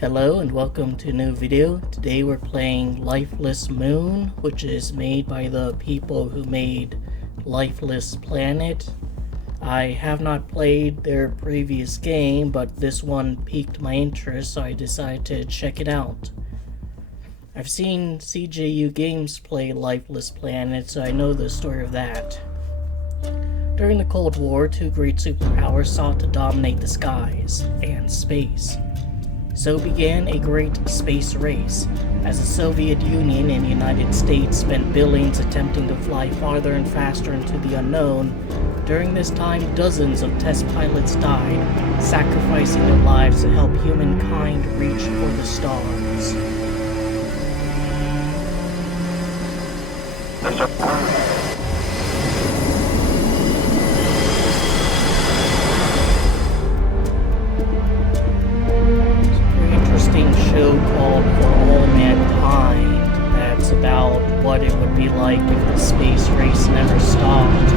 Hello and welcome to a new video. Today we're playing Lifeless Moon, which is made by the people who made Lifeless Planet. I have not played their previous game, but this one piqued my interest, so I decided to check it out. I've seen CJU Games play Lifeless Planet, so I know the story of that. During the Cold War, two great superpowers sought to dominate the skies and space. So began a great space race, as the Soviet Union and the United States spent billions attempting to fly farther and faster into the unknown. During this time, dozens of test pilots died, sacrificing their lives to help humankind reach for the stars. Show called For All Mankind that's about what it would be like if the space race never stopped.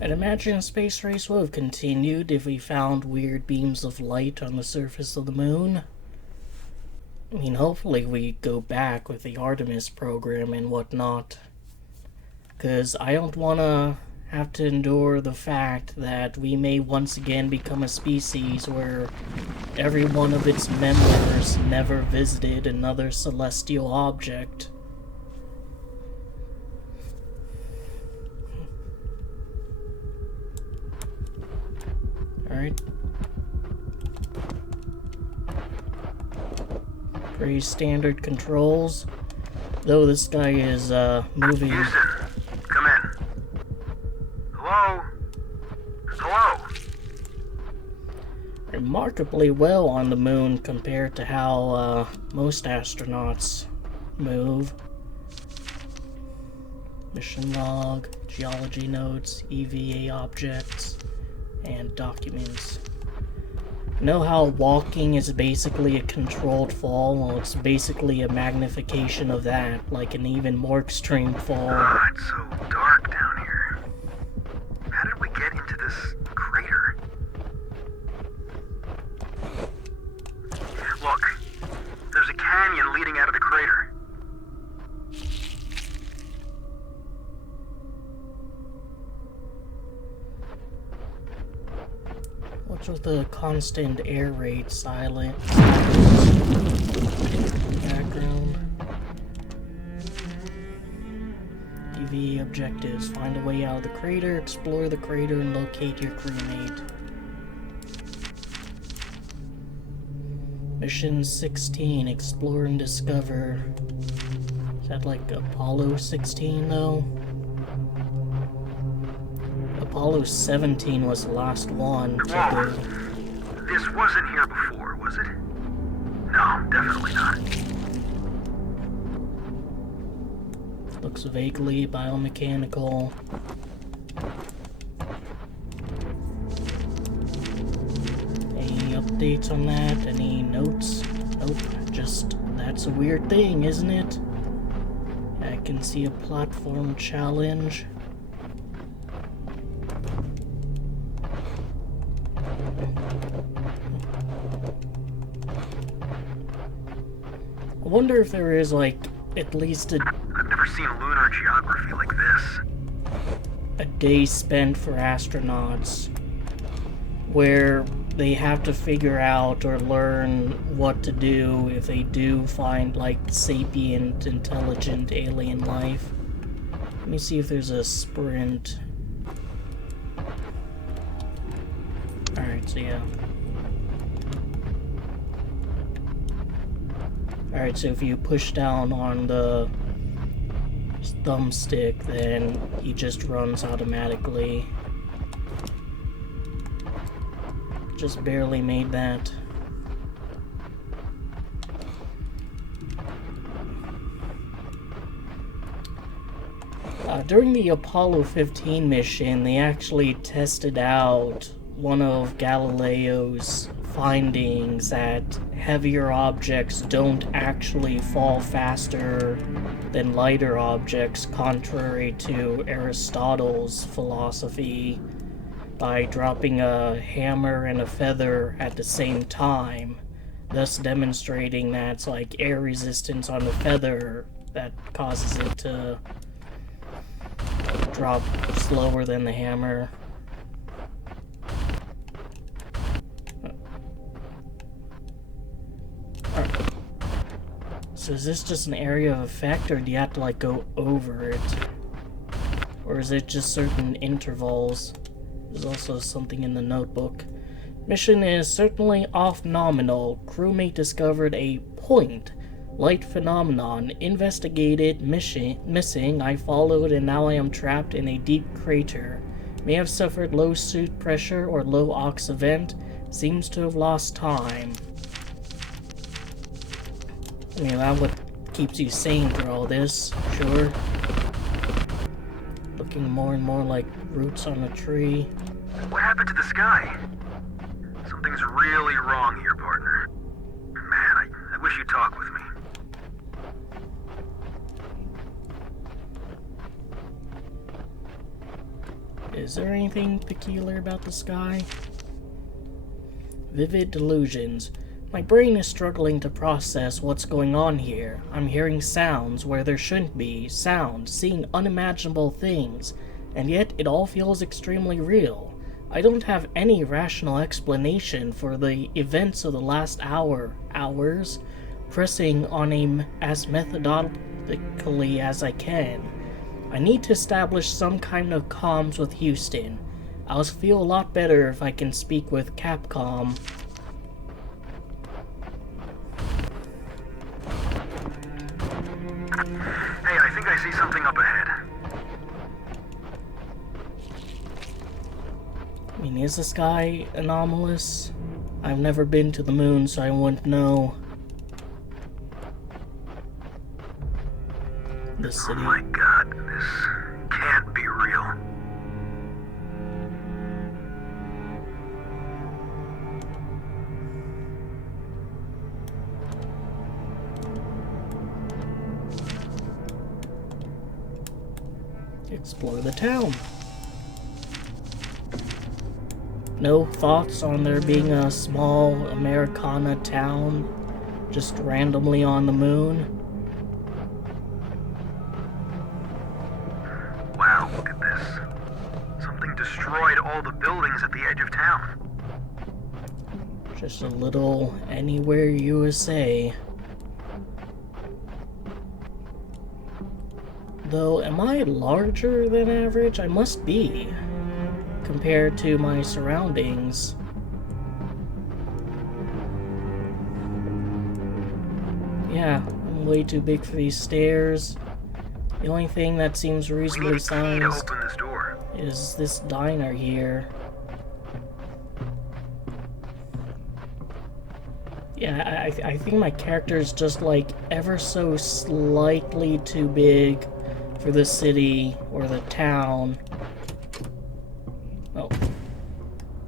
I'd imagine a space race would have continued if we found weird beams of light on the surface of the moon. I mean, hopefully we go back with the Artemis program and whatnot. Because I don't want to have to endure the fact that we may once again become a species where every one of its members never visited another celestial object. Alright. Pretty standard controls. Though this guy is, moving... Houston, come in. Hello? Hello? Remarkably well on the moon compared to how, most astronauts move. Mission log, geology notes, EVA objects, and documents. You know how walking is basically a controlled fall? Well, it's basically a magnification of that, like an even more extreme fall. Oh, it's so dark down here. How did we get into this crater? Look, there's a canyon leading out of the crater. What's with the constant air raid? Silent. Background. EV objectives. Find a way out of the crater, explore the crater, and locate your crewmate. Mission 16. Explore and discover. Is that like Apollo 16 though? Apollo 17 was the last one to go. This wasn't here before, was it? No, definitely not. Looks vaguely biomechanical. Any updates on that? Any notes? Nope, just that's a weird thing, isn't it? I can see a platform challenge. I wonder if there is, like, at least I've never seen lunar geography like this. a day spent for astronauts where they have to figure out or learn what to do if they do find, like, sapient, intelligent alien life. Let me see if there's a sprint. Alright, so yeah. Alright, so if you push down on the thumbstick, then he just runs automatically. Just barely made that. During the Apollo 15 mission, they actually tested out one of Galileo's findings that heavier objects don't actually fall faster than lighter objects, contrary to Aristotle's philosophy, by dropping a hammer and a feather at the same time, thus demonstrating that it's like air resistance on the feather that causes it to drop slower than the hammer. Alright. So is this just an area of effect, or do you have to like go over it? Or is it just certain intervals? There's also something in the notebook. Mission is certainly off nominal. Crewmate discovered a point light phenomenon. Investigated missing. I followed and now I am trapped in a deep crater. May have suffered low suit pressure or low ox event. Seems to have lost time. I mean, that's what keeps you sane through all this, sure. Looking more and more like roots on a tree. What happened to the sky? Something's really wrong here, partner. Man, I wish you'd talk with me. Is there anything peculiar about the sky? Vivid delusions. My brain is struggling to process what's going on here. I'm hearing sounds where there shouldn't be, sounds, seeing unimaginable things, and yet it all feels extremely real. I don't have any rational explanation for the events of the last hours, pressing on aim as methodically as I can. I need to establish some kind of comms with Houston. I'll feel a lot better if I can speak with Capcom. Hey, I think I see something up ahead. I mean, is the sky anomalous? I've never been to the moon, so I wouldn't know. The city. Oh my god, this can't be real. Explore the town. No thoughts on there being a small Americana town just randomly on the moon? Wow, look at this. Something destroyed all the buildings at the edge of town. Just a little anywhere USA. Though, am I larger than average? I must be, compared to my surroundings. Yeah, I'm way too big for these stairs. The only thing that seems reasonably sized Open this door. is this diner here. Yeah, I think my character is just like ever so slightly too big for the city or the town. Oh.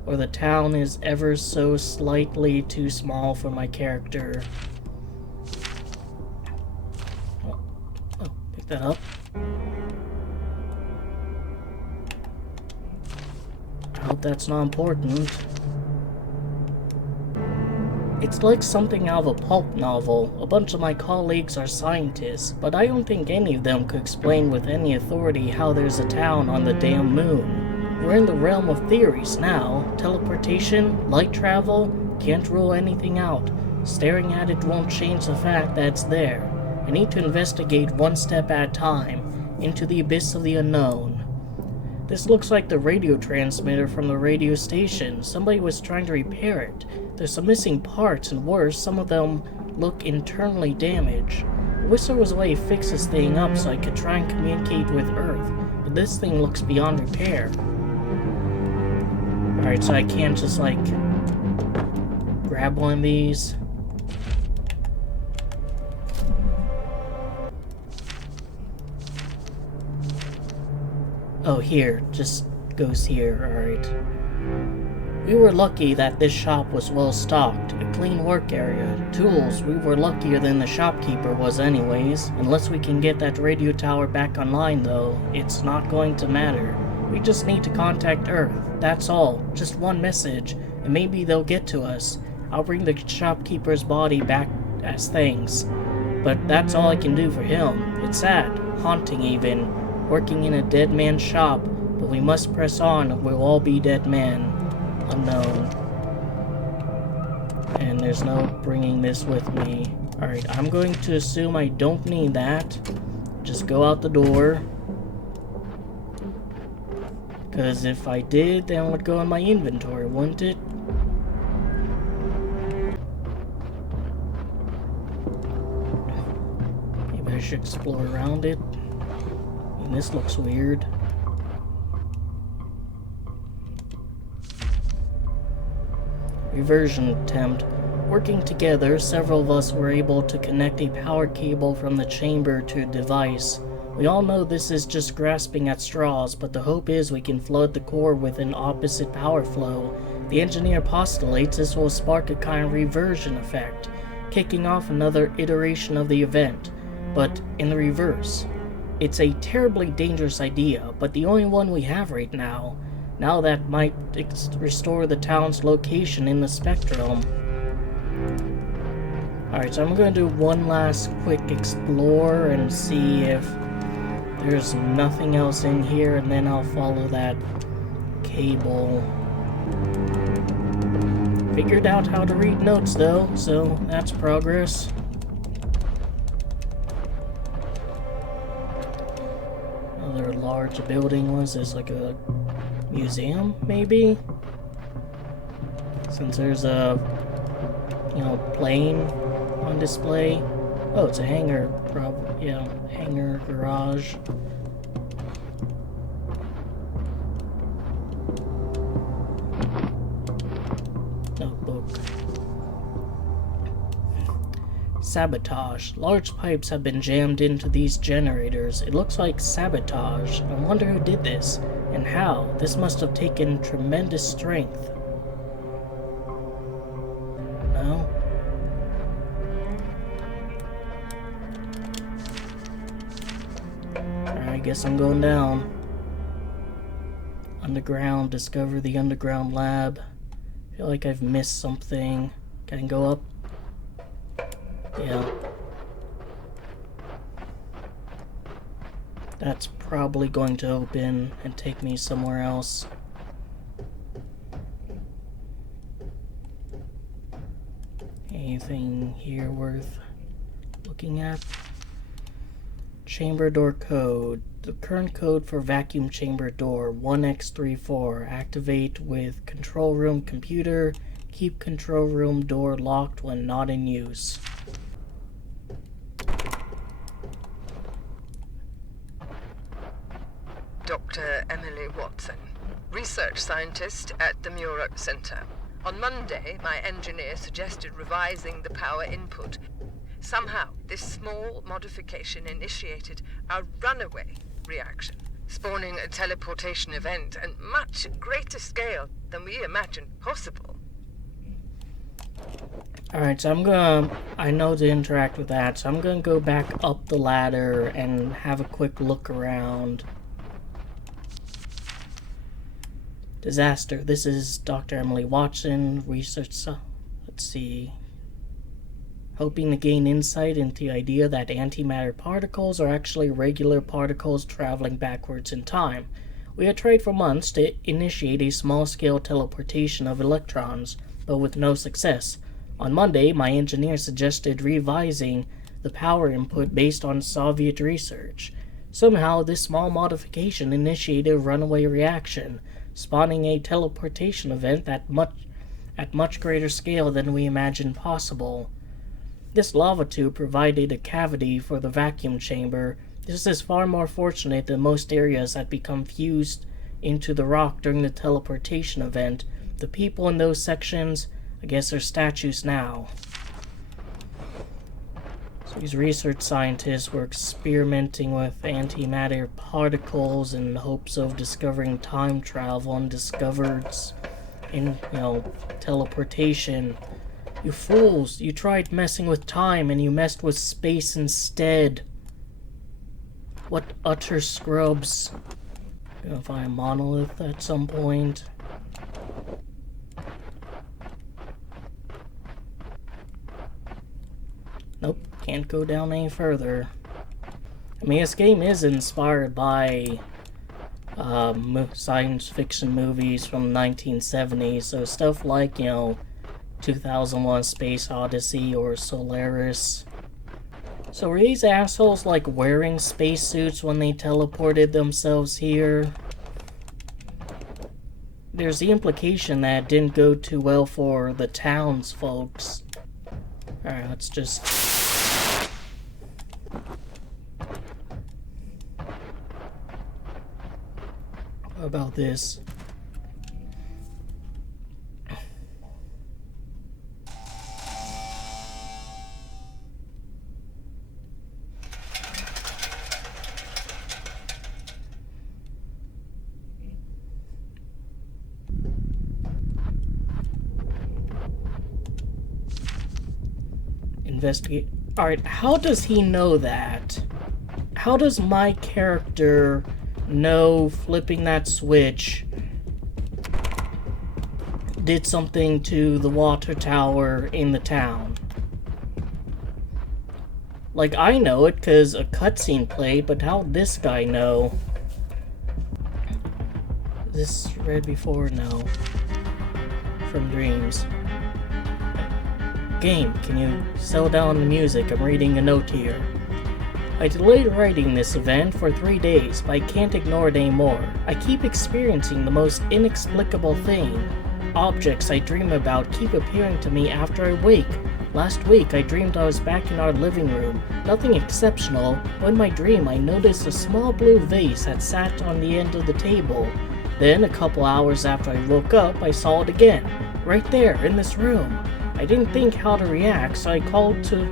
Or the town is ever so slightly too small for my character. Oh, pick that up. I hope that's not important. It's like something out of a pulp novel. A bunch of my colleagues are scientists, but I don't think any of them could explain with any authority how there's a town on the damn moon. We're in the realm of theories now. Teleportation, light travel, can't rule anything out. Staring at it won't change the fact that it's there. I need to investigate one step at a time, into the abyss of the unknown. This looks like the radio transmitter from the radio station. Somebody was trying to repair it. There's some missing parts, and worse, some of them look internally damaged. I wish there was a way to fix this thing up so I could try and communicate with Earth, but this thing looks beyond repair. Alright, so I can't just, like, grab one of these. Oh, here. Just goes here. Alright. We were lucky that this shop was well stocked. A clean work area. Tools. We were luckier than the shopkeeper was anyways. Unless we can get that radio tower back online, though, it's not going to matter. We just need to contact Earth. That's all. Just one message, and maybe they'll get to us. I'll bring the shopkeeper's body back as thanks. But that's all I can do for him. It's sad. Haunting even. Working in a dead man's shop. But we must press on, or we'll all be dead men. Unknown. And there's no bringing this with me. Alright, I'm going to assume I don't need that. Just go out the door. Because if I did, then it would go in my inventory, wouldn't it? Maybe I should explore around it. I mean, this looks weird. Reversion attempt. Working together, several of us were able to connect a power cable from the chamber to a device. We all know this is just grasping at straws, but the hope is we can flood the core with an opposite power flow. The engineer postulates this will spark a kind of reversion effect, kicking off another iteration of the event, but in the reverse. It's a terribly dangerous idea, but the only one we have right now. Now that might restore the town's location in the spectrum. Alright, so I'm going to do one last quick explore and see if there's nothing else in here, and then I'll follow that cable. Figured out how to read notes though, so that's progress. Another large building. Was this like a museum, maybe? Since there's a, plane on display. Oh, it's a hangar, probably. Yeah, hangar, garage. Notebook. Sabotage. Large pipes have been jammed into these generators. It looks like sabotage. I wonder who did this, and how. This must have taken tremendous strength. No? I guess I'm going down. Underground. Discover the underground lab. I feel like I've missed something. Can I go up? Yeah. That's probably going to open and take me somewhere else. Anything here worth looking at? Chamber door code. The current code for vacuum chamber door 1x34. Activate with control room computer. Keep control room door locked when not in use. Dr. Emily Watson, research scientist at the Muir Center. On Monday, my engineer suggested revising the power input. Somehow, this small modification initiated a runaway reaction, spawning a teleportation event at much greater scale than we imagined possible. Alright, so I know to interact with that, so I'm gonna go back up the ladder and have a quick look around. Disaster. This is Dr. Emily Watson, research, let's see. Hoping to gain insight into the idea that antimatter particles are actually regular particles traveling backwards in time. We had tried for months to initiate a small-scale teleportation of electrons, but with no success. On Monday, my engineer suggested revising the power input based on Soviet research. Somehow, this small modification initiated a runaway reaction, spawning a teleportation event at much greater scale than we imagined possible. This lava tube provided a cavity for the vacuum chamber. This is far more fortunate than most areas that become fused into the rock during the teleportation event. The people in those sections, I guess, are statues now. So these research scientists were experimenting with antimatter particles in hopes of discovering time travel and discovered in, teleportation. You fools, you tried messing with time and you messed with space instead. What utter scrubs. Gonna find a monolith at some point. Nope, can't go down any further. I mean, this game is inspired by science fiction movies from the 1970s, so stuff like, 2001 Space Odyssey or Solaris. So were these assholes like wearing spacesuits when they teleported themselves here? There's the implication that it didn't go too well for the town's folks. Alright, let's just... How about this? Investigate. Alright, how does he know that? How does my character know flipping that switch did something to the water tower in the town? Like, I know it because a cutscene played, but how'd this guy know? Is this read before? No. From dreams. Game, can you slow down the music? I'm reading a note here. I delayed writing this event for 3 days, but I can't ignore it anymore. I keep experiencing the most inexplicable thing. Objects I dream about keep appearing to me after I wake. Last week I dreamed I was back in our living room. Nothing exceptional, but in my dream I noticed a small blue vase that sat on the end of the table. Then, a couple hours after I woke up, I saw it again. Right there, in this room. I didn't think how to react, so I called to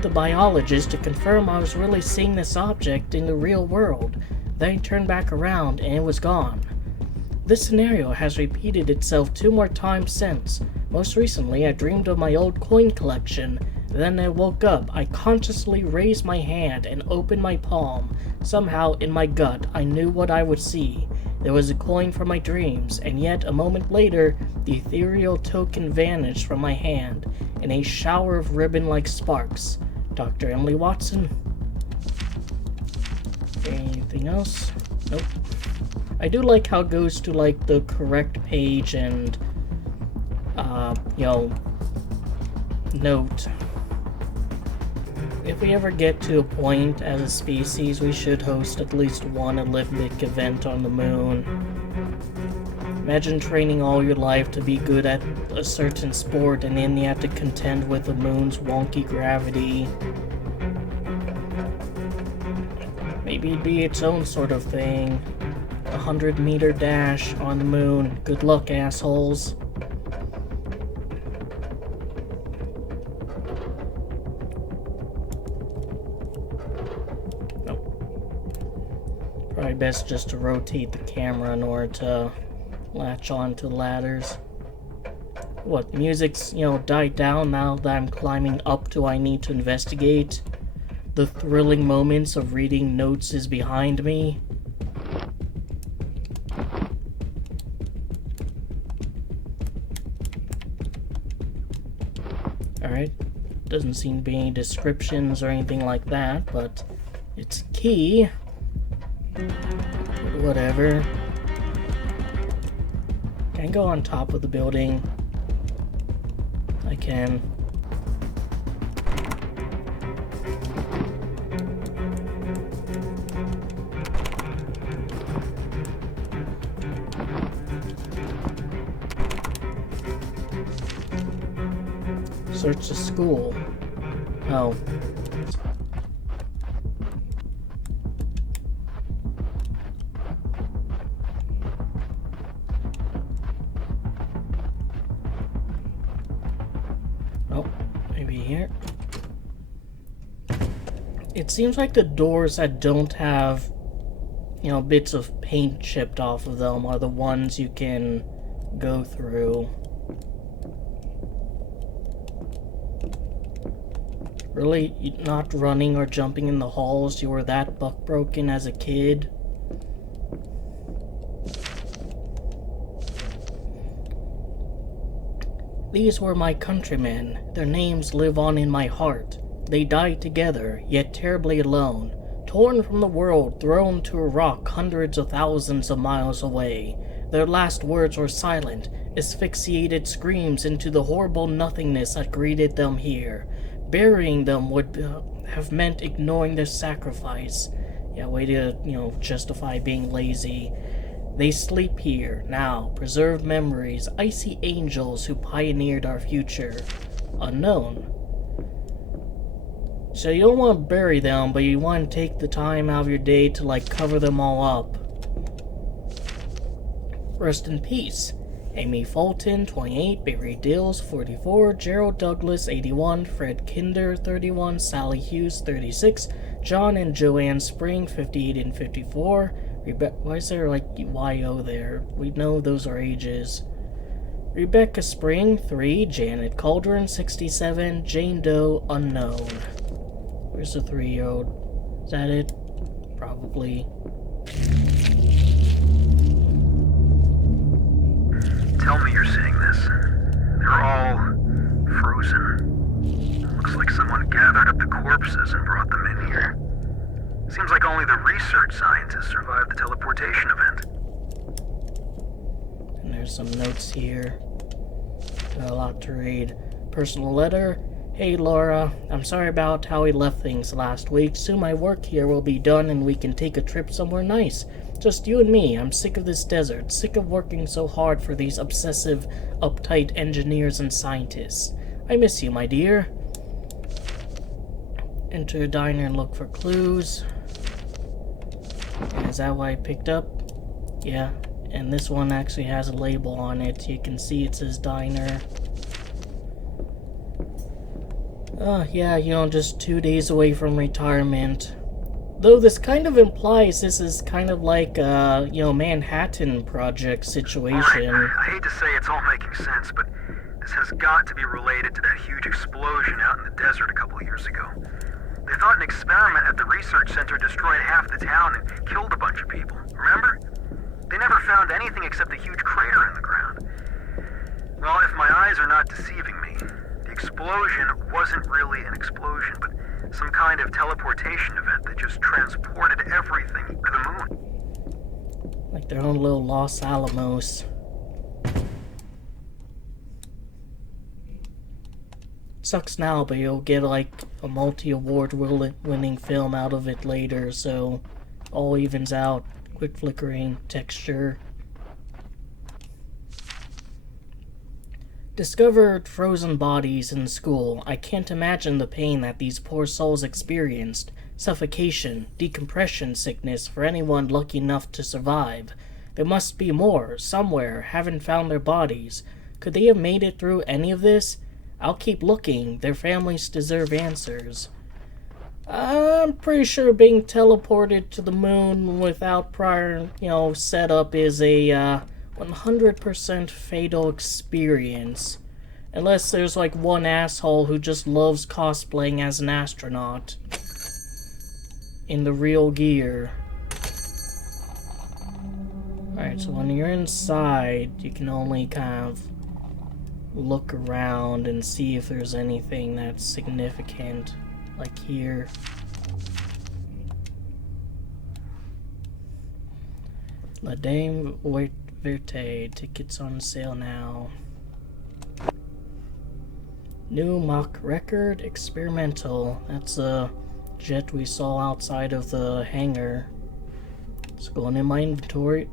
the biologist to confirm I was really seeing this object in the real world. Then I turned back around and it was gone. This scenario has repeated itself 2 more times since. Most recently, I dreamed of my old coin collection. Then I woke up. I consciously raised my hand and opened my palm. Somehow, in my gut, I knew what I would see. There was a coin from my dreams, and yet a moment later, the ethereal token vanished from my hand in a shower of ribbon-like sparks. Dr. Emily Watson? Anything else? Nope. I do like how it goes to, like, the correct page and, note. If we ever get to a point as a species, we should host at least one Olympic event on the moon. Imagine training all your life to be good at a certain sport and then you have to contend with the moon's wonky gravity. Maybe it'd be its own sort of thing. 100-meter dash on the moon. Good luck, assholes. Probably best just to rotate the camera in order to latch on to ladders. What, music's, died down now that I'm climbing up to I need to investigate? The thrilling moments of reading notes is behind me? Alright, doesn't seem to be any descriptions or anything like that, but it's key. Whatever. Can I go on top of the building? I can. Search the school. Oh. Oh, maybe here. It seems like the doors that don't have, bits of paint chipped off of them are the ones you can go through. Really? Not running or jumping in the halls? You were that buck-broken as a kid? These were my countrymen. Their names live on in my heart. They died together, yet terribly alone. Torn from the world, thrown to a rock hundreds of thousands of miles away. Their last words were silent, asphyxiated screams into the horrible nothingness that greeted them here. Burying them would have meant ignoring their sacrifice. Yeah, way to, justify being lazy. They sleep here, now, preserved memories, icy angels who pioneered our future. Unknown. So you don't want to bury them, but you want to take the time out of your day to, cover them all up. Rest in peace. Amy Fulton, 28, Barry Dills, 44, Gerald Douglas, 81, Fred Kinder, 31, Sally Hughes, 36, John and Joanne Spring, 58 and 54. Why is there, YO there? We know those are ages. Rebecca Spring, 3, Janet Cauldron, 67, Jane Doe, unknown. Where's the 3-year-old? Is that it? Probably. Tell me you're seeing this. They're all frozen. Looks like someone gathered up the corpses and brought them in here. Seems like only the research scientists survived the teleportation event. And there's some notes here. Got a lot to read. Personal letter. Hey Laura, I'm sorry about how we left things last week. Soon my work here will be done and we can take a trip somewhere nice. Just you and me. I'm sick of this desert, sick of working so hard for these obsessive, uptight engineers and scientists. I miss you, my dear. Enter a diner and look for clues. Is that what I picked up? Yeah, and this one actually has a label on it. You can see it says diner. Yeah, just 2 days away from retirement. Though this kind of implies this is kind of like a, Manhattan Project situation. Right. I hate to say it's all making sense, but this has got to be related to that huge explosion out in the desert a couple of years ago. They thought an experiment at the research center destroyed half the town and killed a bunch of people. Remember? They never found anything except a huge crater in the ground. Well, if my eyes are not deceiving me, the explosion wasn't really an explosion, but some kind of teleportation event that just transported everything to the moon. Like their own little Los Alamos. Sucks now, but you'll get a multi-award winning film out of it later, so all evens out. Quick flickering texture. Discovered frozen bodies in school. I can't imagine the pain that these poor souls experienced. Suffocation, decompression sickness for anyone lucky enough to survive. There must be more, somewhere. Haven't found their bodies. Could they have made it through any of this? I'll keep looking. Their families deserve answers. I'm pretty sure being teleported to the moon without prior, setup is a 100% fatal experience. Unless there's one asshole who just loves cosplaying as an astronaut in the real gear. Alright, so when you're inside, you can only kind of look around and see if there's anything that's significant, like here. La Dame Verte, tickets on sale now. New mock record, experimental. That's a jet we saw outside of the hangar. It's going in my inventory.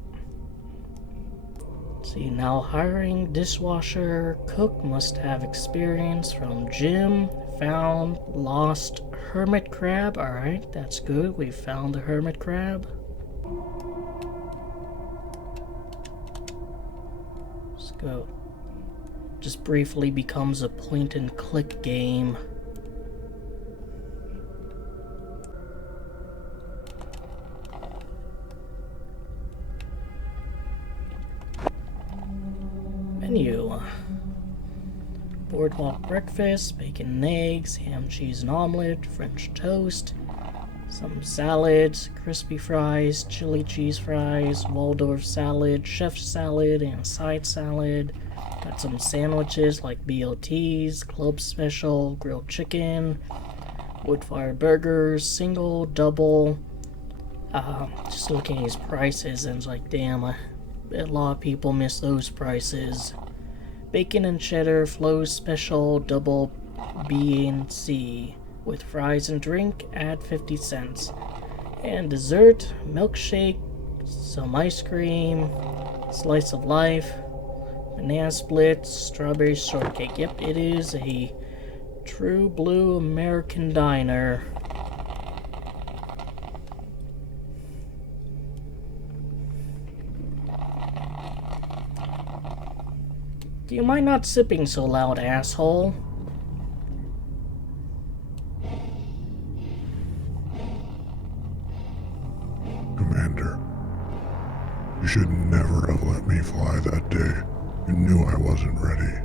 See, now hiring dishwasher cook must have experience from gym. Found lost hermit crab. Alright, that's good. We found the hermit crab. Let's go. Just briefly becomes a point and click game. Menu. Boardwalk breakfast, bacon and eggs, ham, cheese and omelet, French toast, some salads, crispy fries, chili cheese fries, Waldorf salad, chef salad, and side salad. Got some sandwiches like BLTs, club special, grilled chicken, wood fire burgers, single, double. Just looking at these prices and it's like, damn, a lot of people miss those prices. Bacon and cheddar, Flo's special, double B and C. With fries and drink, add 50 cents. And dessert, milkshake, some ice cream, slice of life, banana splits, strawberry shortcake. Yep, it is a true blue American diner. Do you mind not sipping so loud, asshole? Commander, you should never have let me fly that day. You knew I wasn't ready.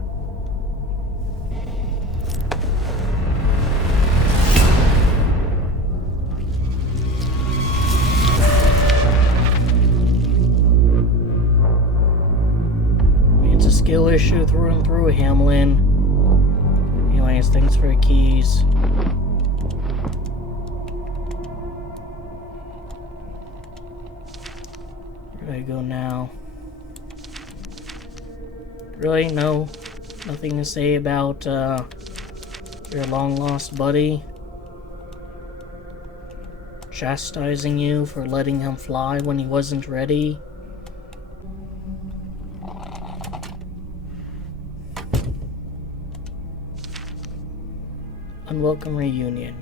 It's a skill issue through and through, Hamlin. Anyways, thanks for the keys. Where do I go now? Really? No? Nothing to say about, your long-lost buddy? Chastising you for letting him fly when he wasn't ready? Unwelcome reunion.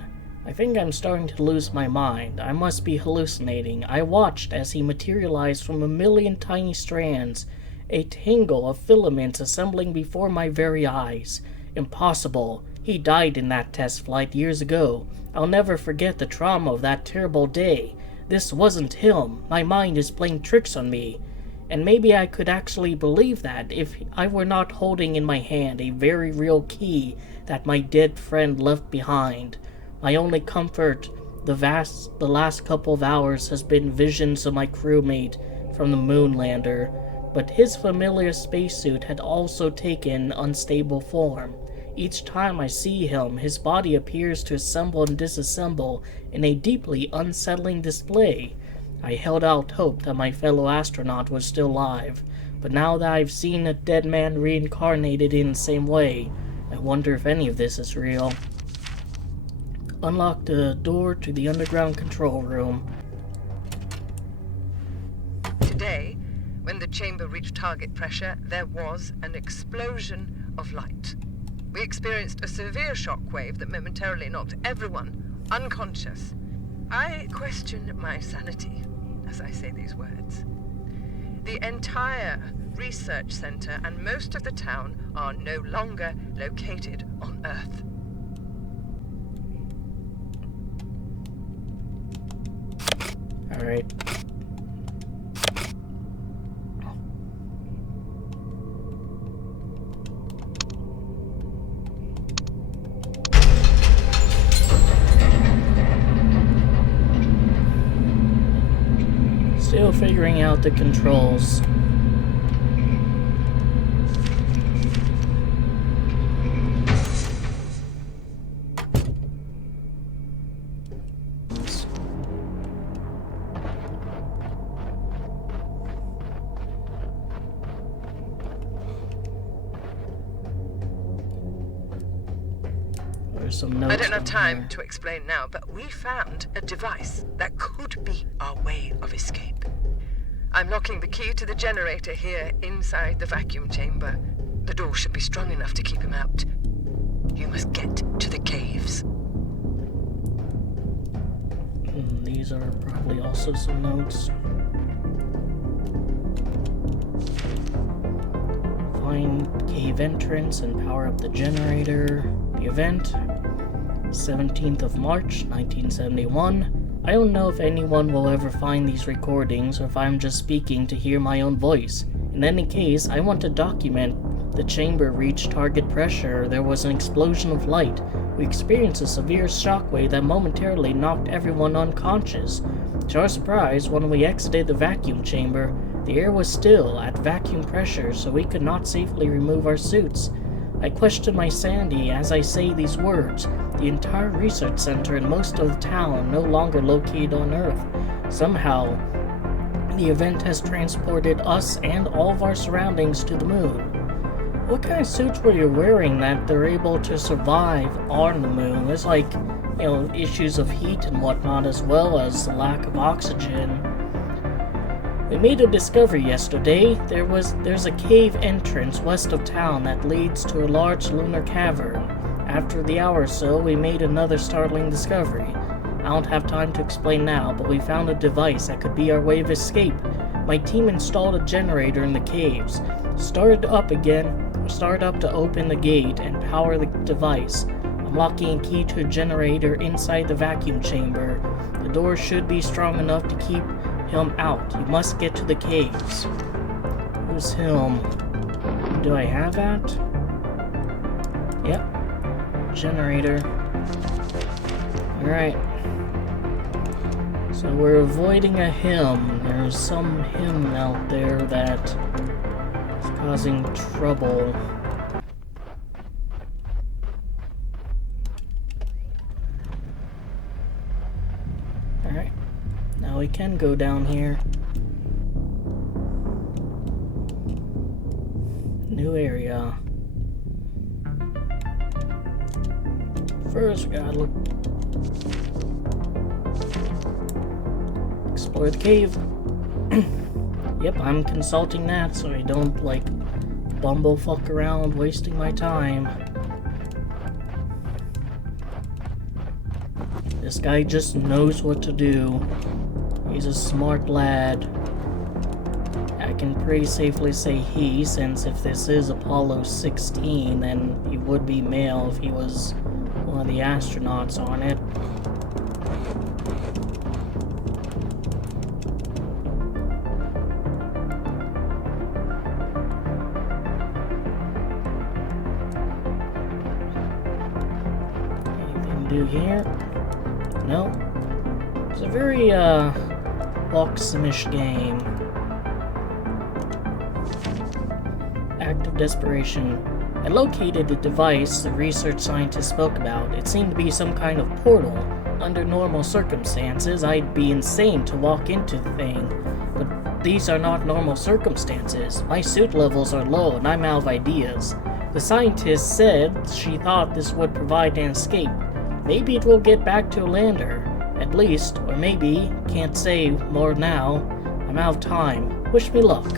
I think I'm starting to lose my mind. I must be hallucinating. I watched as he materialized from a million tiny strands, a tangle of filaments assembling before my very eyes. Impossible. He died in that test flight years ago. I'll never forget the trauma of that terrible day. This wasn't him. My mind is playing tricks on me. And maybe I could actually believe that if I were not holding in my hand a very real key that my dead friend left behind. My only comfort the last couple of hours has been visions of my crewmate from the moon lander, but his familiar spacesuit had also taken unstable form. Each time I see him, his body appears to assemble and disassemble in a deeply unsettling display. I held out hope that my fellow astronaut was still alive, but now that I've seen a dead man reincarnated in the same way, I wonder if any of this is real. Unlock the door to the underground control room. Today, when the chamber reached target pressure, there was an explosion of light. We experienced a severe shock wave that momentarily knocked everyone unconscious. I question my sanity as I say these words. The entire research center and most of the town are no longer located on Earth. Alright. Still figuring out the controls. There's some notes. I don't have time to explain now, but we found a device that could be our way of escape. I'm locking the key to the generator here inside the vacuum chamber. The door should be strong enough to keep him out. You must get to the caves. These are probably also some notes. Find cave entrance and power up the generator. The event, 17th of March, 1971. I don't know if anyone will ever find these recordings or if I'm just speaking to hear my own voice. In any case, I want to document the chamber reached target pressure. There was an explosion of light. We experienced a severe shockwave that momentarily knocked everyone unconscious. To our surprise, when we exited the vacuum chamber, the air was still at vacuum pressure, so we could not safely remove our suits. I question my sanity as I say these words. The entire research center and most of the town no longer located on Earth. Somehow, the event has transported us and all of our surroundings to the moon. What kind of suits were you wearing that they're able to survive on the moon? There's like, issues of heat and whatnot, as well as the lack of oxygen. We made a discovery yesterday. There's a cave entrance west of town that leads to a large lunar cavern. After the hour or so, we made another startling discovery. I don't have time to explain now, but we found a device that could be our way of escape. My team installed a generator in the caves, started up to open the gate and power the device. I'm locking a key to a generator inside the vacuum chamber. The door should be strong enough to keep him out. You must get to the caves. Who's him? Do I have that? Yep. Generator. Alright. So we're avoiding a him. There's some him out there that is causing trouble. Alright. Now we can go down here. New area. First, we gotta look. Explore the cave. Yep, I'm consulting that so I don't, bumblefuck around wasting my time. This guy just knows what to do. He's a smart lad. I can pretty safely say he, since if this is Apollo 16, then he would be male if he was one of the astronauts on it. Anything to do here? No. It's a very, walk-simish game. Act of desperation. I located the device the research scientist spoke about. It seemed to be some kind of portal. Under normal circumstances, I'd be insane to walk into the thing. But these are not normal circumstances. My suit levels are low and I'm out of ideas. The scientist said she thought this would provide an escape. Maybe it will get back to a lander. At least, or maybe, can't say more now. I'm out of time. Wish me luck.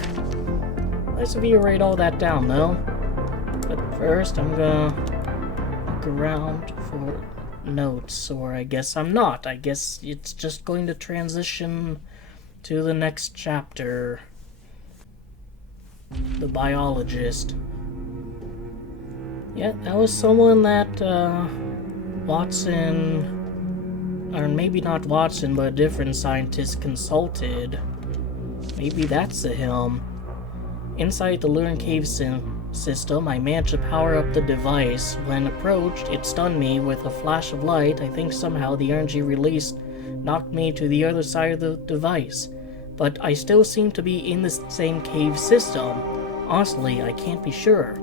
Nice of you to write all that down, though. But first, I'm gonna look around for notes, or I guess I'm not. I guess it's just going to transition to the next chapter. The biologist. Yeah, that was someone that, Watson... Or maybe not Watson, but a different scientist consulted. Maybe that's the him. Inside the lunar cave system, I managed to power up the device. When approached, it stunned me with a flash of light. I think somehow the energy released knocked me to the other side of the device. But I still seem to be in the same cave system. Honestly, I can't be sure.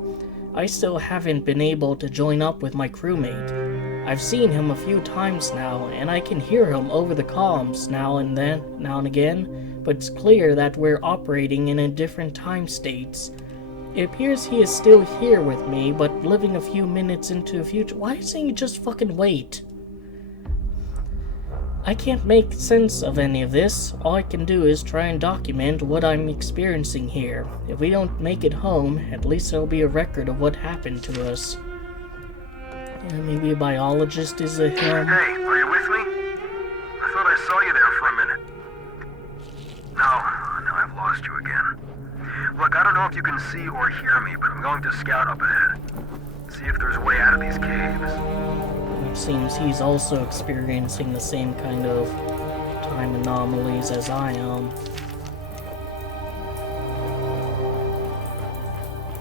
I still haven't been able to join up with my crewmate. I've seen him a few times now, and I can hear him over the comms now and again, but it's clear that we're operating in a different time states. It appears he is still here with me, but living a few minutes into the future. Why doesn't he just fucking wait? I can't make sense of any of this. All I can do is try and document what I'm experiencing here. If we don't make it home, at least there'll be a record of what happened to us. Yeah, maybe a biologist is a him. Hey, are you with me? I thought I saw you there for a minute. No, I've lost you again. Look, I don't know if you can see or hear me, but I'm going to scout up ahead. See if there's a way out of these caves. It seems he's also experiencing the same kind of time anomalies as I am.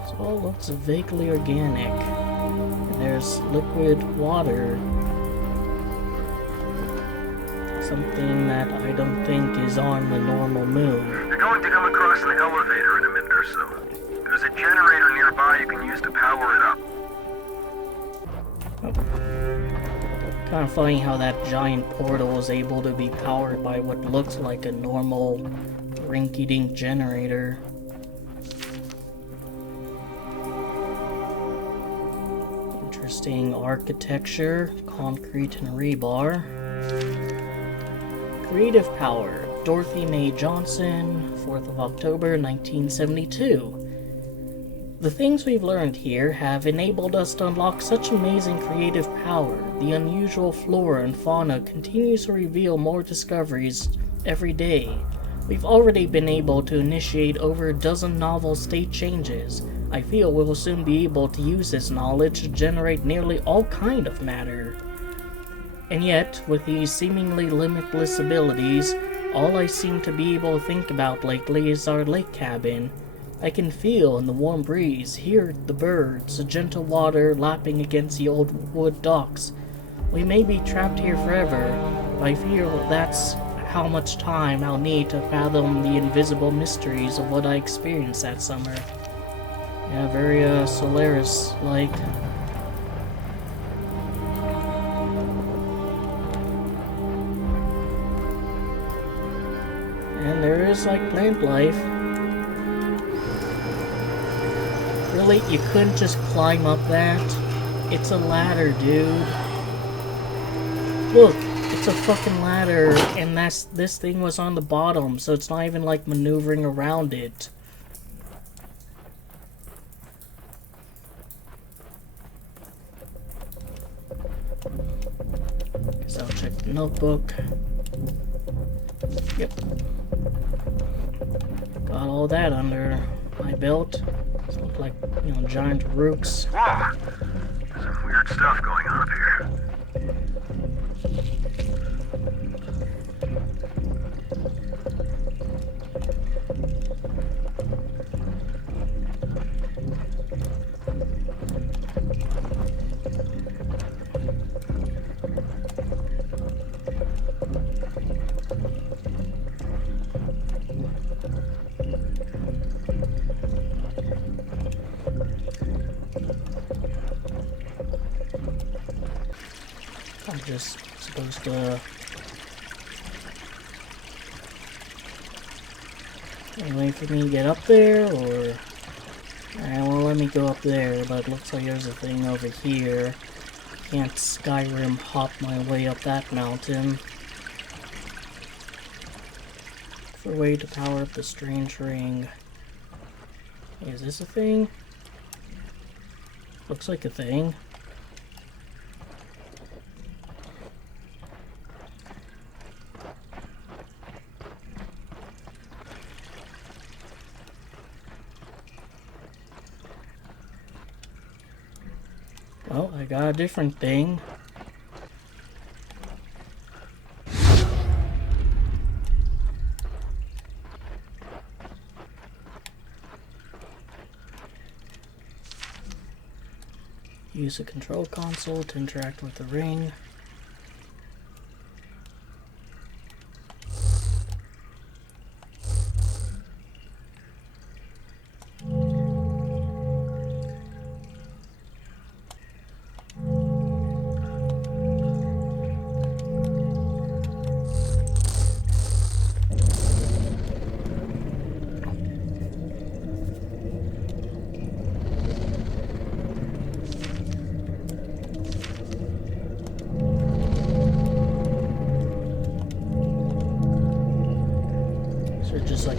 So it all looks vaguely organic. And there's liquid water. Something that I don't think is on the normal moon. You're going to come across an elevator in a minute or so. There's a generator nearby you can use to power it up. Kind of funny how that giant portal is able to be powered by what looks like a normal rinky-dink generator. Interesting architecture, concrete and rebar. Creative power, Dorothy Mae Johnson, 4th of October, 1972. The things we've learned here have enabled us to unlock such amazing creative power. The unusual flora and fauna continues to reveal more discoveries every day. We've already been able to initiate over a dozen novel state changes. I feel we'll soon be able to use this knowledge to generate nearly all kind of matter. And yet, with these seemingly limitless abilities, all I seem to be able to think about lately is our lake cabin. I can feel in the warm breeze, hear the birds, the gentle water lapping against the old wood docks. We may be trapped here forever, but I feel that's how much time I'll need to fathom the invisible mysteries of what I experienced that summer. Yeah, very Solaris-like. And there is like plant life. Really, you couldn't just climb up that? It's a ladder, dude. Look, it's a fucking ladder, and this thing was on the bottom, so it's not even like maneuvering around it. Guess I'll check the notebook. Yep. Got all that under my belt. These look like, you know, giant rooks. Whoa! There's some weird stuff going on up here. I'm just supposed to... wait for me to get up there, or... Alright, well, let me go up there, but it looks like there's a thing over here. Can't Skyrim hop my way up that mountain. For a way to power up the strange ring. Is this a thing? Looks like a thing. Well, I got a different thing. Use a control console to interact with the ring.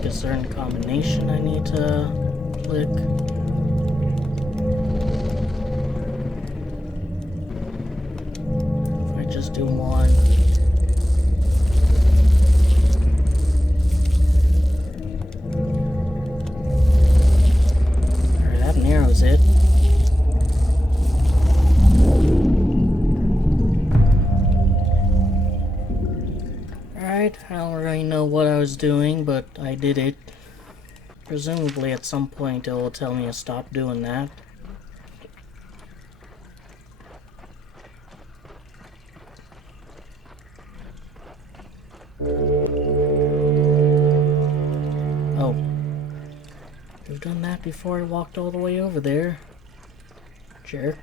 like a certain combination I need to click. If I just do one. Alright, that narrows it. Alright, I don't really know what I was doing, but I did it. Presumably at some point it will tell me to stop doing that. Oh. I've done that before I walked all the way over there. Jerk.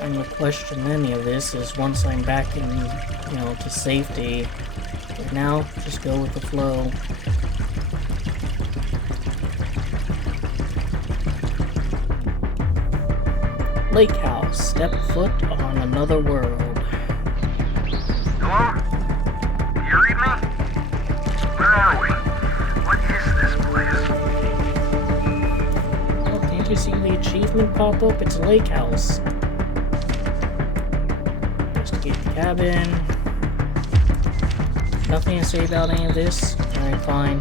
And the question any of this is once I'm back in, to safety, but now just go with the flow. Lake House, step foot on another world. Hello? Do you read me? Where are we? What is this place? Oh, can't you see the achievement pop up? It's a lake house. Investigate the cabin. Nothing to say about any of this? Alright, fine.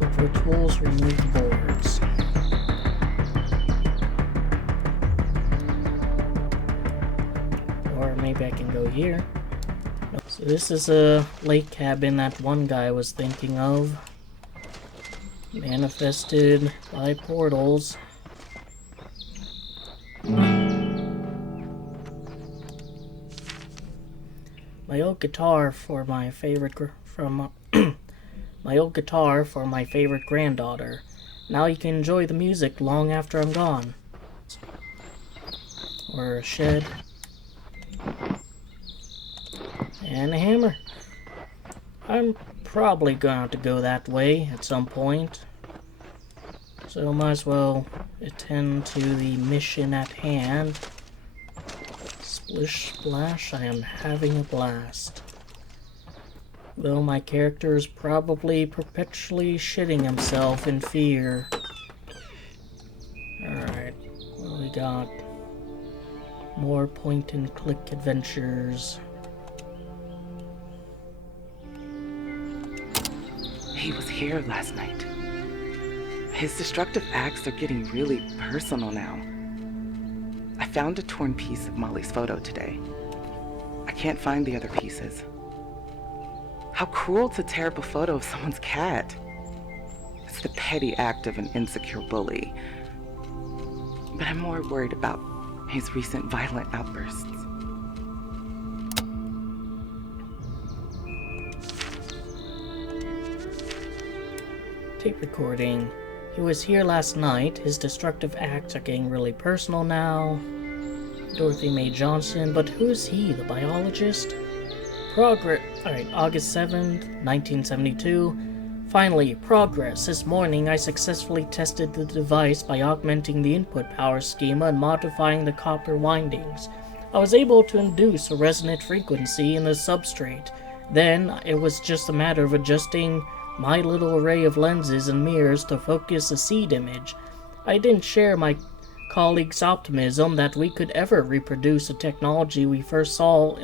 Look for tools, remove boards. Or maybe I can go here. Nope. So this is a lake cabin that one guy was thinking of. Manifested by portals. My old guitar for my favorite my old guitar for my favorite granddaughter. Now you can enjoy the music long after I'm gone. Or a shed. And a hammer. I'm probably gonna have to go that way at some point. So might as well attend to the mission at hand. Splish splash, I am having a blast. Though my character is probably perpetually shitting himself in fear. Alright, what do we got? More point-and-click adventures. He was here last night. His destructive acts are getting really personal now. I found a torn piece of Molly's photo today. I can't find the other pieces. How cruel to tear up a photo of someone's cat. It's the petty act of an insecure bully. But I'm more worried about his recent violent outbursts. Tape recording. He was here last night. His destructive acts are getting really personal now. Dorothy Mae Johnson, but who's he, the biologist? Alright, August 7th, 1972. Finally, progress. This morning I successfully tested the device by augmenting the input power schema and modifying the copper windings. I was able to induce a resonant frequency in the substrate. Then, it was just a matter of adjusting my little array of lenses and mirrors to focus a seed image. I didn't share my colleagues' optimism that we could ever reproduce the technology we first saw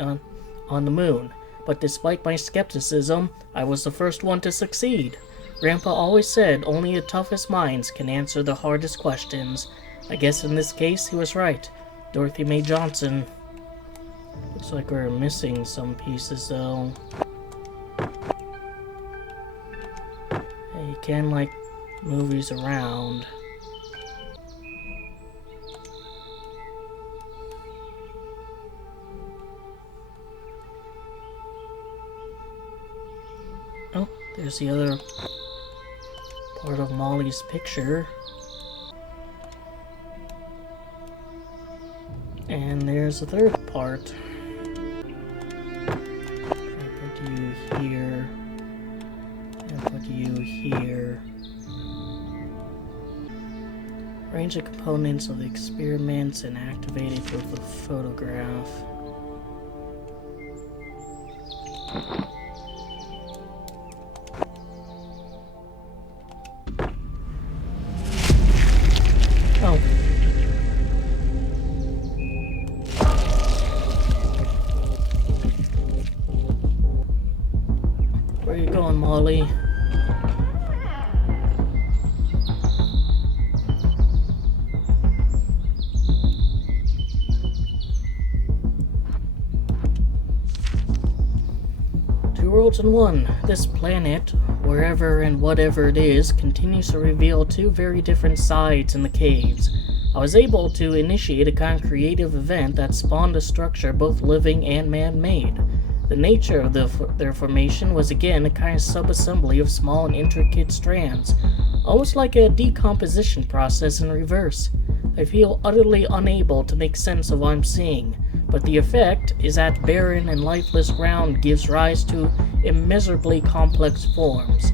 on the moon, but despite my skepticism, I was the first one to succeed. Grandpa always said only the toughest minds can answer the hardest questions. I guess in this case he was right. Dorothy Mae Johnson. Looks like we're missing some pieces though. You can, like, move these around. Oh, there's the other part of Molly's picture. And there's a third part. If I put you here, and put you here. Arrange the components of the experiments and activate it with the photograph. Oh. Where are you going, Molly? Two worlds in one. This planet, wherever and whatever it is, continues to reveal two very different sides in the caves. I was able to initiate a kind of creative event that spawned a structure both living and man-made. The nature of their formation was again a kind of sub-assembly of small and intricate strands, almost like a decomposition process in reverse. I feel utterly unable to make sense of what I'm seeing, but the effect is that barren and lifeless ground gives rise to immeasurably complex forms.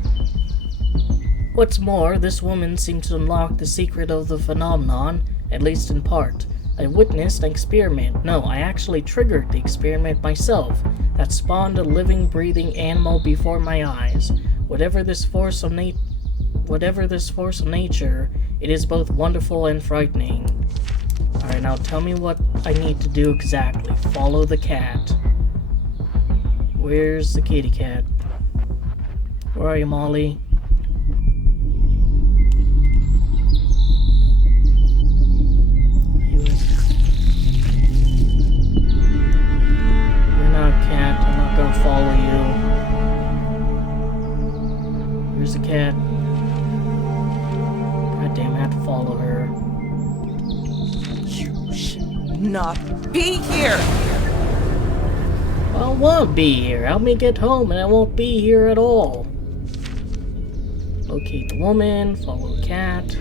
What's more, this woman seems to unlock the secret of the phenomenon, at least in part. I witnessed an experiment. No, I actually triggered the experiment myself, that spawned a living, breathing animal before my eyes. Whatever this force of nature, it is both wonderful and frightening. Alright, now tell me what I need to do exactly. Follow the cat. Where's the kitty cat? Where are you, Molly? You're not a cat. I'm not gonna follow you. Where's the cat? God damn, I have to follow her. You should not be here! I won't be here. Help me get home and I won't be here at all. Locate the woman, follow the cat.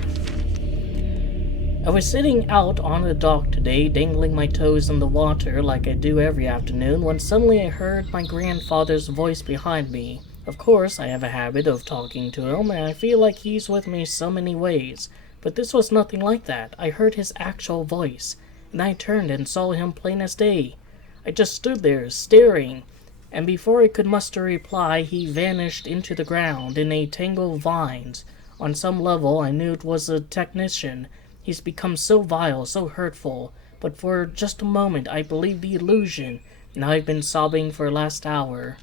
I was sitting out on the dock today, dangling my toes in the water like I do every afternoon, when suddenly I heard my grandfather's voice behind me. Of course, I have a habit of talking to him, and I feel like he's with me so many ways. But this was nothing like that. I heard his actual voice, and I turned and saw him plain as day. I just stood there, staring, and before I could muster a reply, he vanished into the ground in a tangle of vines. On some level, I knew it was a technician. He's become so vile, so hurtful, but for just a moment I believed the illusion. Now I've been sobbing for the last hour.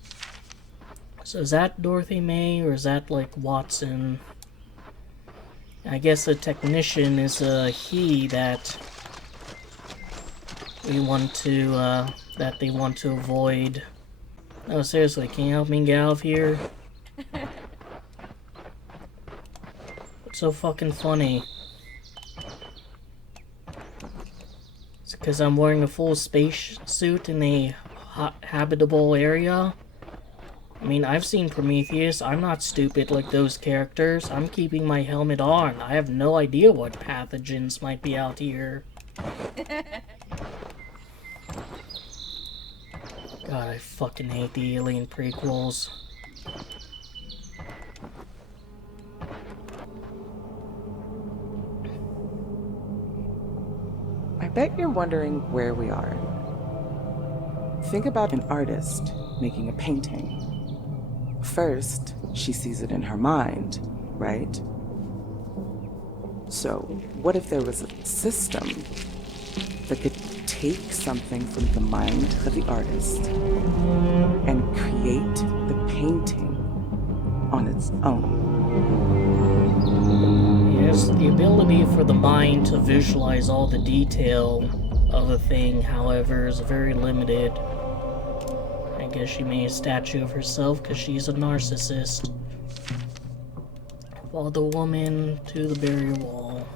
So is that Dorothy May, or is that like Watson? I guess a technician is a he that we want to, that they want to avoid. Oh, seriously, can you help me get out of here? What's so fucking funny? It's because I'm wearing a full space suit in a habitable area? I mean, I've seen Prometheus. I'm not stupid like those characters. I'm keeping my helmet on. I have no idea what pathogens might be out here. God, I fucking hate the Alien prequels. I bet you're wondering where we are. Think about an artist making a painting. First, she sees it in her mind, right? So, what if there was a system that could take something from the mind of the artist and create the painting on its own? Yes, the ability for the mind to visualize all the detail of a thing, however, is very limited. I guess she made a statue of herself because she's a narcissist. Follow the woman to the barrier wall.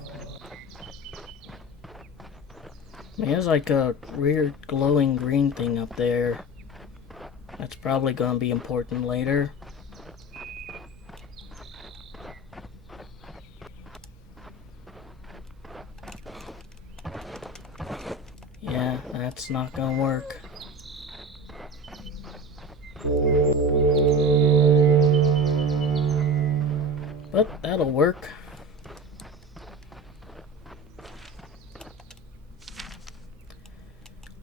Man, there's like a weird glowing green thing up there. That's probably gonna be important later. It's not gonna work. But that'll work.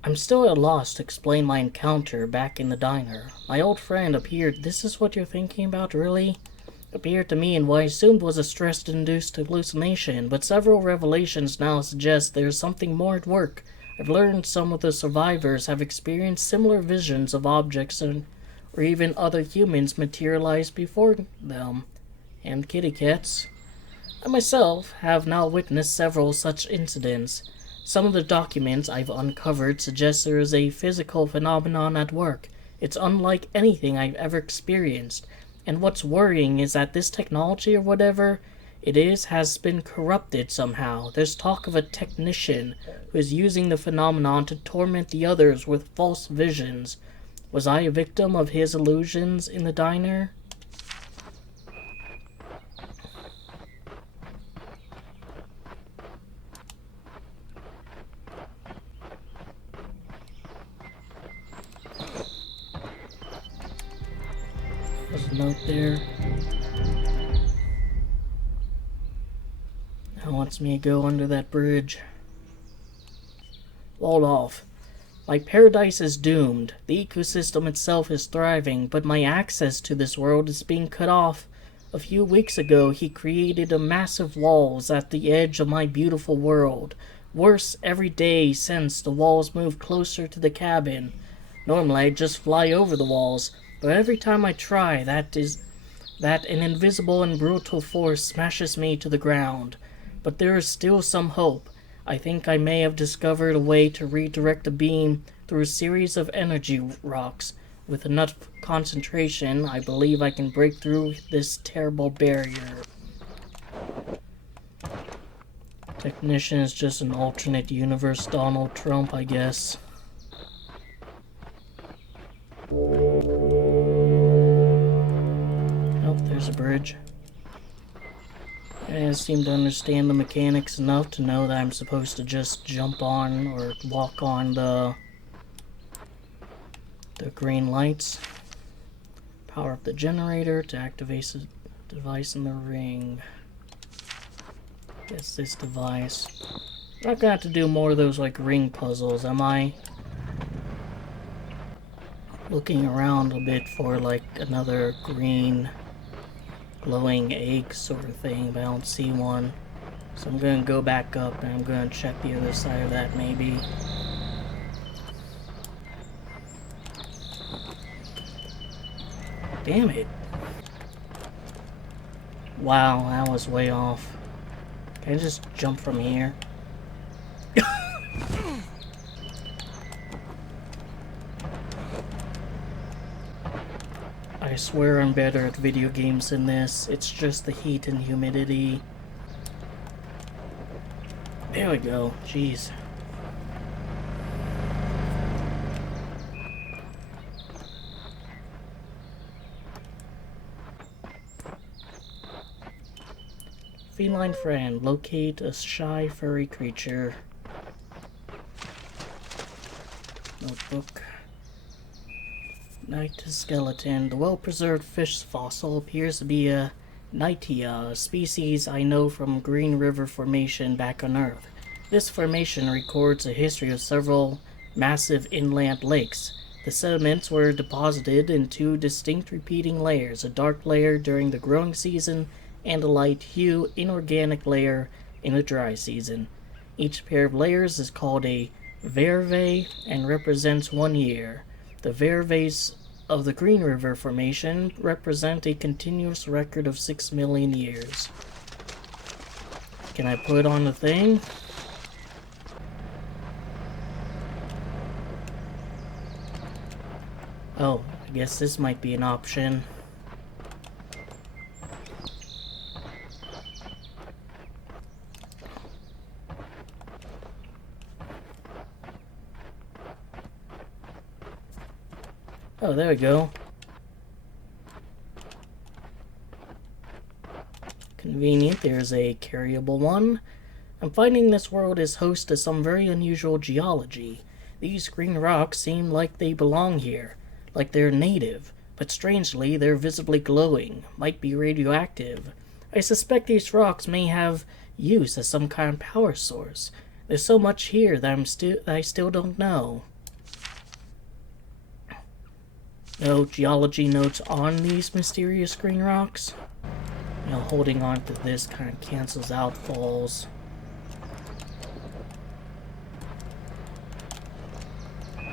I'm still at a loss to explain my encounter back in the diner. My old friend appeared. This is what you're thinking about, really? Appeared to me in what I assumed was a stress-induced hallucination, but several revelations now suggest there's something more at work. I've learned some of the survivors have experienced similar visions of objects or even other humans materialize before them. And kitty cats. I myself have now witnessed several such incidents. Some of the documents I've uncovered suggest there is a physical phenomenon at work. It's unlike anything I've ever experienced. And what's worrying is that this technology, or whatever it is, has been corrupted somehow. There's talk of a technician who is using the phenomenon to torment the others with false visions. Was I a victim of his illusions in the diner? There's a note there. Now wants me to go under that bridge. Walled off. My paradise is doomed. The ecosystem itself is thriving, but my access to this world is being cut off. A few weeks ago, he created a massive walls at the edge of my beautiful world. Worse, every day since, the walls moved closer to the cabin. Normally, I'd just fly over the walls, but every time I try, that an invisible and brutal force smashes me to the ground. But there is still some hope. I think I may have discovered a way to redirect the beam through a series of energy rocks. With enough concentration, I believe I can break through this terrible barrier. Technician is just an alternate universe Donald Trump, I guess. Oh, there's a bridge. I seem to understand the mechanics enough to know that I'm supposed to just jump on or walk on the green lights. Power up the generator to activate the device in the ring. Guess this device. I'm not gonna have to do more of those like ring puzzles, am I? Looking around a bit for like another green glowing egg sort of thing, but I don't see one. So I'm gonna go back up and I'm gonna check the other side of that maybe. Damn it. Wow, that was way off. Can I just jump from here? I swear I'm better at video games than this. It's just the heat and humidity. There we go. Jeez. Feline friend. Locate a shy furry creature. Notebook. Skeleton. The well-preserved fish fossil appears to be a Nightia, a species I know from Green River Formation back on Earth. This formation records a history of several massive inland lakes. The sediments were deposited in two distinct repeating layers, a dark layer during the growing season and a light hue inorganic layer in the dry season. Each pair of layers is called a verve and represents 1 year. The verves of the Green River Formation represent a continuous record of 6 million years. Can I put on the thing? Oh, I guess this might be an option. Oh, there we go. Convenient, there's a carryable one. I'm finding this world is host to some very unusual geology. These green rocks seem like they belong here, like they're native, but strangely they're visibly glowing, might be radioactive. I suspect these rocks may have use as some kind of power source. There's so much here that I still don't know. No geology notes on these mysterious green rocks. You know, holding on to this kind of cancels out falls.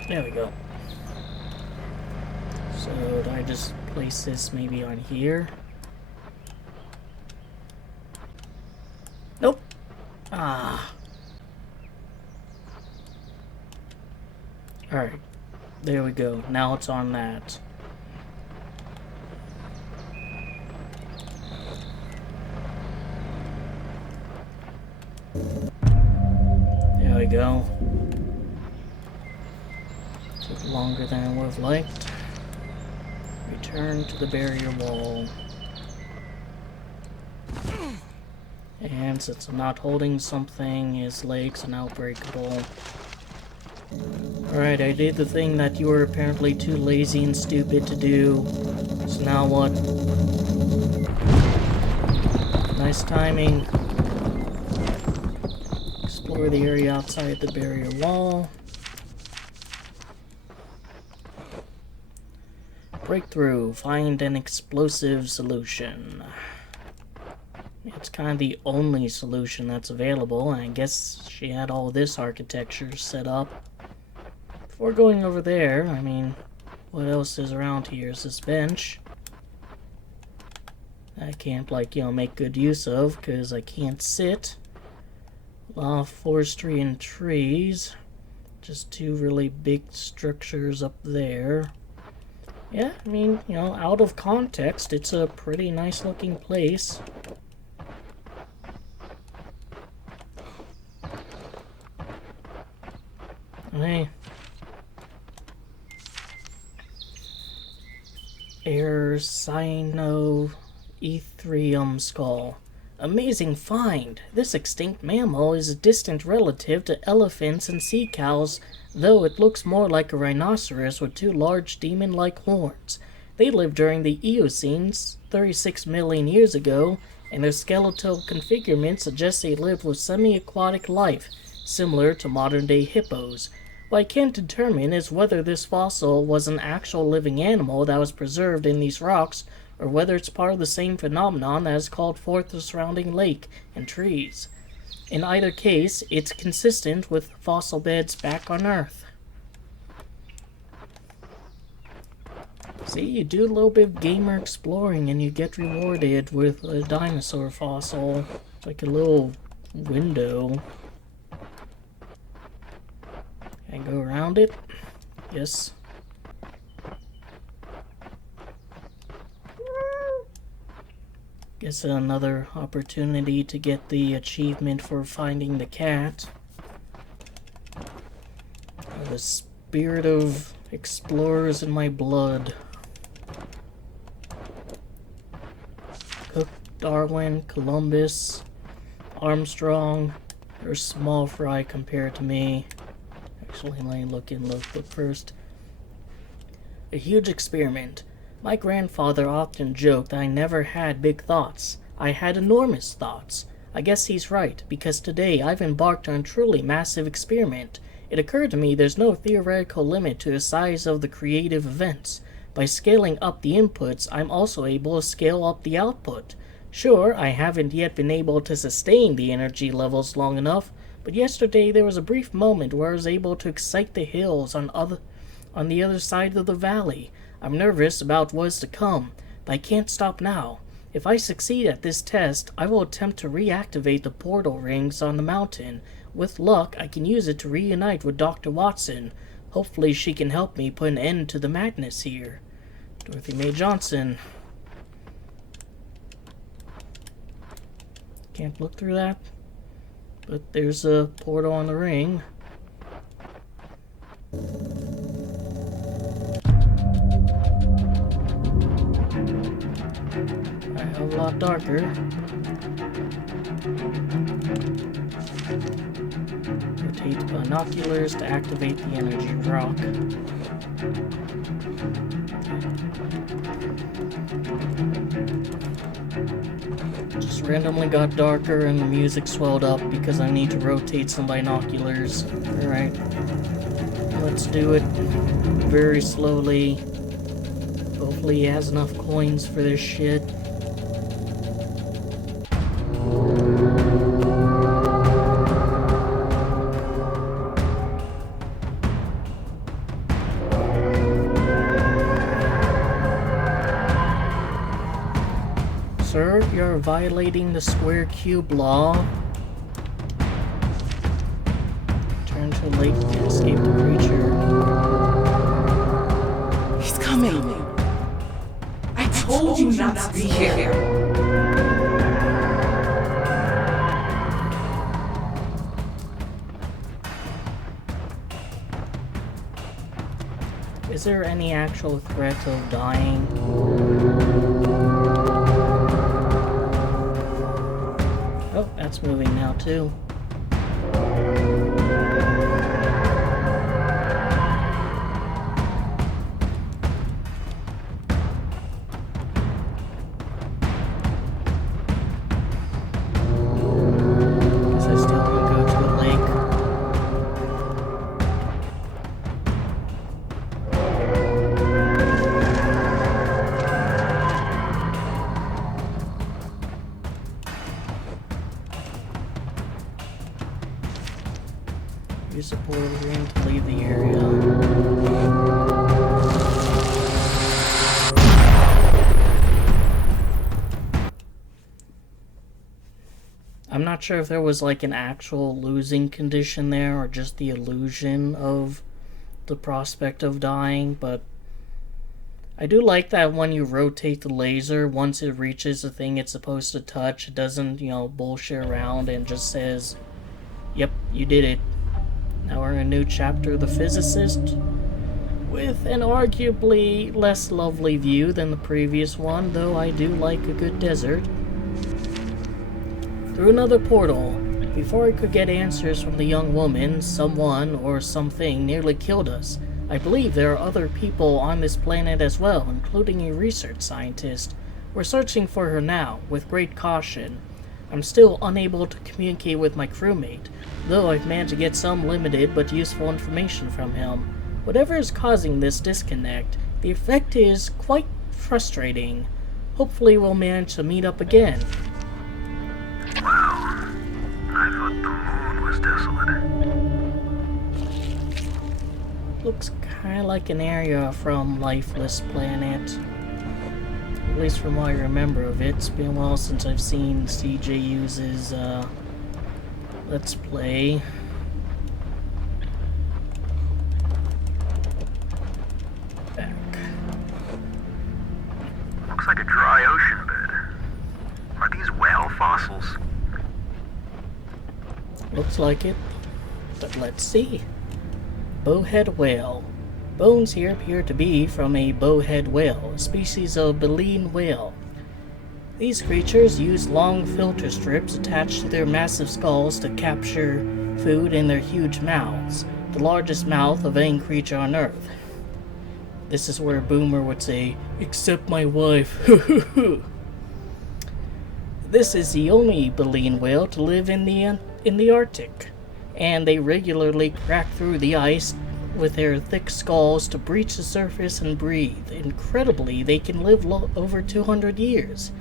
There we go. So, do I just place this maybe on here? Nope. Ah. Alright. There we go. Now it's on that. There we go. Took longer than I would have liked. Return to the barrier wall. And since I'm not holding something, his legs are now breakable. Alright, I did the thing that you were apparently too lazy and stupid to do. So now what? Nice timing. Explore the area outside the barrier wall. Breakthrough. Find an explosive solution. It's kind of the only solution that's available, and I guess she had all this architecture set up. Before going over there, I mean, what else is around here? Is this bench? I can't, like, you know, make good use of, because I can't sit. A lot of forestry and trees. Just two really big structures up there. Yeah, I mean, you know, out of context, it's a pretty nice looking place. Hey. Air cyanoetherium skull. Amazing find! This extinct mammal is a distant relative to elephants and sea cows, though it looks more like a rhinoceros with two large demon-like horns. They lived during the Eocene, 36 million years ago, and their skeletal configurement suggests they lived with semi-aquatic life, similar to modern-day hippos. What I can't determine is whether this fossil was an actual living animal that was preserved in these rocks, or whether it's part of the same phenomenon that has called forth the surrounding lake and trees. In either case, it's consistent with fossil beds back on Earth. See, you do a little bit of gamer exploring and you get rewarded with a dinosaur fossil. It's like a little window. Can I go around it? Yes. Guess another opportunity to get the achievement for finding the cat. The spirit of explorers in my blood. Cook, Darwin, Columbus, Armstrong. They're small fry compared to me. Actually, let me look first. A huge experiment. My grandfather often joked that I never had big thoughts. I had enormous thoughts. I guess he's right, because today I've embarked on a truly massive experiment. It occurred to me there's no theoretical limit to the size of the creative events. By scaling up the inputs, I'm also able to scale up the output. Sure, I haven't yet been able to sustain the energy levels long enough, but yesterday there was a brief moment where I was able to excite the hills on the other side of the valley. I'm nervous about what is to come, but I can't stop now. If I succeed at this test, I will attempt to reactivate the portal rings on the mountain. With luck, I can use it to reunite with Dr. Watson. Hopefully she can help me put an end to the madness here. Dorothy Mae Johnson. Can't look through that. But there's a portal on the ring. A hell of a lot darker. Rotate the button binoculars to activate the energy rock. Just randomly got darker and the music swelled up because I need to rotate some binoculars. Alright. Let's do it very slowly. Hopefully he has enough coins for this shit. Sir, you're violating the square cube law. Turn to lake to escape the creature. He's coming! I told you not to be here! Is there any actual threat of dying? Oh, that's moving now too. Guess I still want to go to the lake. Use the portal ring to leave the area. I'm not sure if there was like an actual losing condition there or just the illusion of the prospect of dying, but I do like that when you rotate the laser, once it reaches the thing it's supposed to touch, it doesn't, bullshit around and just says, yep, you did it. Now we're in a new chapter of The Physicist, with an arguably less lovely view than the previous one, though I do like a good desert. Through another portal, before I could get answers from the young woman, someone or something nearly killed us. I believe there are other people on this planet as well, including a research scientist. We're searching for her now, with great caution. I'm still unable to communicate with my crewmate, though I've managed to get some limited but useful information from him. Whatever is causing this disconnect, the effect is quite frustrating. Hopefully we'll manage to meet up again. Wow. I thought the moon was desolate. Looks kinda like an area from Lifeless Planet. At least from what I remember of it. It's been a while since I've seen CJ uses Let's Play. Back. Looks like a dry ocean bed. Are these whale fossils? Looks like it. But let's see. Bowhead whale. Bones here appear to be from a bowhead whale, a species of baleen whale. These creatures use long filter strips attached to their massive skulls to capture food in their huge mouths, the largest mouth of any creature on Earth. This is where Boomer would say, "Except my wife." This is the only baleen whale to live in the Arctic, and they regularly crack through the ice with their thick skulls to breach the surface and breathe. Incredibly, they can live over 200 years.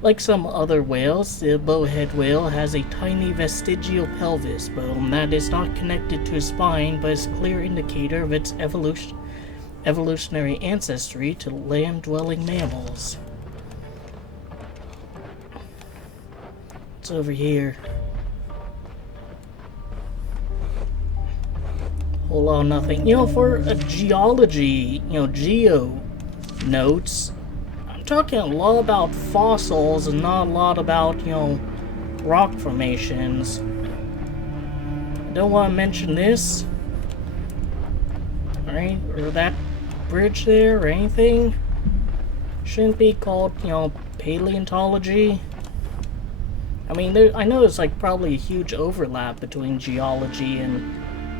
Like some other whales, the bowhead whale has a tiny vestigial pelvis bone that is not connected to a spine but is a clear indicator of its evolutionary ancestry to land-dwelling mammals. What's over here? Whole lot of nothing. For a geology, geo notes, I'm talking a lot about fossils and not a lot about, rock formations. I don't want to mention this, right? Or that bridge there, or anything. Shouldn't be called, paleontology. I mean, I know there's, probably a huge overlap between geology and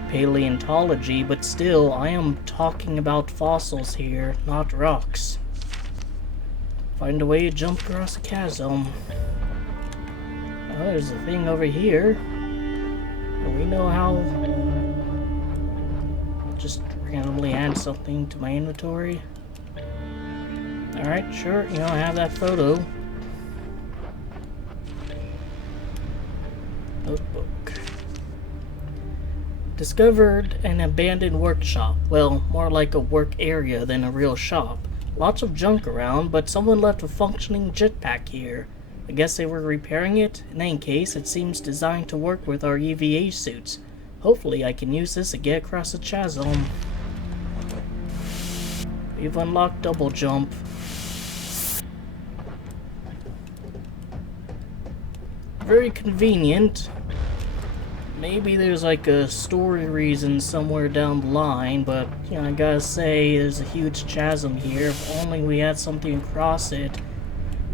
paleontology, but still, I am talking about fossils here, not rocks. Find a way to jump across a chasm. Oh, there's a thing over here. We know how. Just randomly add something to my inventory. Alright, sure, I have that photo. Notebook. Discovered an abandoned workshop. Well, more like a work area than a real shop. Lots of junk around, but someone left a functioning jetpack here. I guess they were repairing it. In any case, it seems designed to work with our EVA suits. Hopefully I can use this to get across the chasm. We've unlocked double jump. Very convenient. Maybe there's like a story reason somewhere down the line, but I gotta say there's a huge chasm here. If only we had something across it.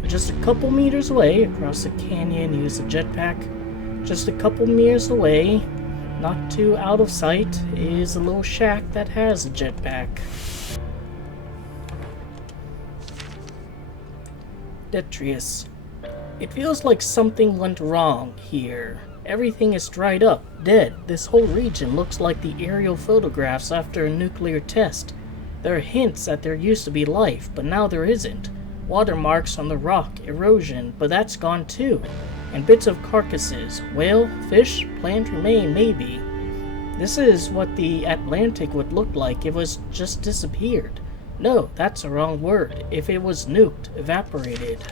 Just a couple meters away, across the canyon, use a jetpack. Just a couple meters away, not too out of sight, is a little shack that has a jetpack. Detrius. It feels like something went wrong here. Everything is dried up, dead. This whole region looks like the aerial photographs after a nuclear test. There are hints that there used to be life, but now there isn't. Watermarks on the rock, erosion, but that's gone too. And bits of carcasses. Whale, fish, plant remain, maybe. This is what the Atlantic would look like if it was just disappeared. No, that's the wrong word. If it was nuked, evaporated.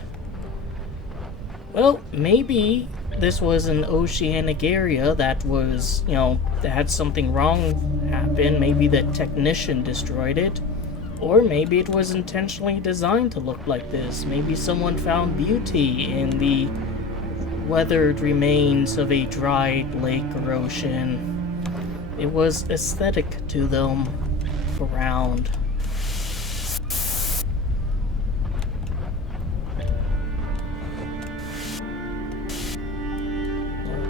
Well, maybe this was an oceanic area that was, that had something wrong happen. Maybe the technician destroyed it. Or maybe it was intentionally designed to look like this. Maybe someone found beauty in the weathered remains of a dried lake or ocean. It was aesthetic to them around.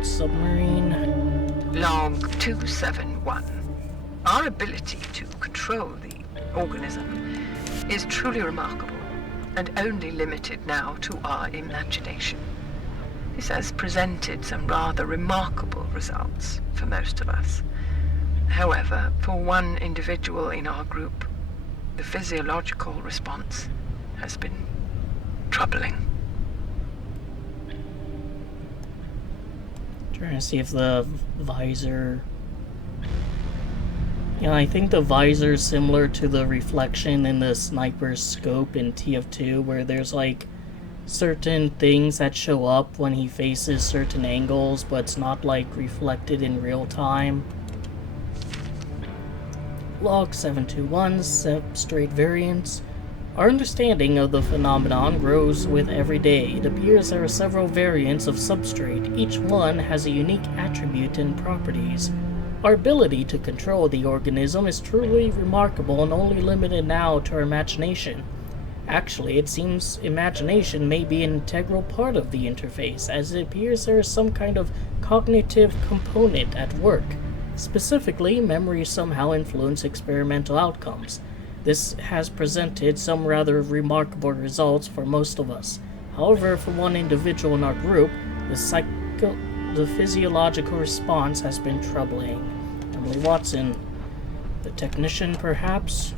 Submarine. Log 271. Our ability to control the organism is truly remarkable and only limited now to our imagination. This has presented some rather remarkable results for most of us. However, for one individual in our group, the physiological response has been troubling. Trying to see if the visor... I think the visor is similar to the reflection in the sniper's scope in TF2, where there's like certain things that show up when he faces certain angles, but it's not like reflected in real time. Log 721, substrate variants. Our understanding of the phenomenon grows with every day. It appears there are several variants of substrate. Each one has a unique attribute and properties. Our ability to control the organism is truly remarkable and only limited now to our imagination. Actually, it seems imagination may be an integral part of the interface, as it appears there is some kind of cognitive component at work. Specifically, memory somehow influence experimental outcomes. This has presented some rather remarkable results for most of us. However, for one individual in our group, the physiological response has been troubling. Emily Watson, the technician, perhaps?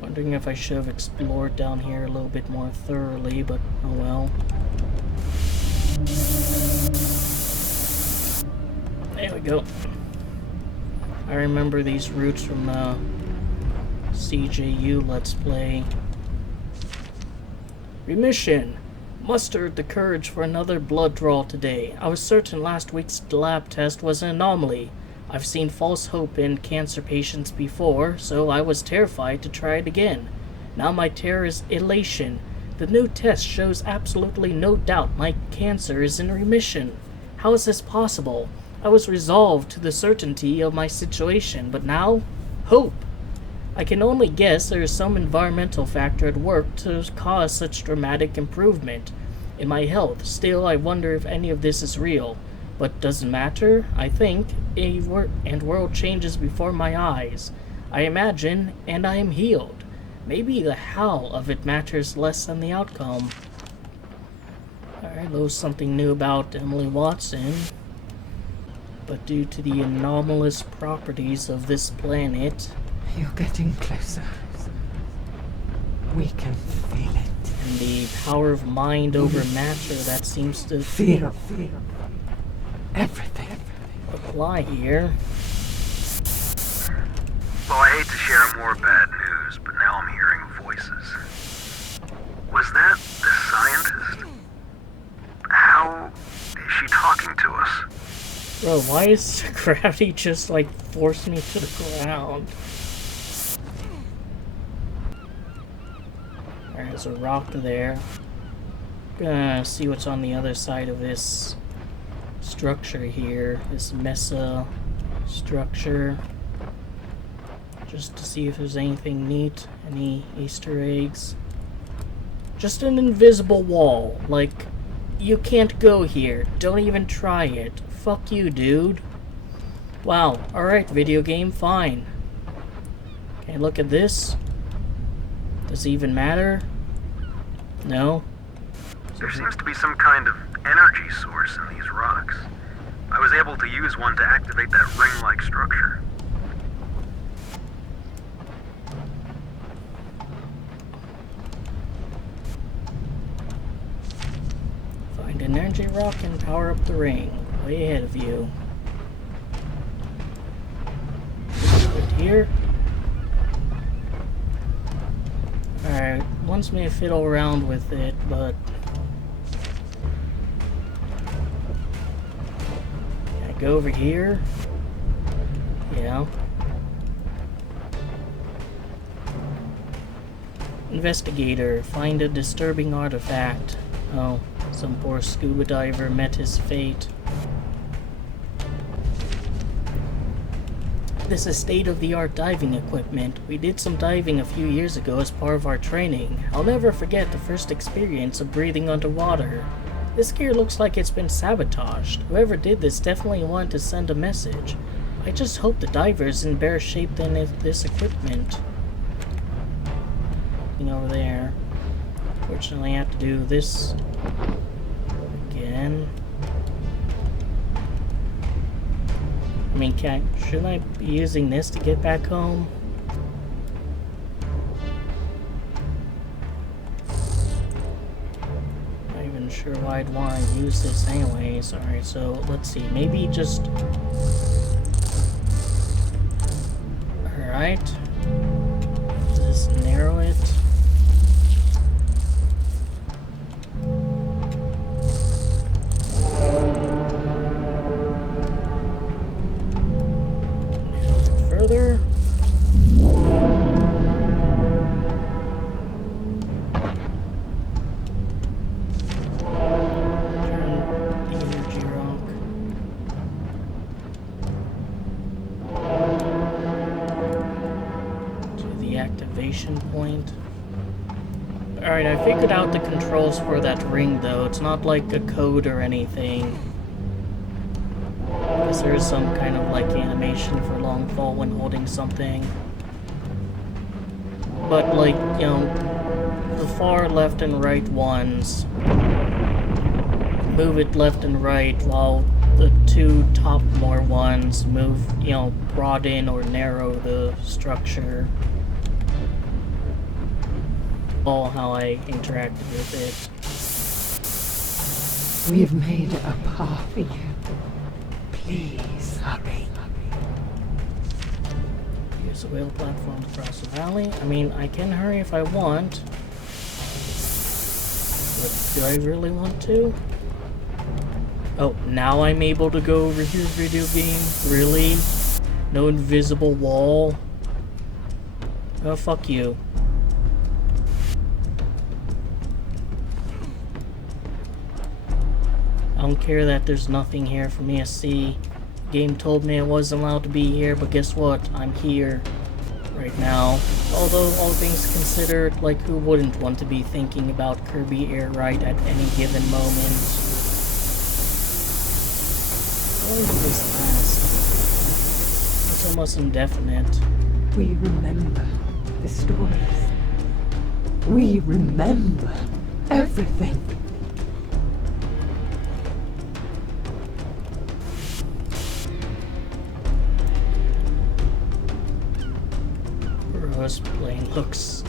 Wondering if I should have explored down here a little bit more thoroughly, but oh well. There we go. I remember these routes from the CJU Let's Play. Remission. Mustered the courage for another blood draw today. I was certain last week's lab test was an anomaly. I've seen false hope in cancer patients before, so I was terrified to try it again. Now my terror is elation. The new test shows absolutely no doubt my cancer is in remission. How is this possible? I was resolved to the certainty of my situation, but now, hope. I can only guess there is some environmental factor at work to cause such dramatic improvement. in my health. Still, I wonder if any of this is real. But doesn't matter. I think world changes before my eyes. I imagine, and I am healed. Maybe the how of it matters less than the outcome. Alright, there's something new about Emily Watson. But due to the anomalous properties of this planet... You're getting closer. We can feel it. And the power of mind over matter that seems to... Feel. Everything. Apply here. Well, I hate to share more bad news, but now I'm hearing voices. Was that the scientist? How is she talking to us? Bro, why is gravity just like forcing me to the ground? Alright, there's a rock there. Gonna see what's on the other side of this structure here. This Mesa structure. Just to see if there's anything neat. Any Easter eggs. Just an invisible wall. Like, you can't go here. Don't even try it. Fuck you, dude. Wow. Alright, video game. Fine. Okay, look at this. Does it even matter? No? There seems to be some kind of energy source in these rocks. I was able to use one to activate that ring-like structure. Find an energy rock and power up the ring. Way ahead of you. Right here. Alright, wants me to fiddle around with it, but... Can I go over here? Yeah. Investigator, find a disturbing artifact. Oh, some poor scuba diver met his fate. This is state-of-the-art diving equipment. We did some diving a few years ago as part of our training. I'll never forget the first experience of breathing underwater. This gear looks like it's been sabotaged. Whoever did this definitely wanted to send a message. I just hope the diver is in better shape than this equipment. Over there. Fortunately, I have to do this again. I mean, shouldn't I be using this to get back home? Not even sure why I'd want to use this anyways. Alright, so let's see. Maybe just... Alright. Just narrow it. Further. Turn the energy rock. To the activation point. Alright, I figured out the controls for that ring though. It's not like a code or anything. I guess there is some kind of like animation for long fall when holding something. But like, you know, the far left and right ones move it left and right, while the two top more ones move, you know, broaden or narrow the structure. All how I interacted with it. We've made a path for you. Please hurry. Use the wheel platform to cross the valley. I mean, I can hurry if I want. But do I really want to? Oh, now I'm able to go over here, video game? Really? No invisible wall? Oh, fuck you. I don't care that there's nothing here for me to see. The game told me I wasn't allowed to be here, but guess what? I'm here. right now. Although, all things considered, like, who wouldn't want to be thinking about Kirby Air Ride at any given moment? How long did this last? It's almost indefinite. We remember the stories. We remember everything. This plane looks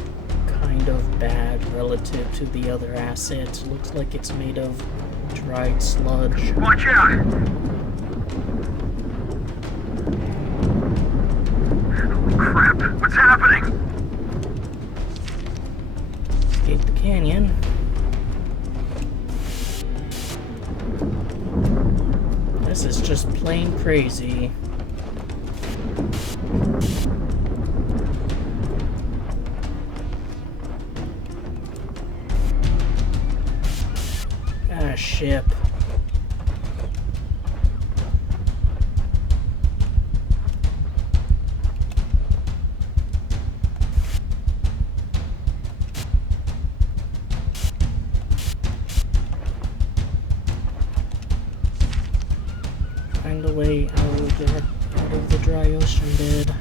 kind of bad relative to the other assets. Looks like it's made of dried sludge. Watch out! Holy crap, what's happening? Escape the canyon. This is just plain crazy. Ship. Find a way out of the dry ocean bed.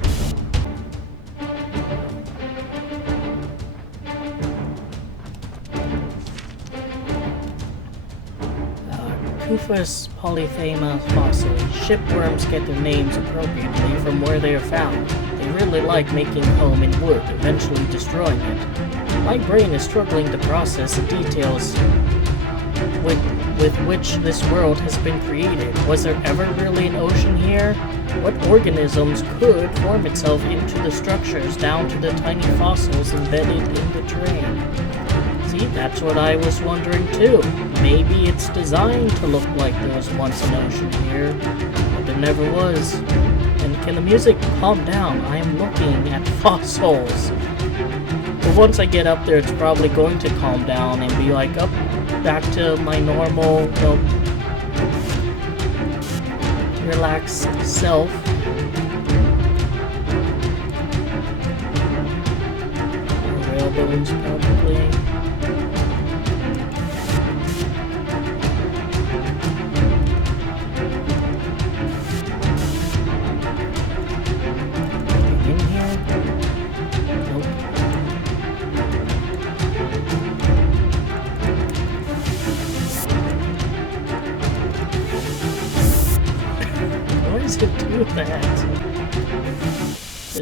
Dino Fossil. Shipworms get their names appropriately from where they are found. They really like making home in wood, eventually destroying it. My brain is struggling to process the details with which this world has been created. Was there ever really an ocean here? What organisms could form itself into the structures down to the tiny fossils embedded in the terrain? See, that's what I was wondering too. Maybe it's designed to look like there was once an ocean here, but there never was. And can the music calm down? I am looking at fossils. But once I get up there, it's probably going to calm down and be like, up, back to my normal, relaxed self. Railbones, probably.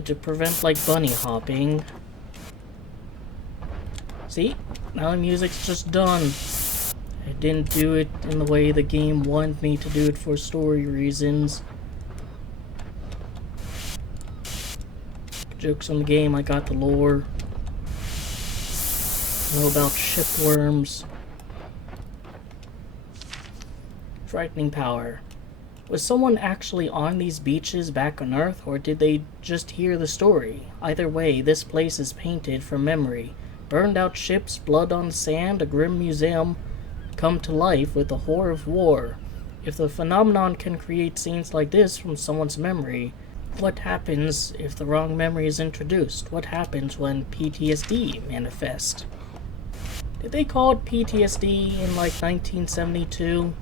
To prevent like bunny hopping. See? Now the music's just done. I didn't do it in the way the game wanted me to do it for story reasons. Jokes on the game, I got the lore. Know about shipworms. Frightening power. Was someone actually on these beaches back on Earth, or did they just hear the story? Either way, this place is painted from memory. Burned out ships, blood on sand, a grim museum come to life with the horror of war. If the phenomenon can create scenes like this from someone's memory, what happens if the wrong memory is introduced? What happens when PTSD manifests? Did they call it PTSD in like 1972?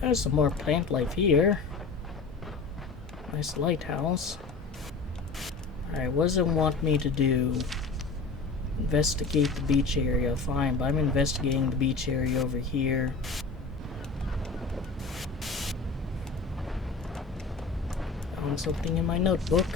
There's some more plant life here. Nice lighthouse. Alright, what does it want me to do? Investigate the beach area. Fine, but I'm investigating the beach area over here. Found something in my notebook.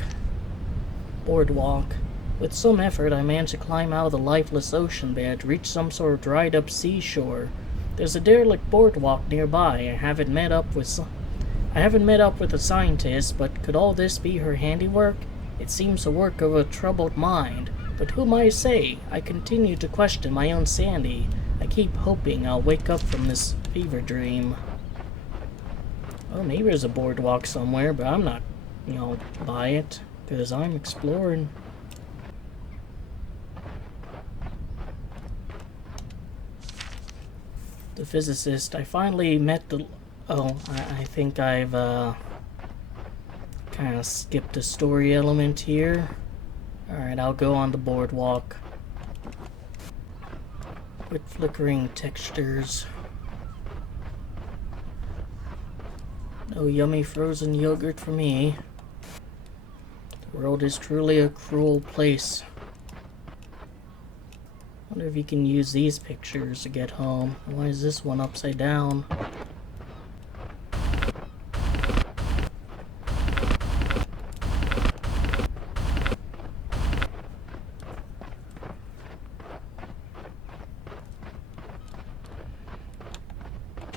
Boardwalk. With some effort, I managed to climb out of the lifeless ocean bed, reach some sort of dried up seashore. There's a derelict boardwalk nearby. I haven't met up with a scientist, but could all this be her handiwork? It seems the work of a troubled mind. But who am I to say? I continue to question my own sanity. I keep hoping I'll wake up from this fever dream. Well, maybe there's a boardwalk somewhere, but I'm not, by it, because I'm exploring. the physicist. I finally met the... Oh, I think I've kind of skipped a story element here. Alright, I'll go on the boardwalk. With flickering textures. No yummy frozen yogurt for me. The world is truly a cruel place. Wonder if you can use these pictures to get home. Why is this one upside down?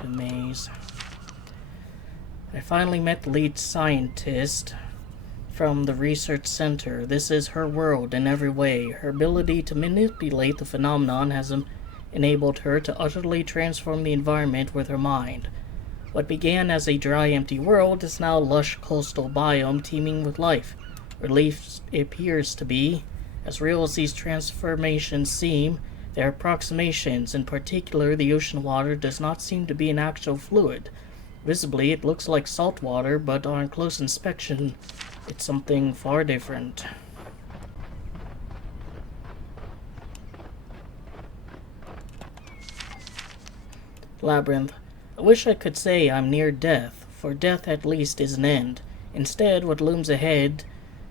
Maze. I finally met the lead scientist from the research center. This is her world in every way. Her ability to manipulate the phenomenon has enabled her to utterly transform the environment with her mind. What began as a dry, empty world is now a lush coastal biome teeming with life. Or at least it appears to be. As real as these transformations seem, their approximations, in particular the ocean water, does not seem to be an actual fluid. Visibly, it looks like salt water, but on close inspection, it's something far different. Labyrinth. I wish I could say I'm near death, for death at least is an end. Instead, what looms ahead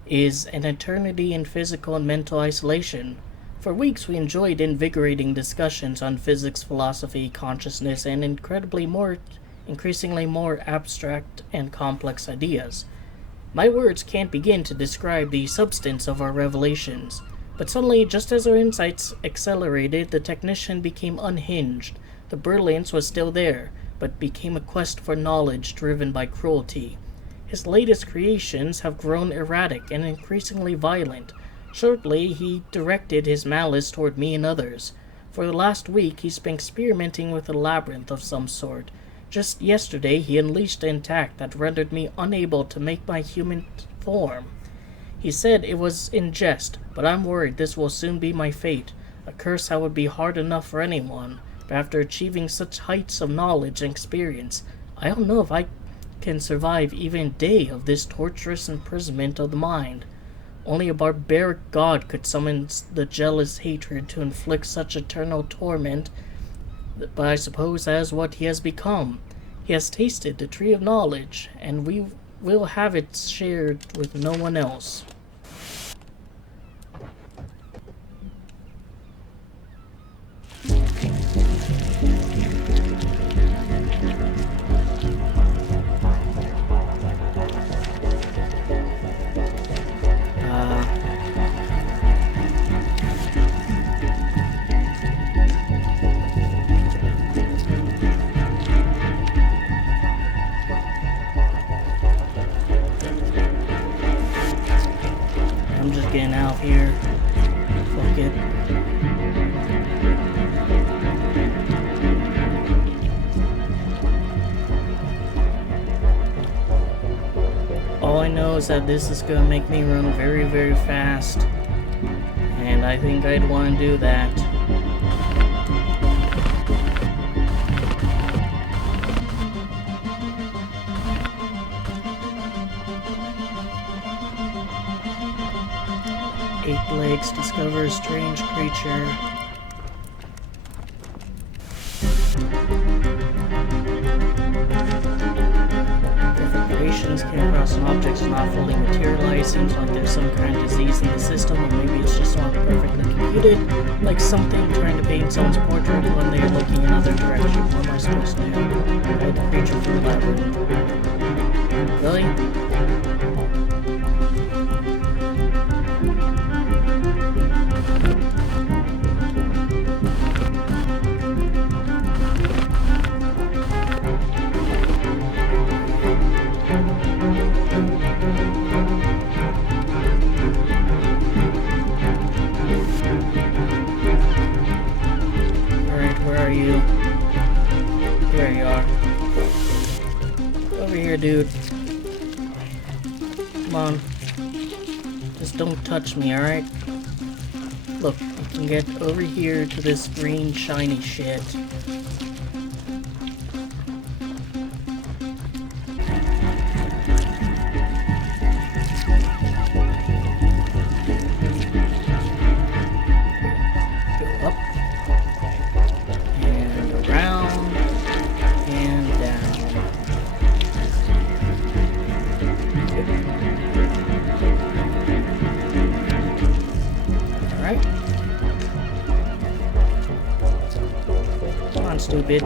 is an eternity in physical and mental isolation. For weeks we enjoyed invigorating discussions on physics, philosophy, consciousness, and increasingly more abstract and complex ideas. My words can't begin to describe the substance of our revelations, but suddenly, just as our insights accelerated, the technician became unhinged. The brilliance was still there, but became a quest for knowledge driven by cruelty. His latest creations have grown erratic and increasingly violent. Shortly, he directed his malice toward me and others. For the last week, he's been experimenting with a labyrinth of some sort. Just yesterday, he unleashed an attack that rendered me unable to make my human form. He said it was in jest, but I'm worried this will soon be my fate. A curse that would be hard enough for anyone, but after achieving such heights of knowledge and experience, I don't know if I can survive even a day of this torturous imprisonment of the mind. Only a barbaric god could summon the jealous hatred to inflict such eternal torment, but I suppose that is what he has become. He has tasted the tree of knowledge, and we will have it shared with no one else. I'm just getting out of here. Fuck it. All I know is that this is gonna make me run very, very fast. And I think I'd want to do that. Eight legs discover a strange creature. Different creations came across an object that's not fully materialized. Seems like there's some kind of disease in the system, or maybe it's just not perfectly computed. Like something trying to paint someone's portrait when they're looking in another direction. What am I supposed to do? Guide the creature through the labyrinth. Really? Dude. Come on. Just don't touch me, alright? Look, I can get over here to this green shiny shit. bit.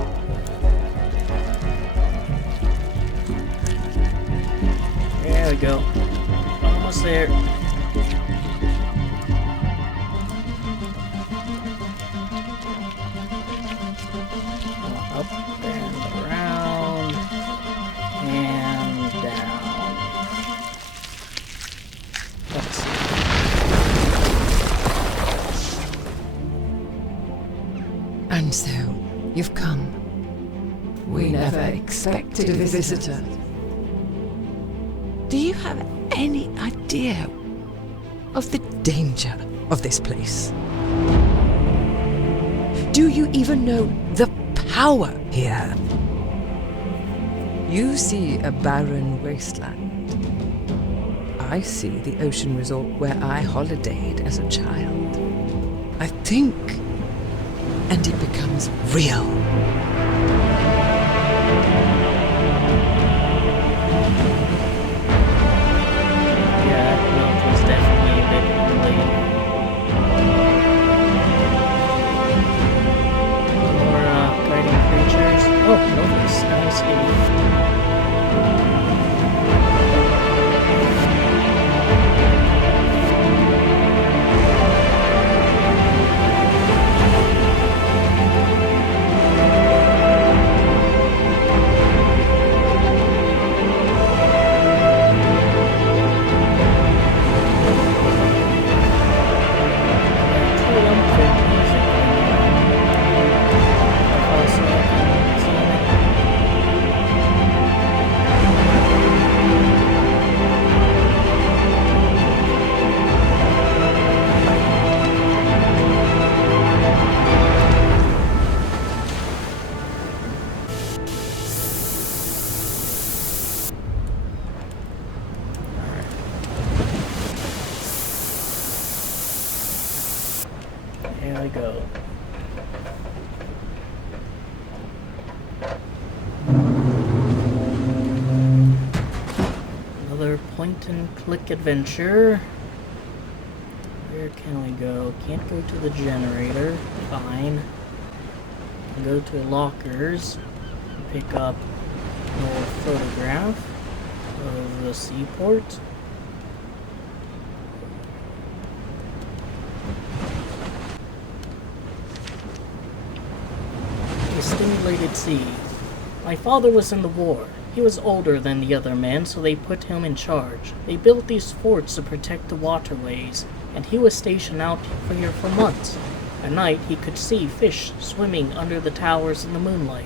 There we go. Almost there. Up and around and down. Let's see. And so, you've come. We never expected a visitor. Do you have any idea of the danger of this place? Do you even know the power here? You see a barren wasteland. I see the ocean resort where I holidayed as a child. I think, and it becomes real. Yeah, that build was definitely a bit early. More guiding creatures. Oh, Novus. Nice game. Here we go. Another point and click adventure. Where can we go? Can't go to the generator. Fine. Go to lockers. Pick up an old photograph of the seaport. Stimulated sea. My father was in the war. He was older than the other men, so they put him in charge. They built these forts to protect the waterways, and he was stationed out here for months. At night, he could see fish swimming under the towers in the moonlight.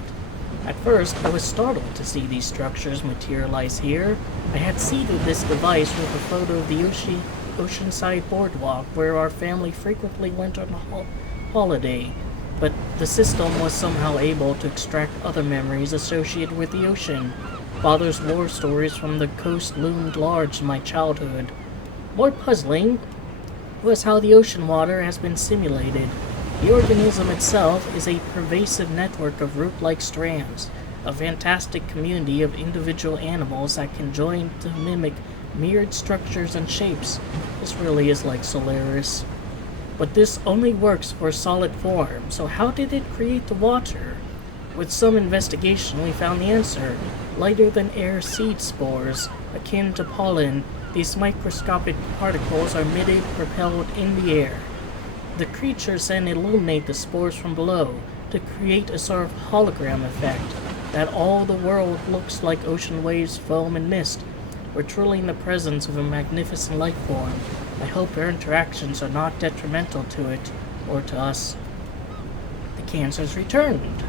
At first, I was startled to see these structures materialize here. I had seeded this device with a photo of the oceanside boardwalk where our family frequently went on a holiday. But the system was somehow able to extract other memories associated with the ocean. Father's war stories from the coast loomed large in my childhood. More puzzling was how the ocean water has been simulated. The organism itself is a pervasive network of root-like strands, a fantastic community of individual animals that can join to mimic myriad structures and shapes. This really is like Solaris. But this only works for solid form, so how did it create the water? With some investigation, we found the answer. Lighter than air seed spores, akin to pollen, these microscopic particles are emitted, propelled in the air. The creatures then illuminate the spores from below to create a sort of hologram effect, that all the world looks like ocean waves, foam, and mist. We're truly in the presence of a magnificent life form. I hope our interactions are not detrimental to it, or to us. The cancers returned.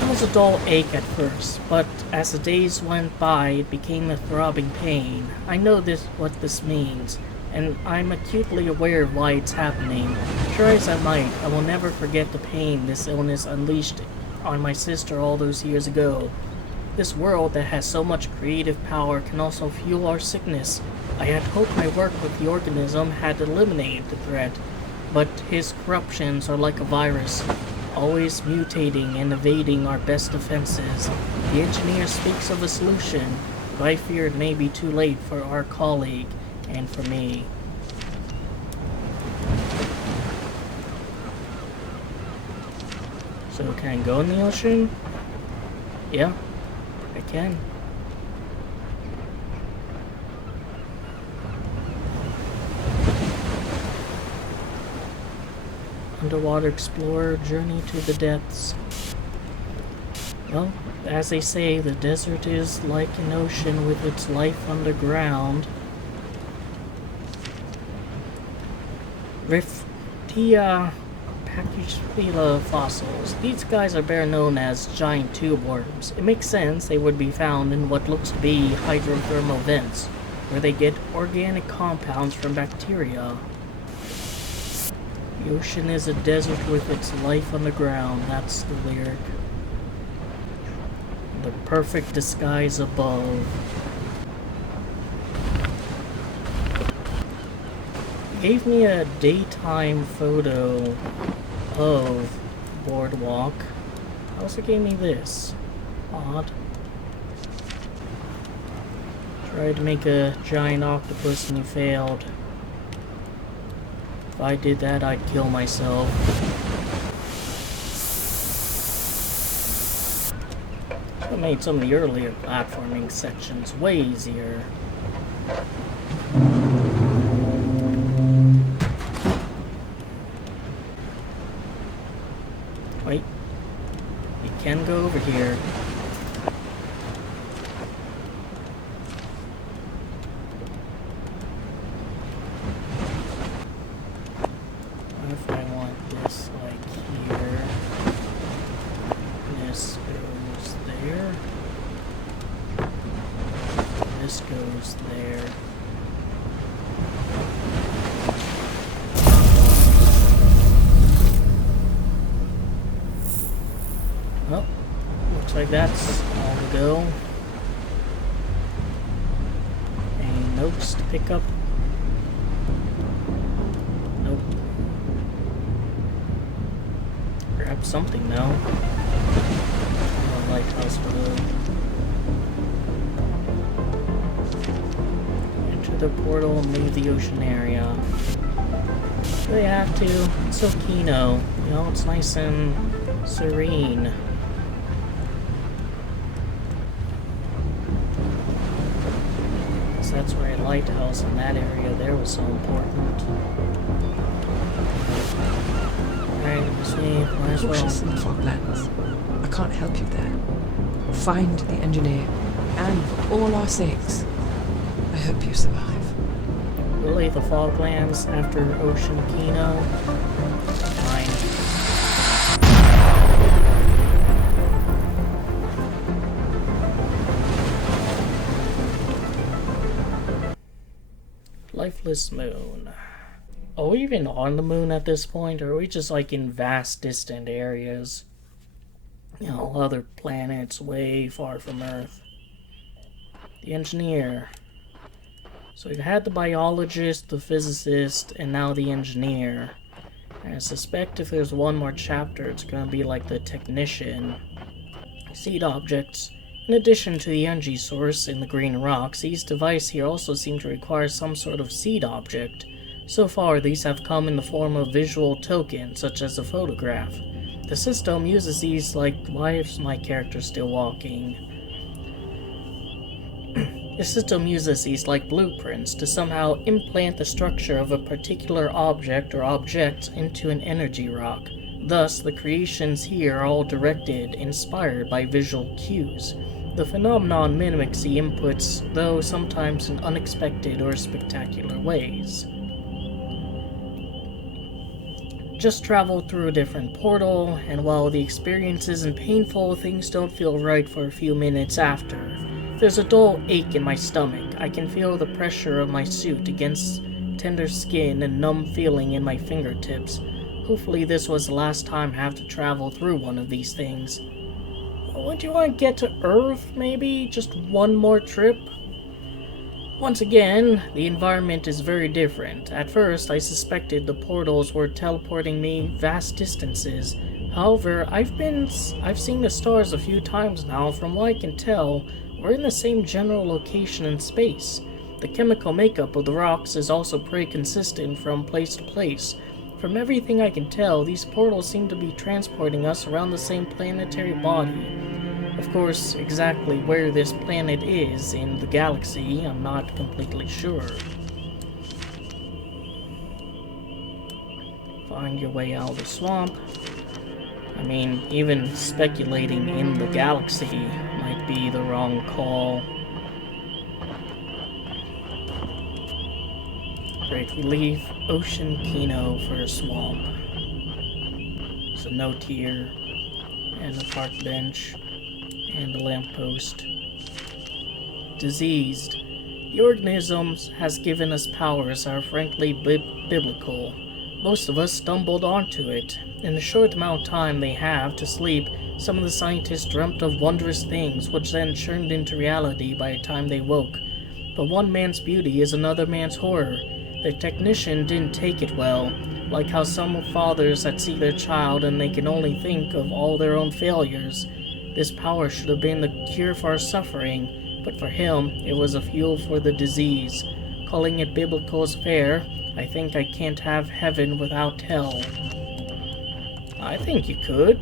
It was a dull ache at first, but as the days went by, it became a throbbing pain. I know what this means, and I'm acutely aware of why it's happening. Try as I might, I will never forget the pain this illness unleashed on my sister all those years ago. This world that has so much creative power can also fuel our sickness. I had hoped my work with the organism had eliminated the threat, but his corruptions are like a virus, always mutating and evading our best defenses. The engineer speaks of a solution, but I fear it may be too late for our colleague and for me. So can I go in the ocean? Yeah, I can. Underwater explorer journey to the depths. Well, as they say, the desert is like an ocean with its life underground. Riftia Pachyspila fossils. These guys are better known as giant tube worms. It makes sense they would be found in what looks to be hydrothermal vents, where they get organic compounds from bacteria. The ocean is a desert with its life underground. That's the lyric. The perfect disguise above. Gave me a daytime photo of Boardwalk. Also gave me this. Odd. Tried to make a giant octopus and he failed. If I did that, I'd kill myself. It made some of the earlier platforming sections way easier. Wait. You can go over here. What if I want this like here? This goes there. This goes there. Well, looks like that's all to go. Any notes to pick up? Nope. Grab something now. Lighthouse blue. Enter the portal and leave the ocean area. They have to. It's so Kino. You know, it's nice and serene. That's why a lighthouse in that area there was so important. Alright, let's see. Might as Cautious in well. foglands. I can't help you there. Find the engineer, and for all our sakes, I hope you survive. Really, the foglands after Ocean Kino? Fine. Lifeless Moon. Are we even on the moon at this point, or are we just like in vast distant areas? You know, other planets way far from Earth. The engineer. So we've had the biologist, the physicist, and now the engineer. And I suspect if there's one more chapter, it's gonna be like the technician. Seed objects. In addition to the energy source in the green rocks, these devices here also seem to require some sort of seed object. So far, these have come in the form of visual tokens, such as a photograph. The system uses these like... Why is my character still walking? The system uses these like blueprints to somehow implant the structure of a particular object or objects into an energy rock. Thus, the creations here are all directed, inspired by visual cues. The phenomenon mimics the inputs, though sometimes in unexpected or spectacular ways. Just traveled through a different portal, and while the experience isn't painful, things don't feel right for a few minutes after. There's a dull ache in my stomach. I can feel the pressure of my suit against tender skin and numb feeling in my fingertips. Hopefully this was the last time I have to travel through one of these things. Would you want to get to Earth, maybe? Just one more trip? Once again, the environment is very different. At first, I suspected the portals were teleporting me vast distances. However, I've seen the stars a few times now. From what I can tell, we're in the same general location in space. The chemical makeup of the rocks is also pretty consistent from place to place. From everything I can tell, these portals seem to be transporting us around the same planetary body. Of course, exactly where this planet is in the galaxy, I'm not completely sure. Find your way out of the swamp. I mean, even speculating in the galaxy might be the wrong call. Great relief, ocean Kino for a swamp. There's a note here, and a park bench, and a lamppost. Diseased. The organisms has given us powers that are frankly biblical. Most of us stumbled onto it. In the short amount of time they have to sleep, some of the scientists dreamt of wondrous things, which then churned into reality by the time they woke. But one man's beauty is another man's horror. The technician didn't take it well, like how some fathers that see their child and they can only think of all their own failures. This power should have been the cure for our suffering, but for him, it was a fuel for the disease. Calling it biblical is fair. I think I can't have heaven without hell. I think you could.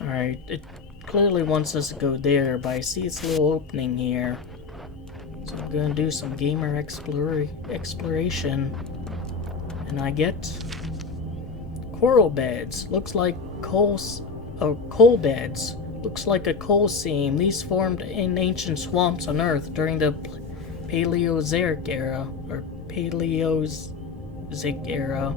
Alright, it clearly wants us to go there, but I see its little opening here. So I'm gonna do some gamer exploration. And I get coral beds. Looks like coal beds. Looks like a coal seam. These formed in ancient swamps on Earth during the Paleozoic era, or Paleozoic era.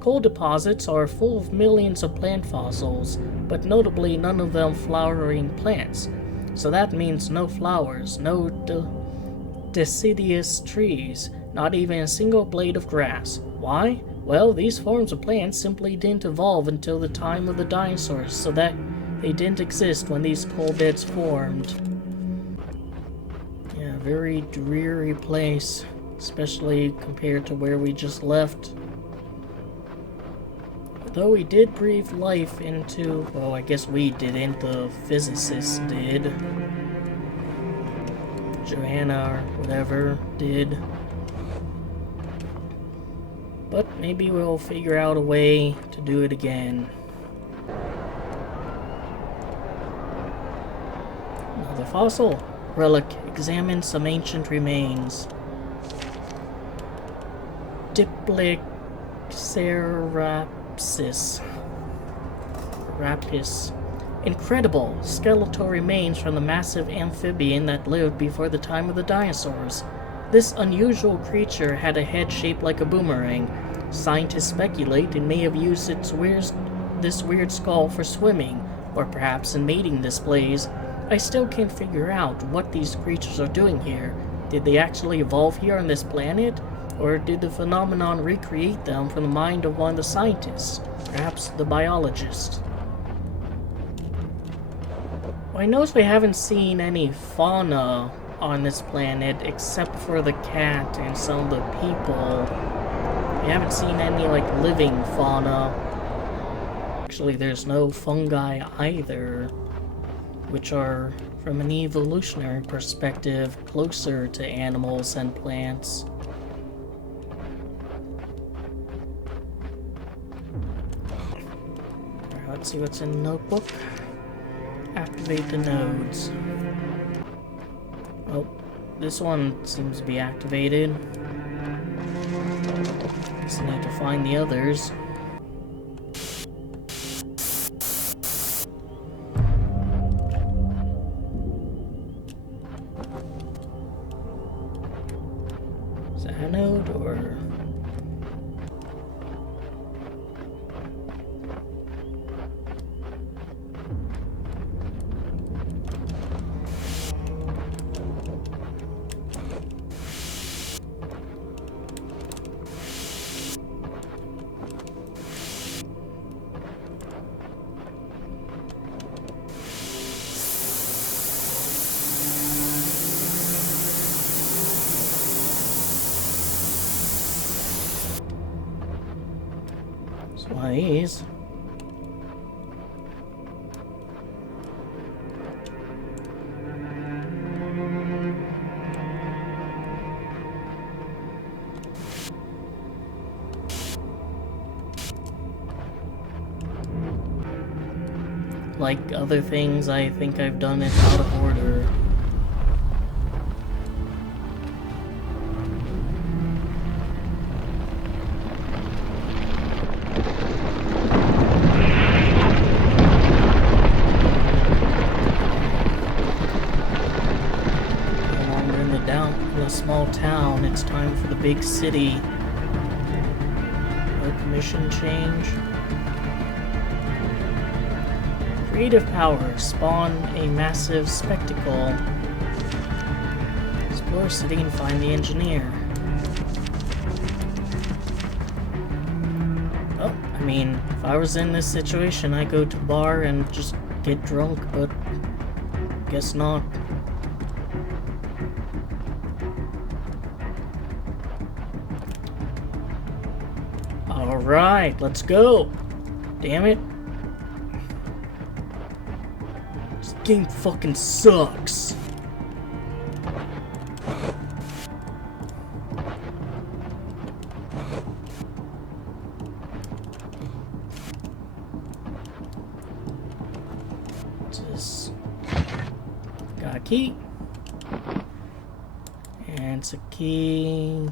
Coal deposits are full of millions of plant fossils, but notably none of them flowering plants. So that means no flowers, no deciduous trees, not even a single blade of grass. Why? Well, these forms of plants simply didn't evolve until the time of the dinosaurs, so that they didn't exist when these coal beds formed. Yeah, very dreary place, especially compared to where we just left. Though we did breathe life into, well, I guess we didn't, the physicists did. Joanna, or whatever, did. But maybe we'll figure out a way to do it again. Another fossil. Relic. Examine some ancient remains. Diplexerapsis. Rapis. Incredible! Skeletal remains from the massive amphibian that lived before the time of the dinosaurs. This unusual creature had a head shaped like a boomerang. Scientists speculate it may have used this weird skull for swimming, or perhaps in mating displays. I still can't figure out what these creatures are doing here. Did they actually evolve here on this planet? Or did the phenomenon recreate them from the mind of one of the scientists? Perhaps the biologist. Well, I notice we haven't seen any fauna on this planet except for the cat and some of the people. We haven't seen any, like, living fauna. Actually, there's no fungi either, which are, from an evolutionary perspective, closer to animals than plants. Alright, let's see what's in the notebook. Activate the nodes. Oh, this one seems to be activated. Just need to find the others. Is that a node or... one of these. like other things, I think I've done it out of order. No longer in the small town, it's time for the big city. No commission change. Creative power spawn a massive spectacle. Explore city and find the engineer. Oh, I mean, if I was in this situation, I'd go to a bar and just get drunk, but guess not. Alright, let's go! Damn it. This game fucking sucks. What's this? Got a key. And it's a key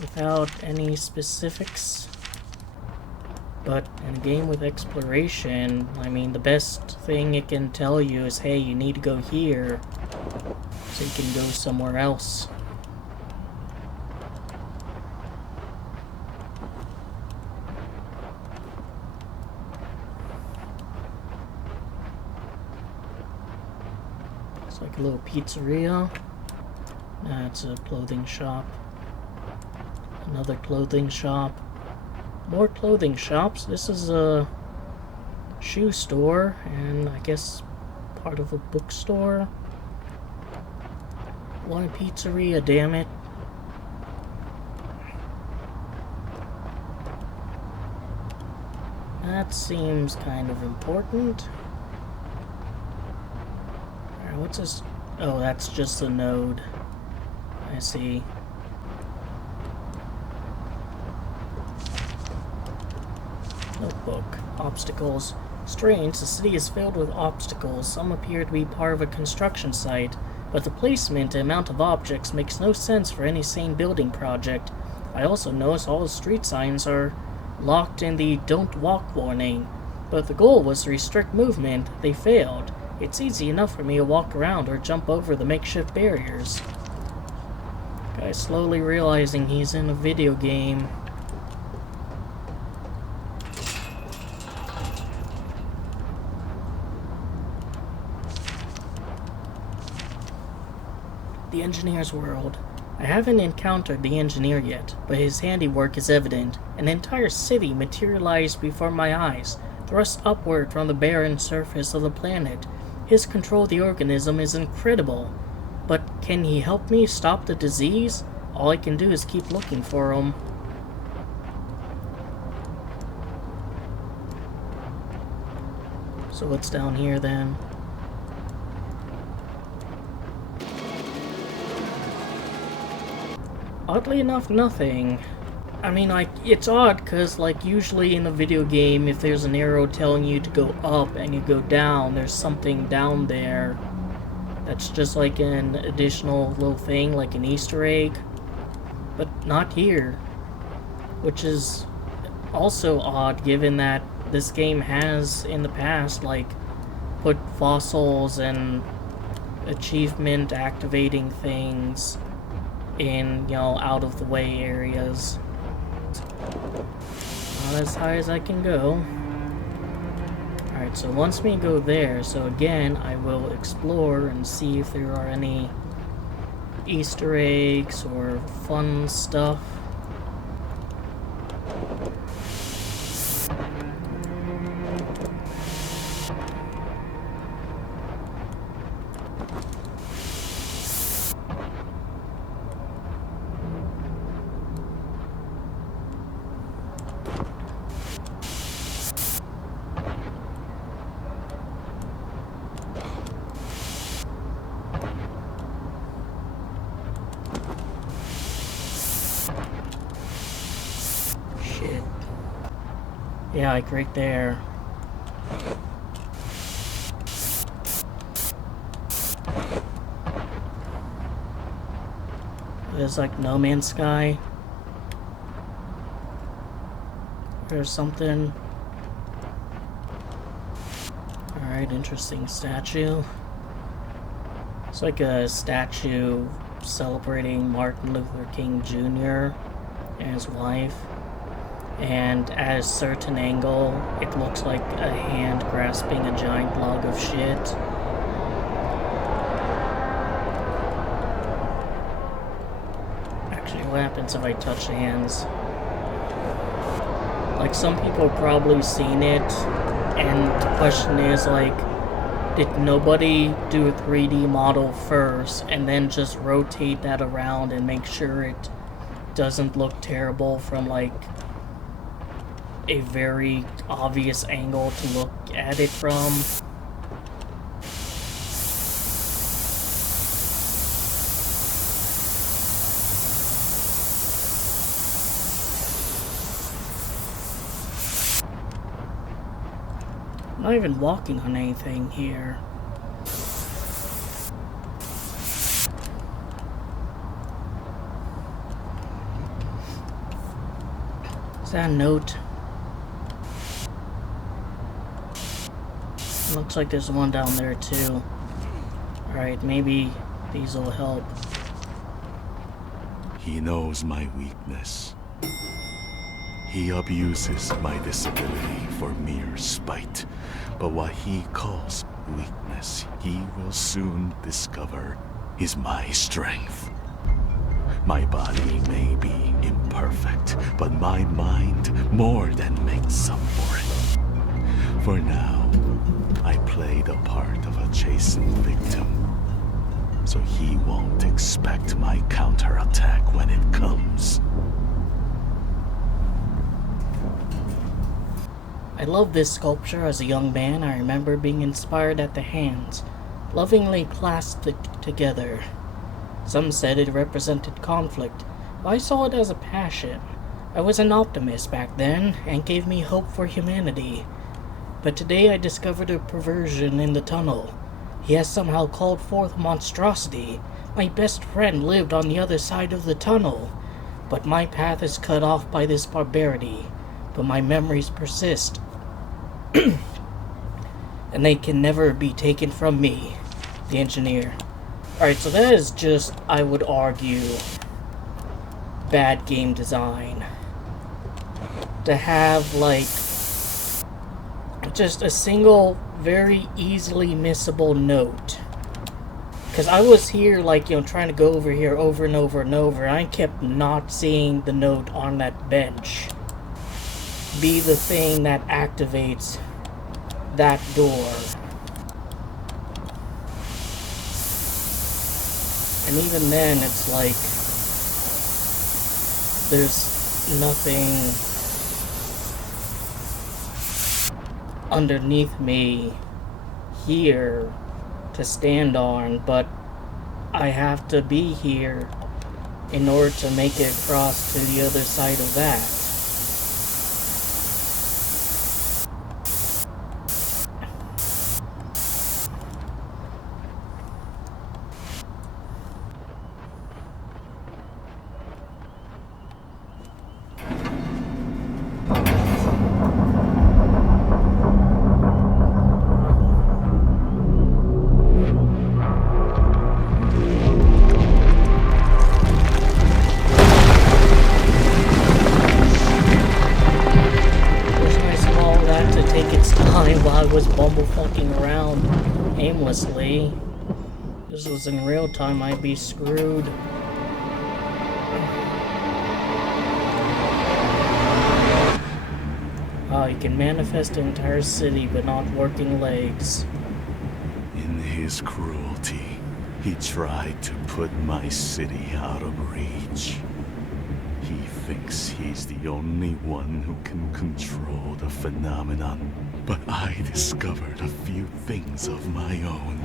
without any specifics. But in a game with exploration, I mean, the best thing it can tell you is, hey, you need to go here, so you can go somewhere else. It's like a little pizzeria. Nah, it's a clothing shop. Another clothing shop. More clothing shops. This is a shoe store and I guess part of a bookstore. Why pizzeria, damn it. That seems kind of important. Alright, what's this? Oh, that's just a node. I see. Notebook. Obstacles. Strange, the city is filled with obstacles. Some appear to be part of a construction site, but the placement and amount of objects makes no sense for any sane building project. I also notice all the street signs are locked in the don't walk warning, but the goal was to restrict movement. They failed. It's easy enough for me to walk around or jump over the makeshift barriers. Guy's slowly realizing he's in a video game. The engineer's world. I haven't encountered the engineer yet, but his handiwork is evident. An entire city materialized before my eyes, thrust upward from the barren surface of the planet. His control of the organism is incredible. But can he help me stop the disease? All I can do is keep looking for him. So what's down here then? Oddly enough, nothing. I mean, like, it's odd because, like, usually in a video game, if there's an arrow telling you to go up and you go down, there's something down there that's just like an additional little thing, like an Easter egg. But not here. Which is also odd, given that this game has, in the past, like, put fossils and achievement activating things in, you know, out of the way areas. Not as high as I can go. Alright, so once we go there, so again, I will explore and see if there are any Easter eggs or fun stuff. Yeah, like right there. There's like No Man's Sky. Or something. Alright, interesting statue. It's like a statue celebrating Martin Luther King Jr. and his wife. And at a certain angle, it looks like a hand grasping a giant log of shit. Actually, what happens if I touch hands? Like, some people have probably seen it, and the question is, like, did nobody do a 3D model first, and then just rotate that around and make sure it doesn't look terrible from, like, a very obvious angle to look at it from? I'm not even walking on anything here. Is that a note? Looks like there's one down there too. Alright, maybe these will help. He knows my weakness. He abuses my disability for mere spite. But what he calls weakness, he will soon discover is my strength. My body may be imperfect, but my mind more than makes up for it. For now, I play the part of a chastened victim, so he won't expect my counterattack when it comes. I love this sculpture. As a young man, I remember being inspired at the hands, lovingly clasped together. Some said it represented conflict, but I saw it as a passion. I was an optimist back then, and gave me hope for humanity. But today I discovered a perversion in the tunnel. He has somehow called forth monstrosity. My best friend lived on the other side of the tunnel. But my path is cut off by this barbarity. But my memories persist. And they can never be taken from me. The engineer. Alright, so that is just, I would argue, bad game design. To have, like, just a single, very easily missable note. Because I was here, like, you know, trying to go over here over and over and over, and I kept not seeing the note on that bench be the thing that activates that door. And even then, it's like, there's nothing underneath me here to stand on, but I have to be here in order to make it across to the other side of that. Bumblefucking around aimlessly. If this was in real time, I'd be screwed. Oh, you can manifest an entire city but not working legs. In his cruelty, he tried to put my city out of reach. He thinks he's the only one who can control the phenomenon. But I discovered a few things of my own.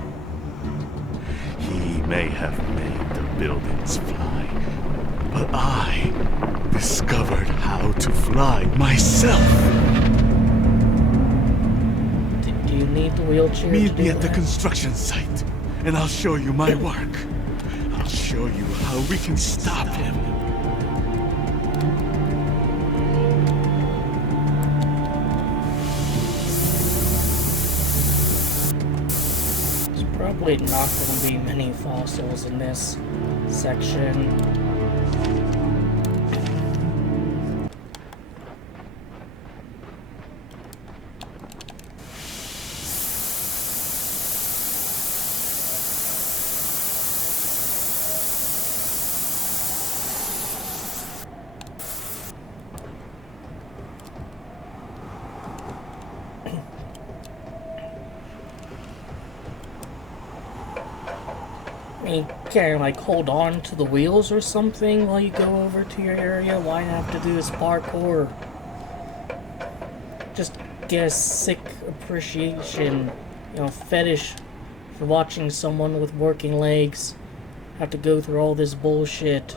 He may have made the buildings fly, but I discovered how to fly myself. Do you need the wheelchair? Meet me at the construction site, and I'll show you my work. I'll show you how we can stop him. There's probably not going to be many fossils in this section. Can you, like, hold on to the wheels or something while you go over to your area? Why have to do this parkour? Just get a sick appreciation, fetish for watching someone with working legs have to go through all this bullshit.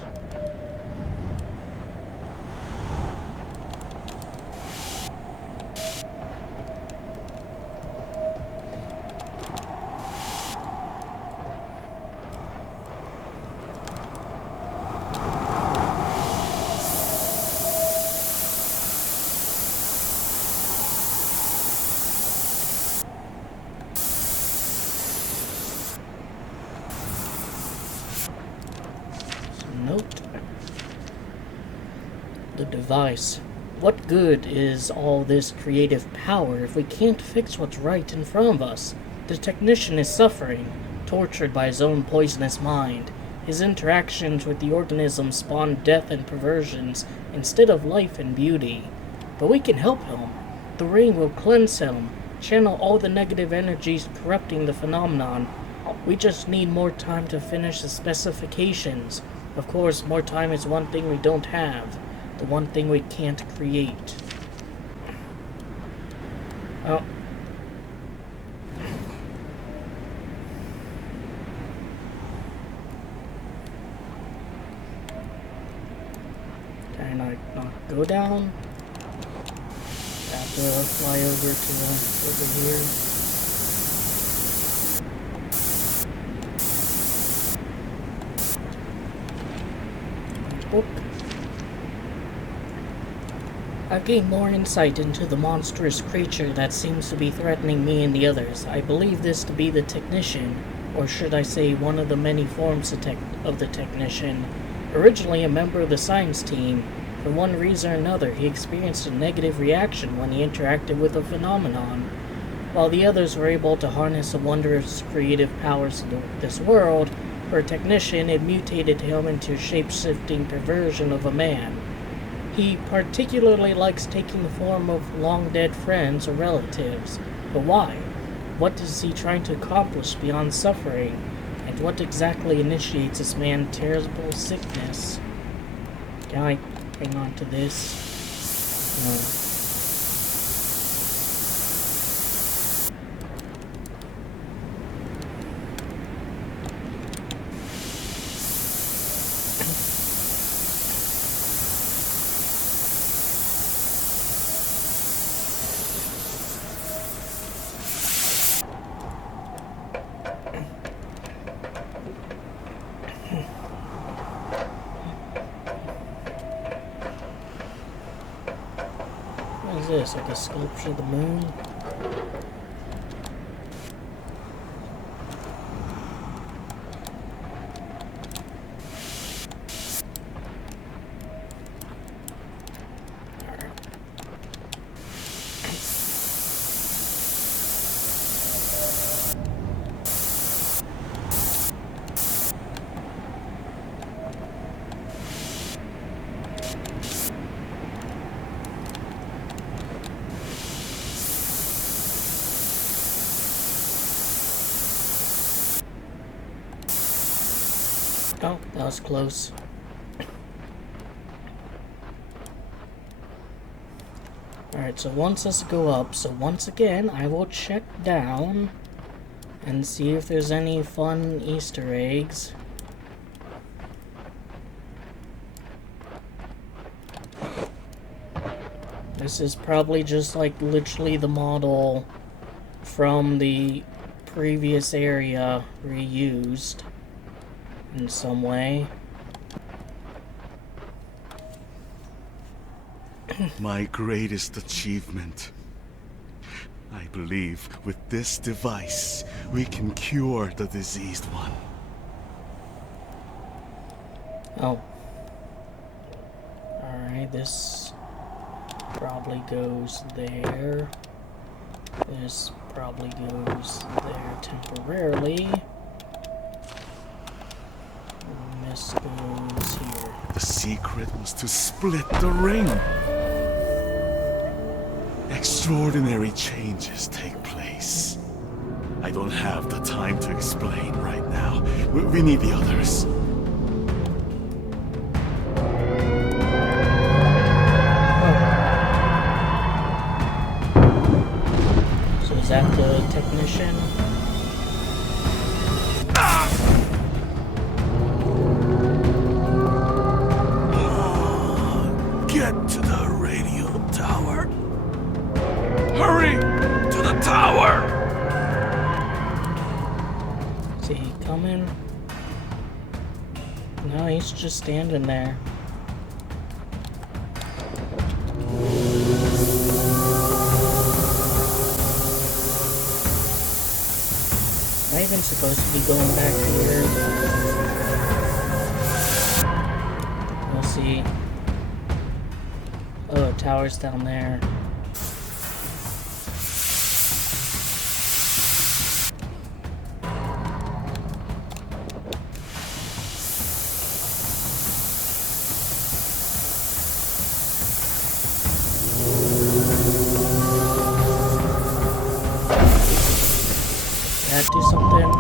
Note. The device. What good is all this creative power if we can't fix what's right in front of us? The technician is suffering, tortured by his own poisonous mind. His interactions with the organism spawn death and perversions instead of life and beauty. But we can help him. The ring will cleanse him, channel all the negative energies corrupting the phenomenon. We just need more time to finish the specifications. Of course, more time is one thing we don't have. The one thing we can't create. Oh. Can I not go down? I have to fly over to over here. Book. I've gained more insight into the monstrous creature that seems to be threatening me and the others. I believe this to be the technician, or should I say one of the many forms of the technician. Originally a member of the science team, for one reason or another he experienced a negative reaction when he interacted with a phenomenon. While the others were able to harness the wondrous creative powers of this world, for a technician, it mutated him into a shape-shifting perversion of a man. He particularly likes taking the form of long-dead friends or relatives. But why? What is he trying to accomplish beyond suffering? And what exactly initiates this man's terrible sickness? Can I hang on to this? No. What is this, like a sculpture of the moon? Oh, that was close. Alright, so once this go up, so once again, I will check down and see if there's any fun Easter eggs. This is probably just like literally the model from the previous area reused. in some way. My greatest achievement. I believe with this device, we can cure the diseased one. Oh. Alright, this probably goes there. This probably goes there temporarily. And this goes here. The secret was to split the ring. Extraordinary changes take place. I don't have the time to explain right now. We need the others. So is that the technician? Get to the radio tower. Hurry to the tower! Is he coming? No, he's just standing there. Am I even supposed to be going back here? We'll see. Oh, the tower's down there. That do something?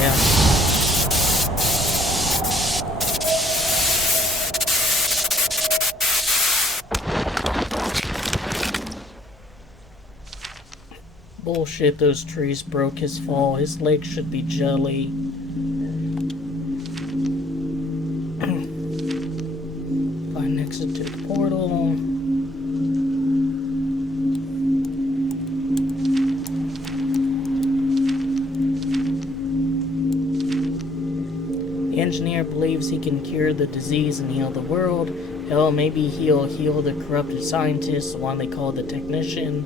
Yeah. Bullshit, those trees broke his fall. His legs should be jelly. Find exit to the portal. The engineer believes he can cure the disease and heal the world. Hell, maybe he'll heal the corrupted scientist, the one they call the technician.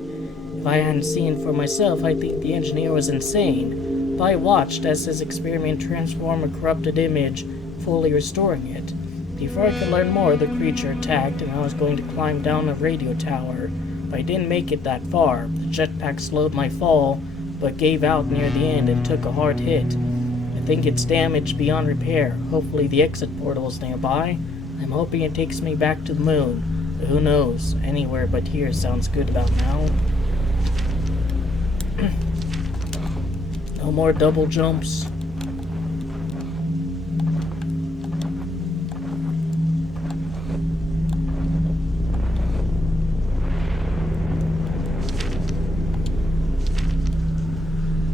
If I hadn't seen for myself, I'd think the engineer was insane. But I watched as his experiment transformed a corrupted image, fully restoring it. Before I could learn more, the creature attacked, and I was going to climb down a radio tower. But I didn't make it that far. The jetpack slowed my fall, but gave out near the end and took a hard hit. I think it's damaged beyond repair. Hopefully the exit portal is nearby. I'm hoping it takes me back to the moon. But who knows? Anywhere but here sounds good about now. No more double jumps.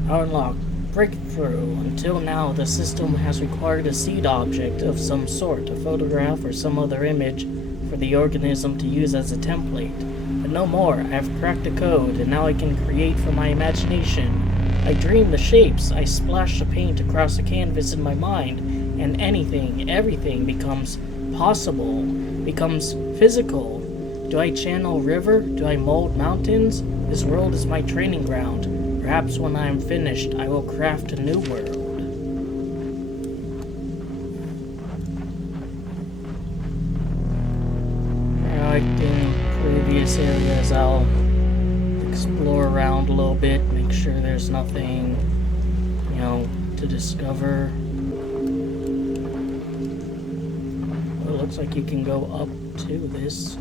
Unlock. Breakthrough. Until now, the system has required a seed object of some sort, a photograph or some other image, for the organism to use as a template. But no more. I have cracked the code, and now I can create from my imagination. I dream the shapes. I splash the paint across the canvas in my mind, and anything, everything becomes possible, becomes physical. Do I channel river? Do I mold mountains? This world is my training ground. Perhaps when I am finished, I will craft a new world. Like in previous areas, I'll explore around a little bit, make sure there's nothing, to discover. Well, it looks like you can go up to this.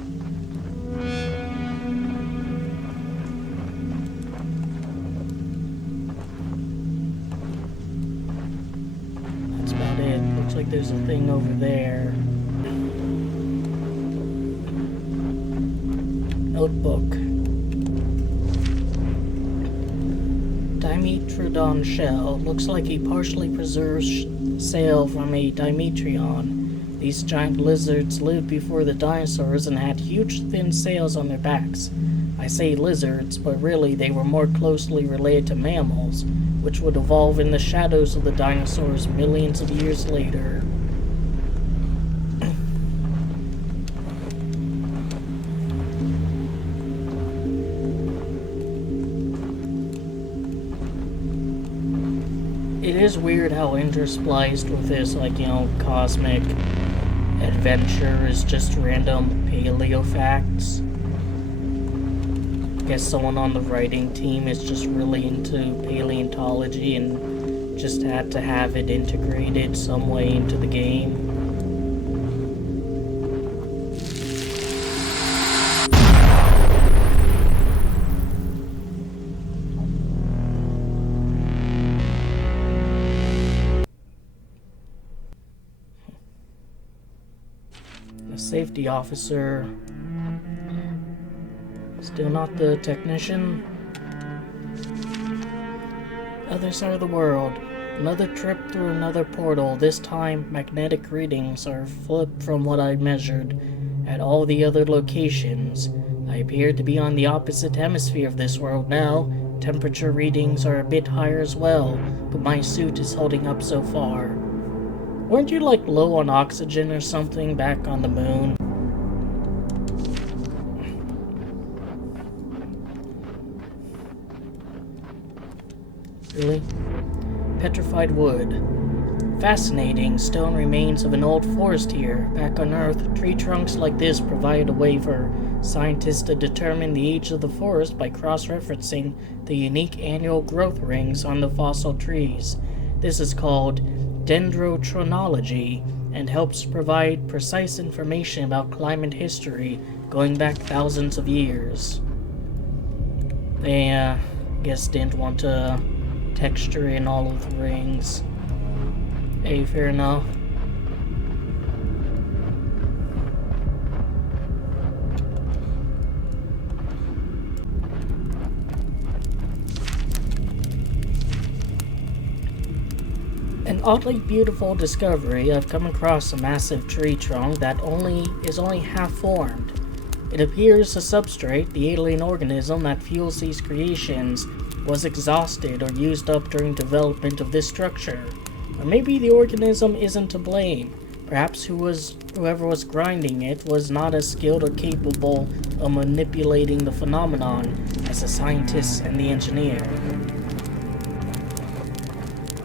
That's about it. Looks like there's a thing over there. Notebook. Dimetrodon shell. Looks like a partially preserved sail from a Dimetrodon. These giant lizards lived before the dinosaurs and had huge thin sails on their backs. I say lizards, but really they were more closely related to mammals, which would evolve in the shadows of the dinosaurs millions of years later. It is weird how interspliced with this, cosmic adventure is just random paleo facts. I guess someone on the writing team is just really into paleontology and just had to have it integrated some way into the game. The safety officer. Still not the technician. Other side of the world. Another trip through another portal. This time, magnetic readings are flipped from what I measured at all the other locations. I appear to be on the opposite hemisphere of this world now. Temperature readings are a bit higher as well, but my suit is holding up so far. Weren't you, low on oxygen or something back on the moon? Really? Petrified wood. Fascinating stone remains of an old forest here. Back on Earth, tree trunks like this provide a way for scientists to determine the age of the forest by cross-referencing the unique annual growth rings on the fossil trees. This is called dendrochronology and helps provide precise information about climate history going back thousands of years. They, guess didn't want to texture in all of the rings. Hey, fair enough. An oddly beautiful discovery. I've come across a massive tree trunk that is only half formed. It appears the substrate, the alien organism that fuels these creations, was exhausted or used up during development of this structure. Or maybe the organism isn't to blame. Perhaps whoever was grinding it was not as skilled or capable of manipulating the phenomenon as the scientists and the engineer.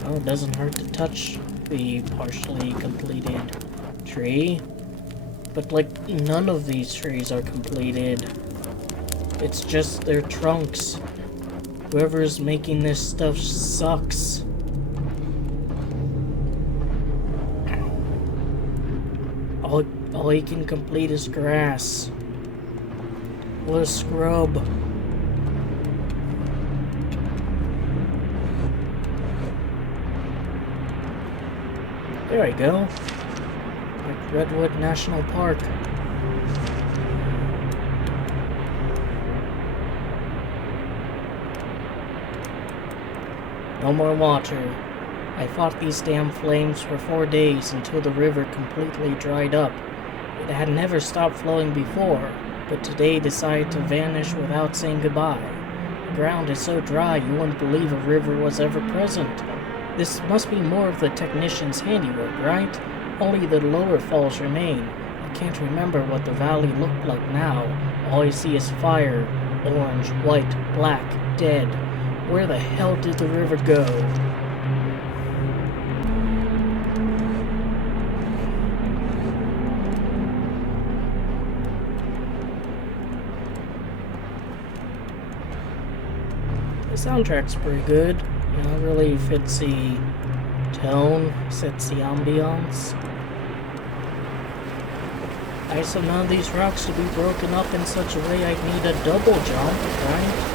Oh, it doesn't hurt to touch the partially completed tree. But none of these trees are completed. It's just their trunks. Whoever's making this stuff sucks. All he can complete is grass. What a scrub. There we go. Like Redwood National Park. No more water. I fought these damn flames for 4 days until the river completely dried up. It had never stopped flowing before, but today decided to vanish without saying goodbye. The ground is so dry you wouldn't believe a river was ever present. This must be more of the technician's handiwork, right? Only the lower falls remain. I can't remember what the valley looked like now. All I see is fire. Orange, white, black, dead. Where the hell did the river go? The soundtrack's pretty good. You know, really fits the tone, sets the ambiance. I saw none of these rocks to be broken up in such a way I'd need a double jump, right?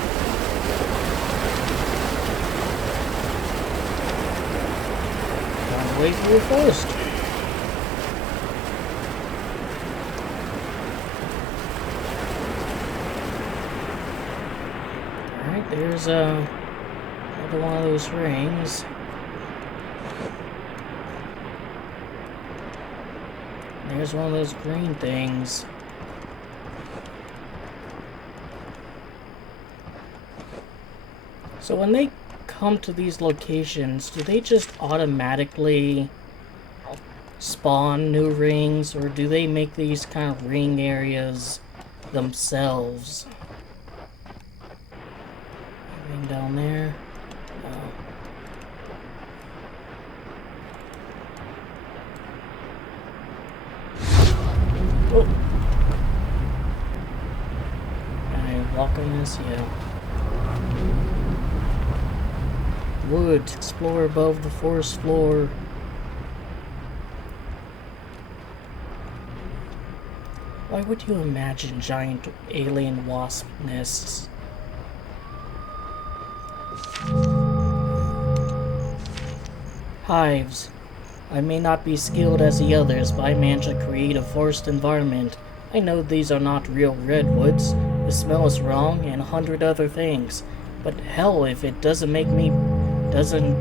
Gotta wait for the forest. Alright, there's another one of those rings. There's one of those green things. So when they come to these locations, do they just automatically spawn new rings, or do they make these kind of ring areas themselves? Anything down there? Oh. Can I walk on this? Yeah. Woods. Explore above the forest floor. Why would you imagine giant alien wasp nests? Hives. I may not be skilled as the others, but I manage to create a forest environment. I know these are not real redwoods. The smell is wrong, and 100 other things. But hell, if it doesn't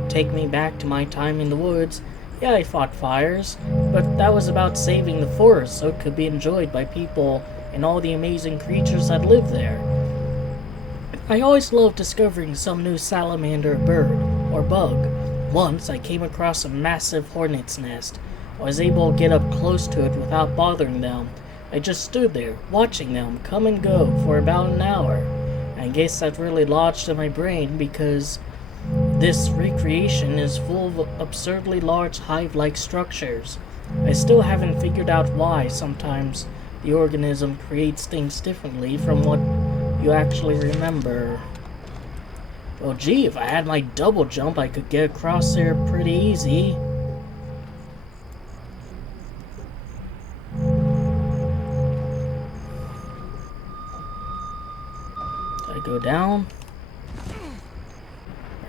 take me back to my time in the woods. Yeah, I fought fires, but that was about saving the forest so it could be enjoyed by people and all the amazing creatures that live there. I always loved discovering some new salamander, bird, or bug. Once, I came across a massive hornet's nest. I was able to get up close to it without bothering them. I just stood there, watching them come and go for about an hour. I guess that really lodged in my brain because this recreation is full of absurdly large hive-like structures. I still haven't figured out why sometimes the organism creates things differently from what you actually remember. Well, gee, if I had my double jump, I could get across there pretty easy. Do I go down?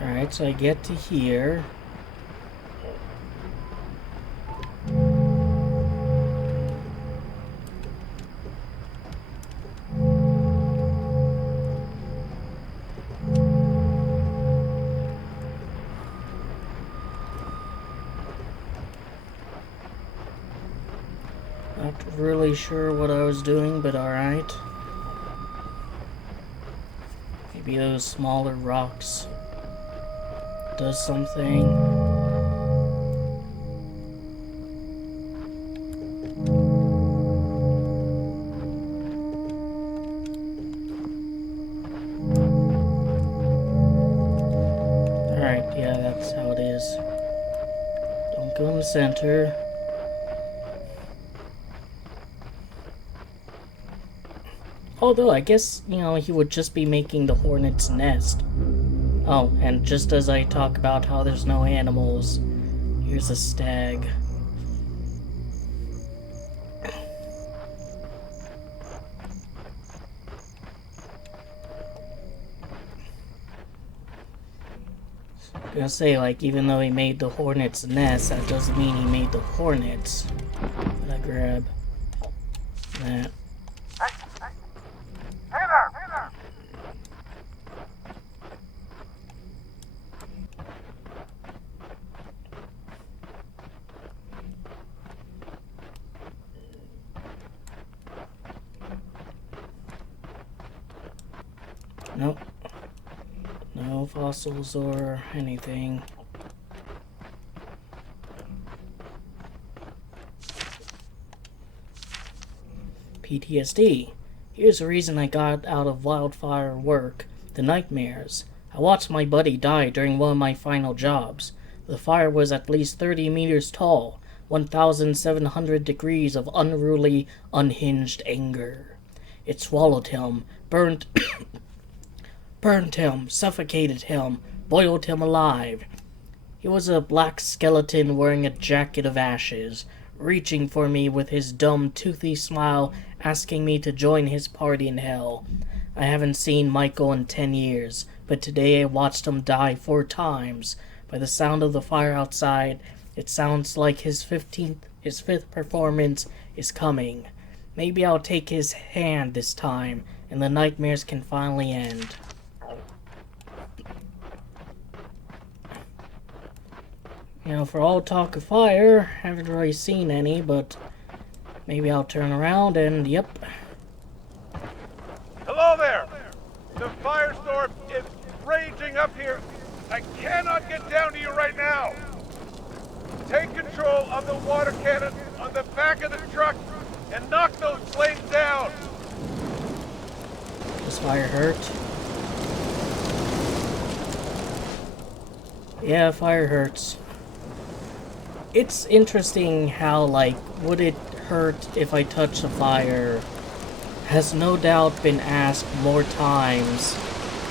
Alright, so I get to here. Not really sure what I was doing, but alright. Maybe those smaller rocks does something. Alright, yeah, that's how it is. Don't go in the center. Although, I guess, you know, he would just be making the hornet's nest. Oh, and just as I talk about how there's no animals, here's a stag. I'm gonna say, like, even though he made the hornet's nest, that doesn't mean he made the hornets. But I grab that. Nope. No fossils or anything. PTSD. Here's the reason I got out of wildfire work. The nightmares. I watched my buddy die during one of my final jobs. The fire was at least 30 meters tall. 1,700 degrees of unruly, unhinged anger. It swallowed him, burned him, suffocated him, boiled him alive. He was a black skeleton wearing a jacket of ashes, reaching for me with his dumb, toothy smile, asking me to join his party in hell. I haven't seen Michael in 10 years, but today I watched him die 4 times. By the sound of the fire outside, it sounds like his fifth performance is coming. Maybe I'll take his hand this time, and the nightmares can finally end. You know, for all talk of fire, haven't really seen any, but maybe I'll turn around and, yep. Hello there! The firestorm is raging moving up here. I cannot get down to you right now. Take control of the water cannon on the back of the truck and knock those flames down. Does fire hurt? Yeah, fire hurts. It's interesting how, like, would it hurt if I touch the fire has no doubt been asked more times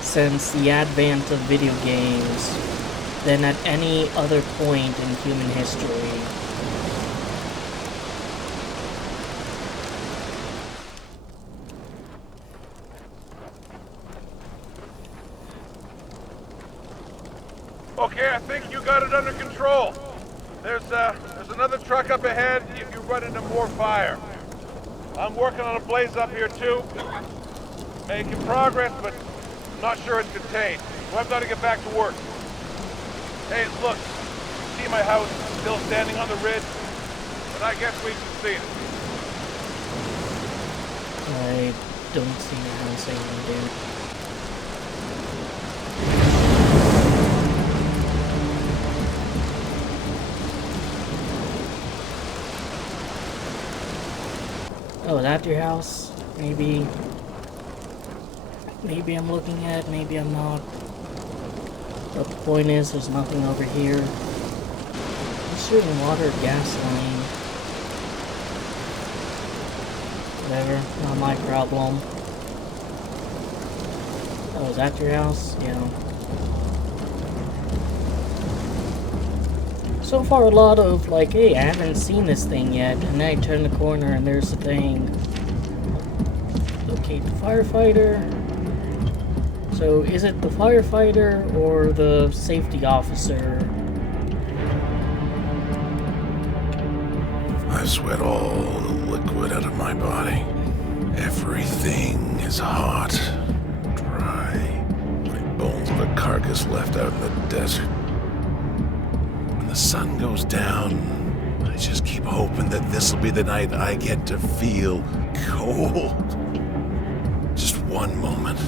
since the advent of video games than at any other point in human history. Okay, I think you got it under control. There's another truck up ahead if you run into more fire. I'm working on a blaze up here too. Making progress, but not sure it's contained. So I've got to get back to work. Hey, look, see my house still standing on the ridge? But I guess we've succeeded. I don't see the house anymore, dude. Oh, is that your house? Maybe I'm looking at it, maybe I'm not. But the point is, there's nothing over here. I'm shooting water, gasoline. Whatever, not my problem. Oh, is that your house? Yeah. So far a lot of, like, hey, I haven't seen this thing yet, and then I turn the corner and there's the thing. Locate the firefighter. So, is it the firefighter or the safety officer? I sweat all the liquid out of my body. Everything is hot, dry, like bones of a carcass left out in the desert. When the sun goes down, I just keep hoping that this'll be the night I get to feel cold. Just one moment.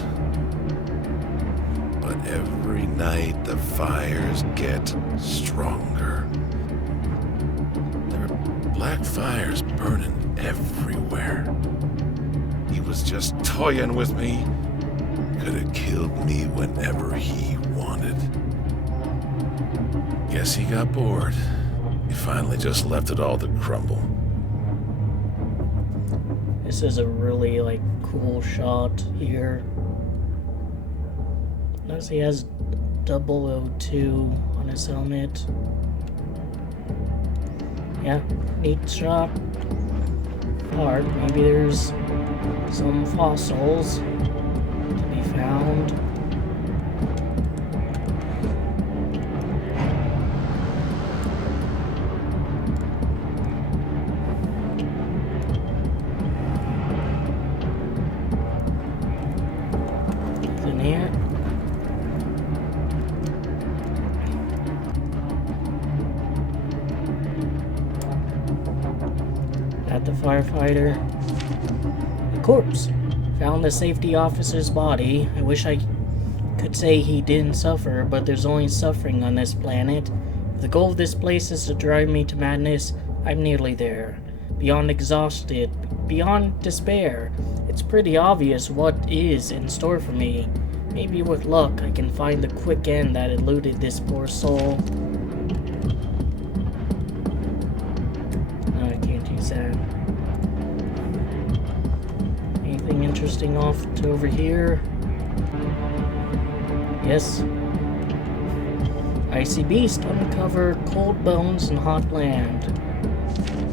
But every night the fires get stronger. There are black fires burning everywhere. He was just toying with me. Could have killed me whenever he wanted. Guess he got bored. He finally just left it all to crumble. This is a really, like, cool shot here. Notice he has 002 on his helmet. Yeah, neat shot. Park. Maybe there's some fossils to be found. Nothing here. At the firefighter. A corpse. Found the safety officer's body. I wish I could say he didn't suffer, but there's only suffering on this planet. If the goal of this place is to drive me to madness, I'm nearly there. Beyond exhausted, beyond despair. It's pretty obvious what is in store for me. Maybe with luck, I can find the quick end that eluded this poor soul. No, I can't use that. Anything interesting off to over here? Yes. Icy beast, uncover cold bones and hot land.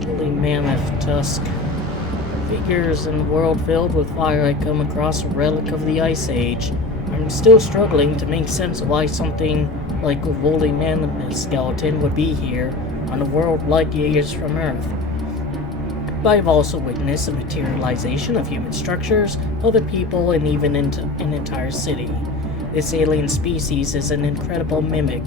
Woolly mammoth tusk. Figures in a world filled with fire, I come across a relic of the Ice Age. I'm still struggling to make sense of why something like a woolly mammoth skeleton would be here on a world light years from Earth. But I've also witnessed the materialization of human structures, other people, and even an entire city. This alien species is an incredible mimic,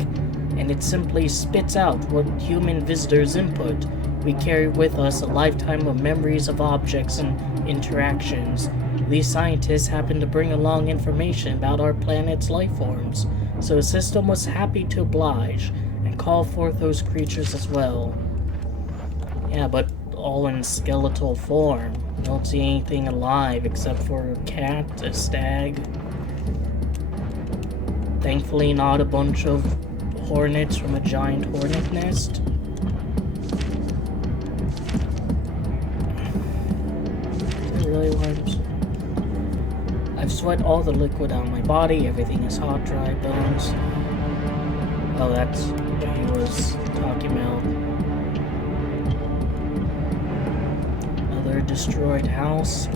and it simply spits out what human visitors input. We carry with us a lifetime of memories of objects and interactions. These scientists happened to bring along information about our planet's life forms, so the system was happy to oblige and call forth those creatures as well. Yeah, but all in skeletal form. Don't see anything alive except for a cat, a stag. Thankfully not a bunch of hornets from a giant hornet nest. Is it really worms? I've sweat all the liquid out of my body. Everything is hot, dry bones. Oh, that's what he was talking about. Another destroyed house.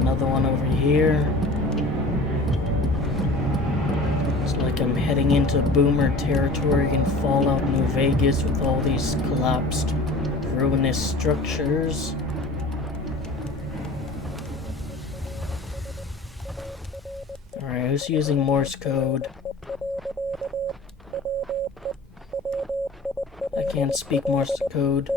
Another one over here. It's like I'm heading into boomer territory in Fallout New Vegas with all these collapsed, ruinous structures. Alright, who's using Morse code? I can't speak Morse code.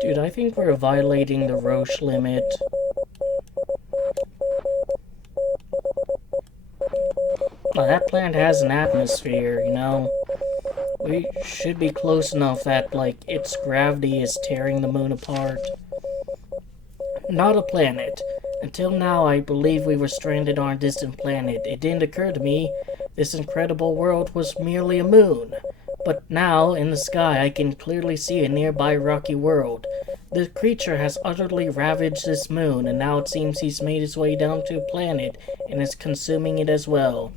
Dude, I think we're violating the Roche limit. Well, that planet has an atmosphere, you know? We should be close enough that, like, its gravity is tearing the moon apart. Not a planet. Until now, I believe we were stranded on a distant planet. It didn't occur to me this incredible world was merely a moon. But now, in the sky, I can clearly see a nearby rocky world. The creature has utterly ravaged this moon, and now it seems he's made his way down to a planet and is consuming it as well.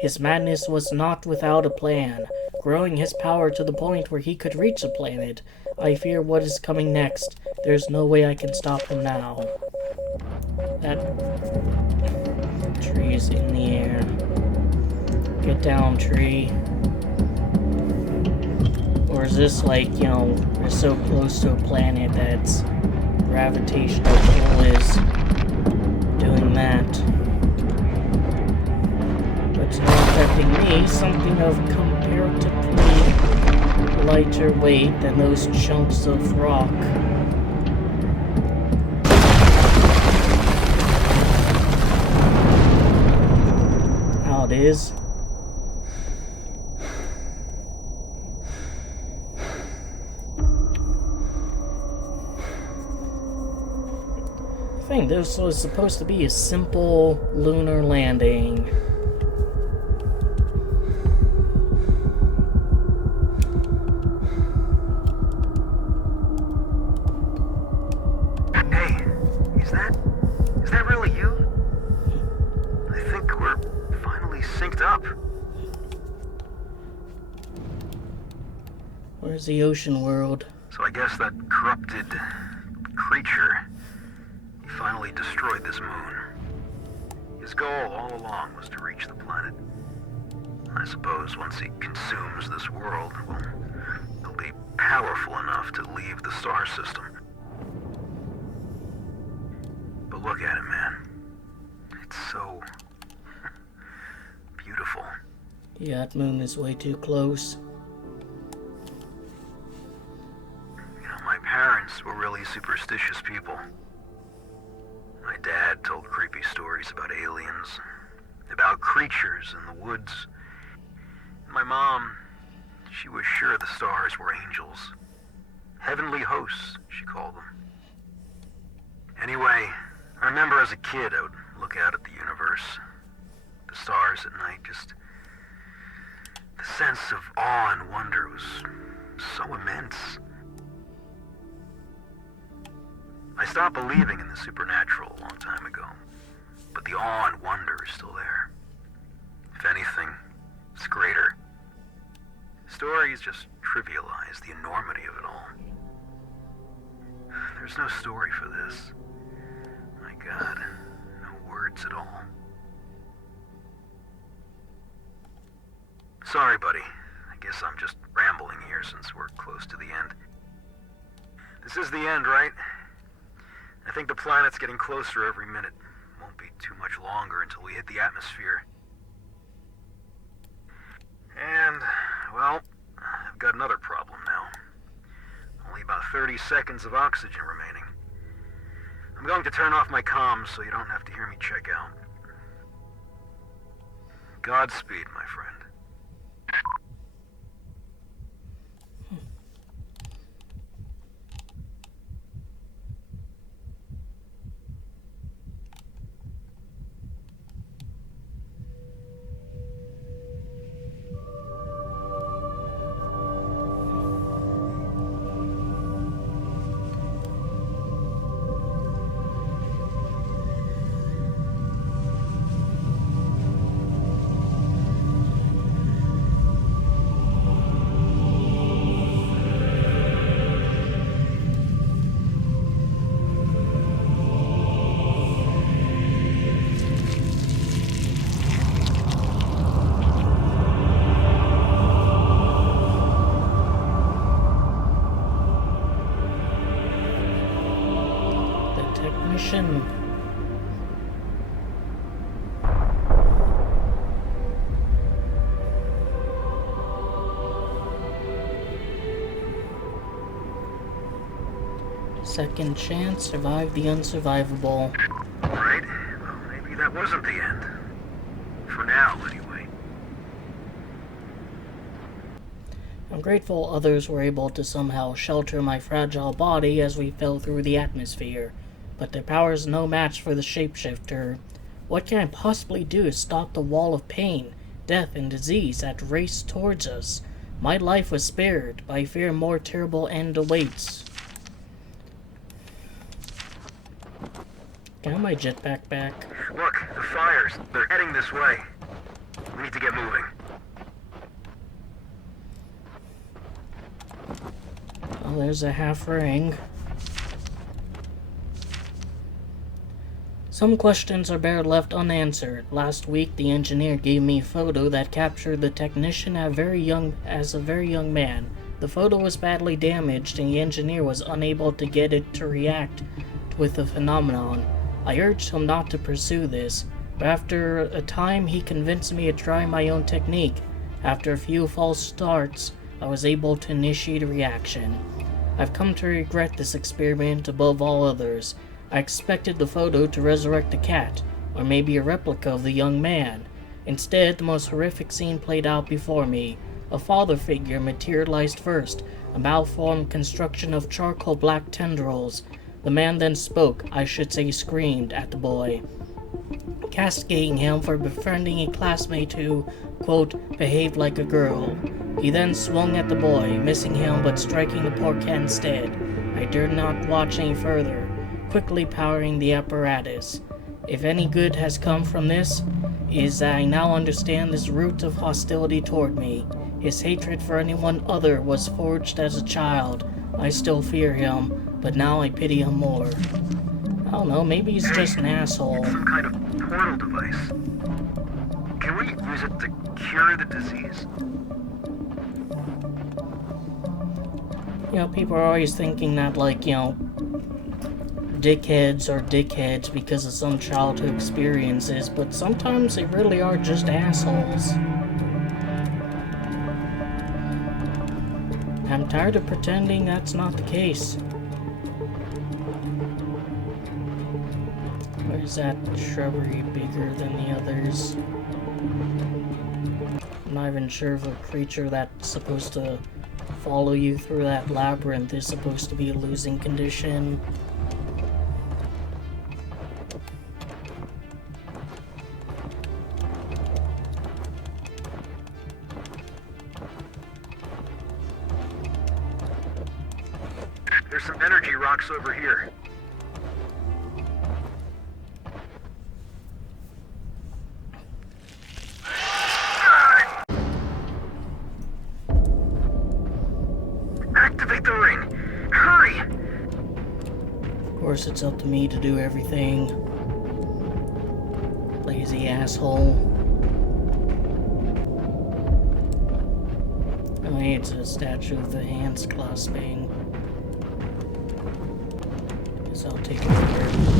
His madness was not without a plan, growing his power to the point where he could reach the planet. I fear what is coming next. There's no way I can stop him now. That tree is in the air. Get down, tree. Or is this like, you know, we're so close to a planet that's gravitational pull is doing that. But it's not affecting me. Something of comparatively lighter weight than those chunks of rock. How it is. I think this was supposed to be a simple lunar landing. Hey, is that really you? I think we're finally synced up. Where's the ocean world? So I guess that corrupted creature, he finally destroyed this moon. His goal all along was to reach the planet. I suppose once he consumes this world, well, he'll be powerful enough to leave the star system. But look at it, man. It's so beautiful. Yeah, that moon is way too close. You know, my parents were really superstitious people. My dad told creepy stories about aliens, about creatures in the woods. My mom, she was sure the stars were angels. Heavenly hosts, she called them. Anyway, I remember as a kid I would look out at the universe, the stars at night, just the sense of awe and wonder was so immense. I stopped believing in the supernatural a long time ago, but the awe and wonder is still there. If anything, it's greater. Stories just trivialize the enormity of it all. There's no story for this. My God, no words at all. Sorry, buddy. I guess I'm just rambling here since we're close to the end. This is the end, right? I think the planet's getting closer every minute. Won't be too much longer until we hit the atmosphere. And, well, I've got another problem now. Only about 30 seconds of oxygen remaining. I'm going to turn off my comms so you don't have to hear me check out. Godspeed, my friend. Technician. Second chance, survive the unsurvivable. Right? Well, maybe that wasn't the end. For now, anyway. I'm grateful others were able to somehow shelter my fragile body as we fell through the atmosphere. But their power is no match for the shapeshifter. What can I possibly do to stop the wall of pain, death, and disease that raced towards us? My life was spared, but I fear a more terrible end awaits. Can I have my jetpack back? Look, the fires. They're heading this way. We need to get moving. Oh, there's a half ring. Some questions are better left unanswered. Last week, the engineer gave me a photo that captured the technician as a very young man. The photo was badly damaged, and the engineer was unable to get it to react with the phenomenon. I urged him not to pursue this, but after a time, he convinced me to try my own technique. After a few false starts, I was able to initiate a reaction. I've come to regret this experiment above all others. I expected the photo to resurrect the cat, or maybe a replica of the young man. Instead, the most horrific scene played out before me. A father figure materialized first, a malformed construction of charcoal black tendrils. The man then spoke, I should say screamed, at the boy, castigating him for befriending a classmate who, quote, behaved like a girl. He then swung at the boy, missing him but striking the poor cat instead. I dared not watch any further, quickly powering the apparatus. If any good has come from this, is that I now understand this root of hostility toward me. His hatred for anyone other was forged as a child. I still fear him, but now I pity him more. I don't know, maybe he's just an asshole. It's some kind of portal device. Can we use it to cure the disease? You know, people are always thinking that, like, you know, dickheads are dickheads because of some childhood experiences, but sometimes they really are just assholes. I'm tired of pretending that's not the case. Or is that shrubbery bigger than the others? I'm not even sure if a creature that's supposed to follow you through that labyrinth is supposed to be a losing condition. There's some energy rocks over here. guess it's up to me to do everything. Lazy asshole. Oh, hey, it's a statue of the hands clasping. Guess I'll take it over.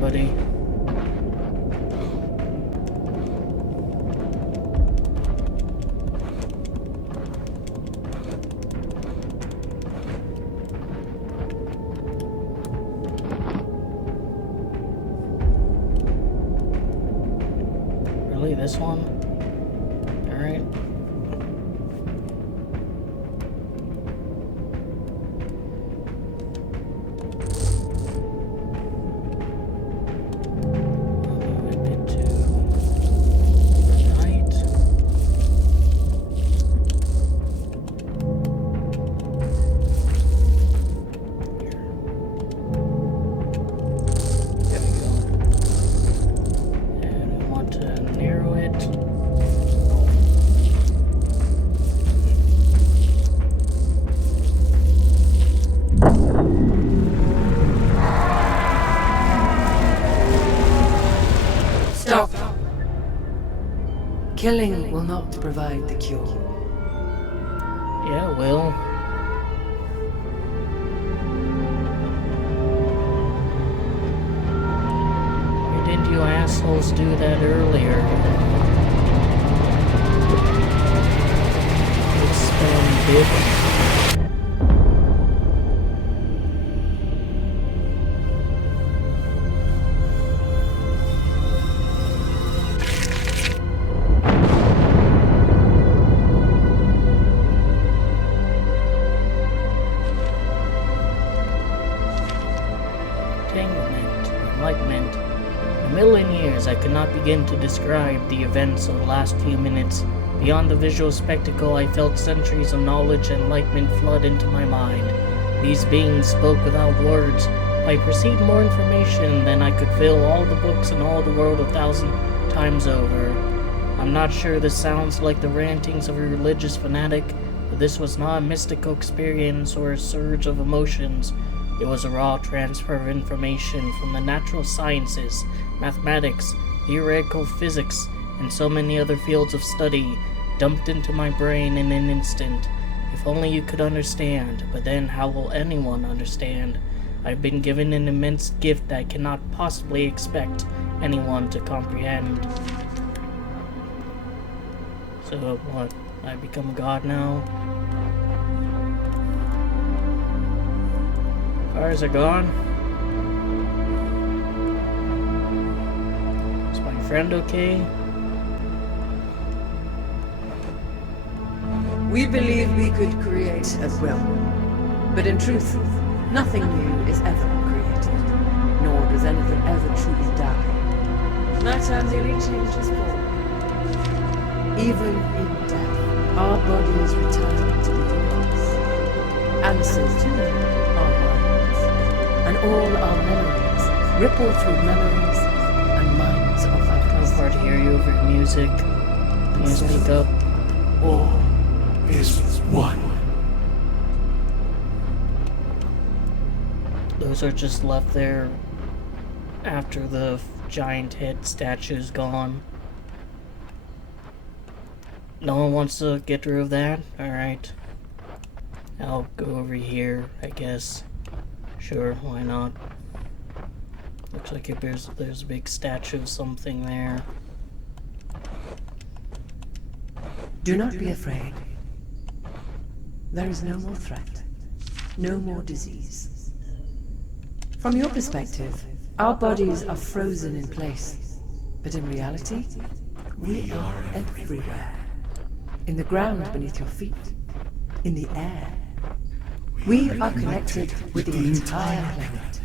Buddy. Really, this one? All right. Killing will not provide the cure. Yeah, it will. Why didn't you assholes do that earlier? It's bitch. Enlightenment. In a million years, I could not begin to describe the events of the last few minutes. Beyond the visual spectacle, I felt centuries of knowledge and enlightenment flood into my mind. These beings spoke without words. I perceived more information than I could fill all the books in all the world 1,000 times over. I'm not sure this sounds like the rantings of a religious fanatic, but this was not a mystical experience or a surge of emotions. It was a raw transfer of information from the natural sciences, mathematics, theoretical physics, and so many other fields of study, dumped into my brain in an instant. If only you could understand, but then how will anyone understand? I've been given an immense gift that I cannot possibly expect anyone to comprehend. So what? I become God now? Cars are gone. Is my friend okay? We believe we could create at will, but in truth, nothing new is ever created, nor does anything ever truly die. Matter merely changes form. Even in death, our bodies return to the universe, and so too our minds, and all our memories ripple through memories and minds of others. It's hard to hear you over your music. Can you speak up? All is one. Those are just left there after the giant head statue's gone. No one wants to get rid of that? Alright. I'll go over here, I guess. Sure, why not? Looks like there's a big statue of something there. Do not be afraid. There is no more threat, no more disease. From your perspective, our bodies are frozen in place, but in reality, we are everywhere. In the ground beneath your feet, in the air. We are connected with the entire planet.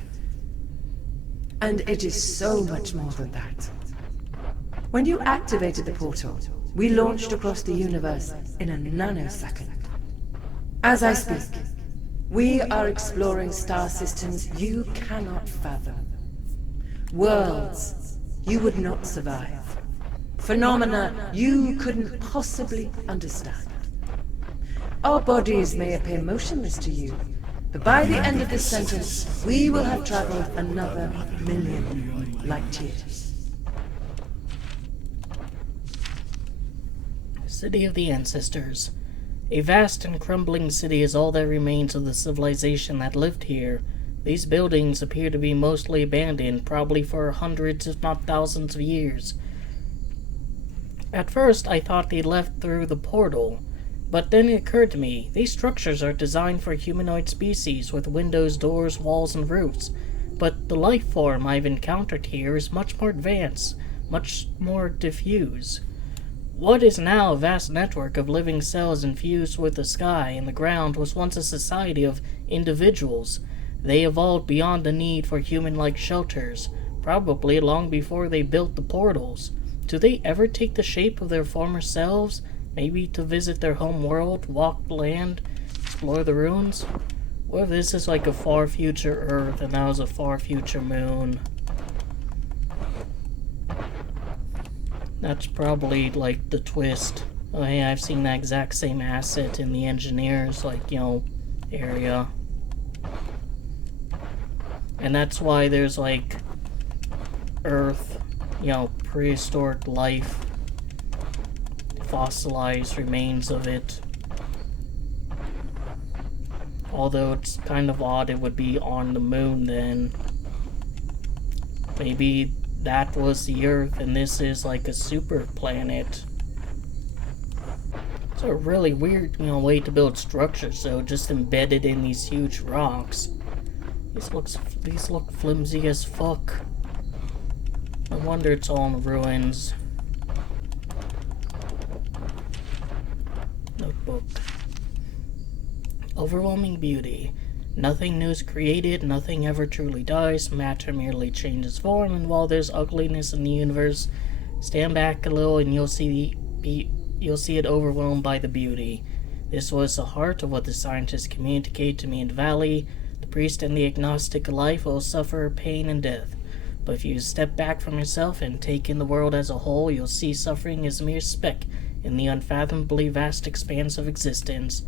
And it is so much more than that. When you activated the portal, we launched across the universe in a nanosecond. As I speak, we are exploring star systems you cannot fathom. Worlds you would not survive. Phenomena you couldn't possibly understand. Our bodies may appear motionless to you, but by the end of this sentence, we will have traveled another 1,000,000 light years. City of the Ancestors. A vast and crumbling city is all that remains of the civilization that lived here. These buildings appear to be mostly abandoned, probably for hundreds if not thousands of years. At first, I thought they left through the portal, but then it occurred to me, these structures are designed for humanoid species with windows, doors, walls, and roofs. But the life form I've encountered here is much more advanced, much more diffuse. What is now a vast network of living cells infused with the sky and the ground was once a society of individuals. They evolved beyond the need for human-like shelters, probably long before they built the portals. Do they ever take the shape of their former selves? Maybe to visit their home world, walk the land, explore the ruins? What if this is like a far future Earth and that was a far future moon? That's probably like the twist. Oh hey, I've seen that exact same asset in the engineers, like, area. And that's why there's like Earth, prehistoric life, fossilized remains of it. Although it's kind of odd it would be on the moon then. Maybe that was the Earth and this is like a super planet. It's a really weird, way to build structures, so just embedded in these huge rocks. These look flimsy as fuck. No wonder it's all in ruins. Notebook. Overwhelming beauty. Nothing new is created, nothing ever truly dies, matter merely changes form, and while there's ugliness in the universe, stand back a little and you'll see it overwhelmed by the beauty. This was the heart of what the scientists communicated to me in the valley. The priest and the agnostic alike will suffer pain and death. But if you step back from yourself and take in the world as a whole, you'll see suffering as a mere speck in the unfathomably vast expanse of existence.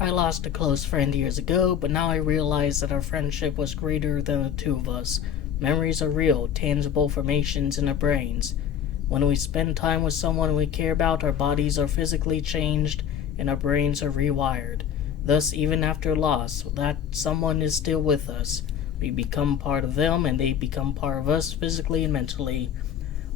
I lost a close friend years ago, but now I realize that our friendship was greater than the two of us. Memories are real, tangible formations in our brains. When we spend time with someone we care about, our bodies are physically changed and our brains are rewired. Thus, even after loss, that someone is still with us. We become part of them and they become part of us physically and mentally.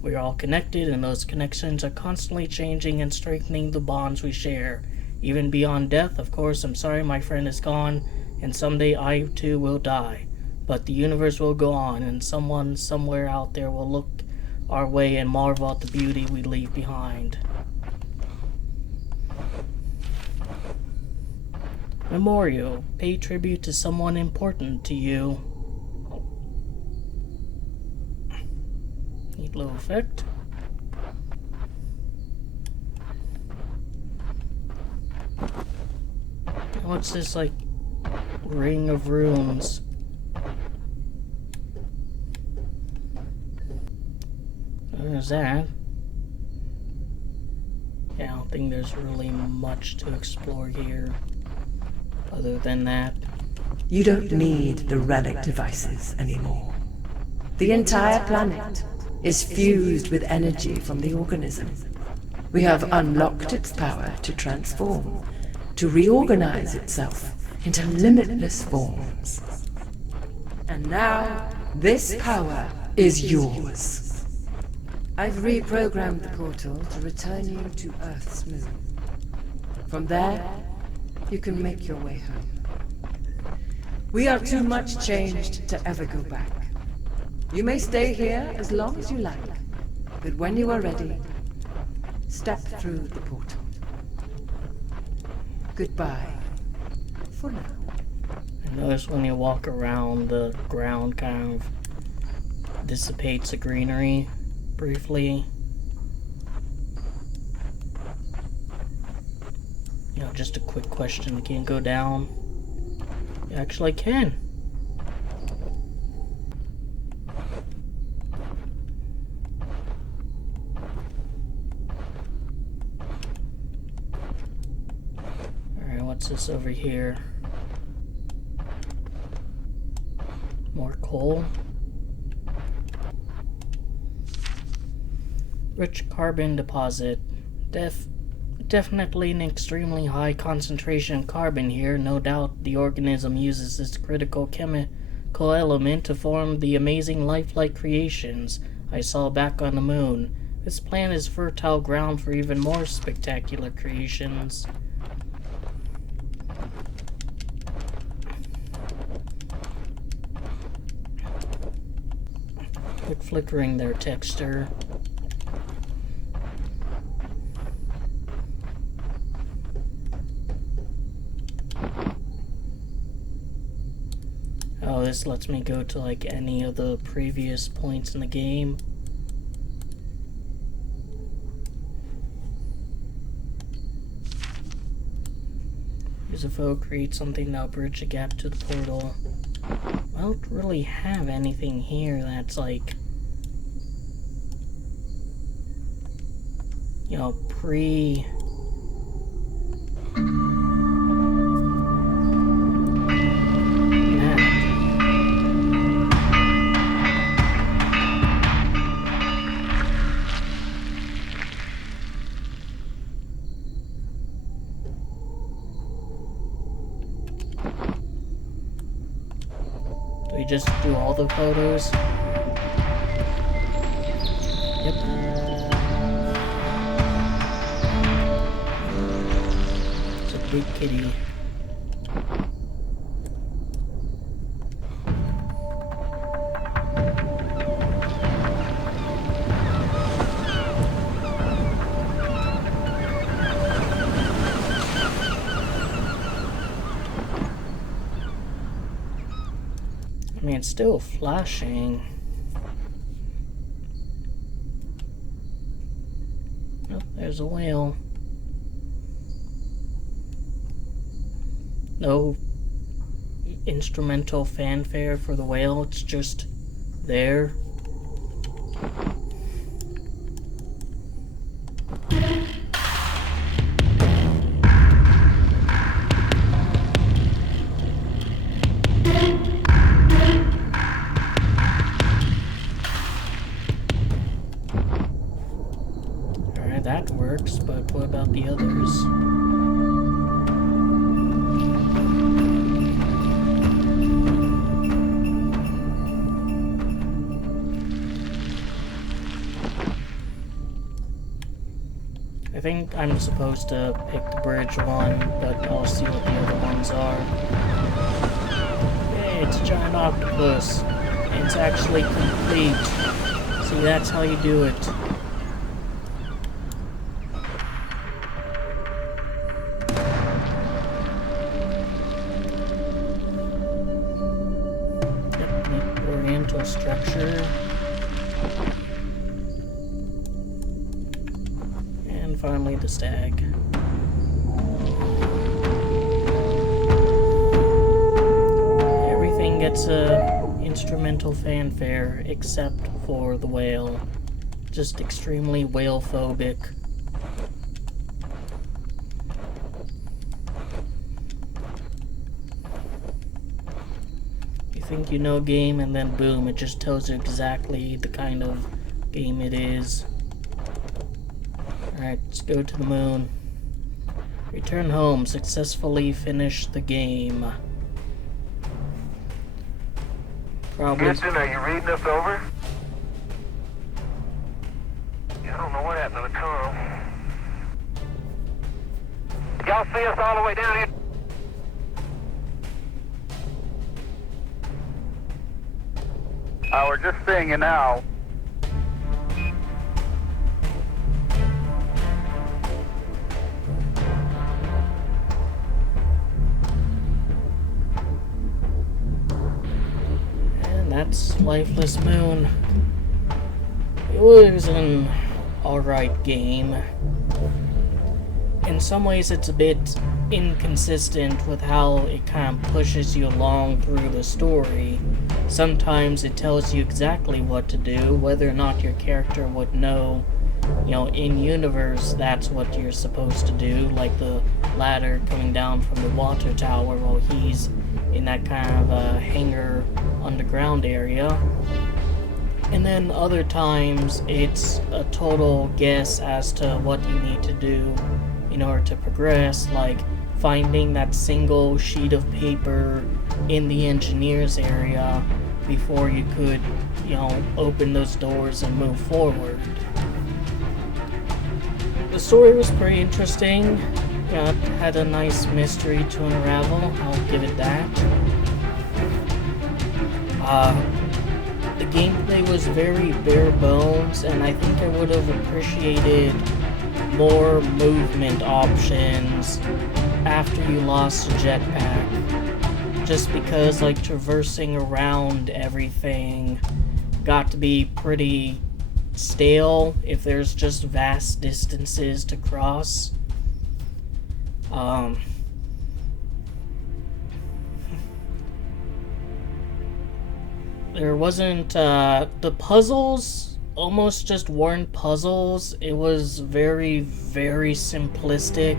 We are all connected and those connections are constantly changing and strengthening the bonds we share. Even beyond death, of course, I'm sorry my friend is gone, and someday I too will die. But the universe will go on, and someone somewhere out there will look our way and marvel at the beauty we leave behind. Memorial. Pay tribute to someone important to you. Neat little effect. What's this, like, ring of runes? There's that. Yeah, I don't think there's really much to explore here. Other than that. You don't need the relic devices anymore. The entire planet is fused with energy from the organism. We have unlocked its power to transform, to reorganize itself into limitless forms. And now, this power is yours. I've reprogrammed the portal to return you to Earth's moon. From there, you can make your way home. We are too much changed to ever go back. You may stay here as long as you like, but when you are ready, step through the portal. Goodbye, for now. Notice when you walk around, the ground kind of dissipates the greenery briefly. You know, just a quick question, you can't go down? You actually can. Alright, what's this over here? More coal. Rich carbon deposit. Definitely an extremely high concentration of carbon here. No doubt the organism uses this critical chemical element to form the amazing lifelike creations I saw back on the moon. This planet is fertile ground for even more spectacular creations. Quit flickering their texture. Oh, this lets me go to like any of the previous points in the game. Use a foe, create something that'll bridge the gap to the portal. I don't really have anything here that's like, you know, pre... Do we just do all the photos? Yep. It's a big kitty. I mean, it's still flashing. Oh, there's a whale. No instrumental fanfare for the whale, it's just there. That works, but what about the others? I think I'm supposed to pick the bridge one, but I'll see what the other ones are. Hey, it's a giant octopus. It's actually complete. See, that's how you do it. Structure. And finally the stag. Everything gets a instrumental fanfare except for the whale. Just extremely whale phobic. Think you know game, and then boom, it just tells you exactly the kind of game it is. Alright, let's go to the moon. Return home, successfully finish the game. Probably. Houston, are you reading us over? I don't know what happened to the comm. Y'all see us all the way down here? We're just seeing you now. that's Lifeless Moon. It was an alright game. In some ways it's a bit inconsistent with how it kind of pushes you along through the story. Sometimes it tells you exactly what to do, whether or not your character would know, in universe that's what you're supposed to do, like the ladder coming down from the water tower while he's in that kind of hangar underground area. And then other times it's a total guess as to what you need to do in order to progress, like finding that single sheet of paper in the engineer's area before you could, open those doors and move forward. The story was pretty interesting. It had a nice mystery to unravel, I'll give it that. The gameplay was very bare bones, and I think I would have appreciated more movement options after you lost a jetpack. Just because, traversing around everything got to be pretty stale if there's just vast distances to cross. There wasn't, the puzzles almost just weren't puzzles. It was very, very simplistic.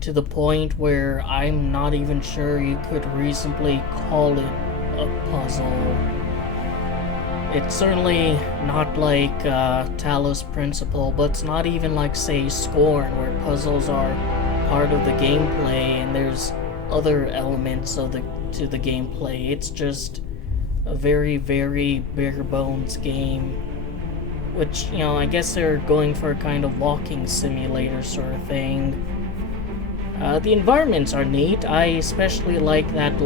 To the point where I'm not even sure you could reasonably call it a puzzle. It's certainly not like Talos Principle, but it's not even like, say, Scorn, where puzzles are part of the gameplay and there's other elements to the gameplay. It's just a very, very bare bones game, which, I guess they're going for a kind of walking simulator sort of thing. The environments are neat. I especially like that,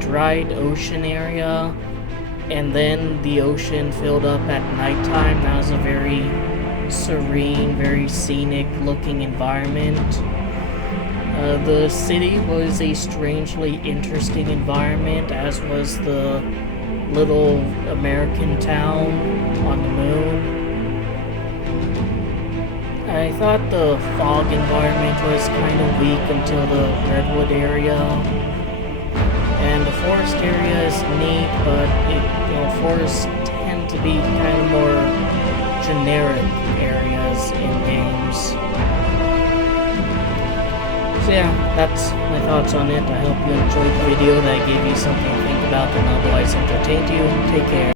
dried ocean area, and then the ocean filled up at nighttime. That was a very serene, very scenic looking environment. The city was a strangely interesting environment, as was the little American town on the moon. I thought the fog environment was kind of weak until the redwood area. And the forest area is neat, but forests tend to be kind of more generic areas in games. So yeah, that's my thoughts on it. I hope you enjoyed the video, that I gave you something to think about and otherwise entertained you. Take care.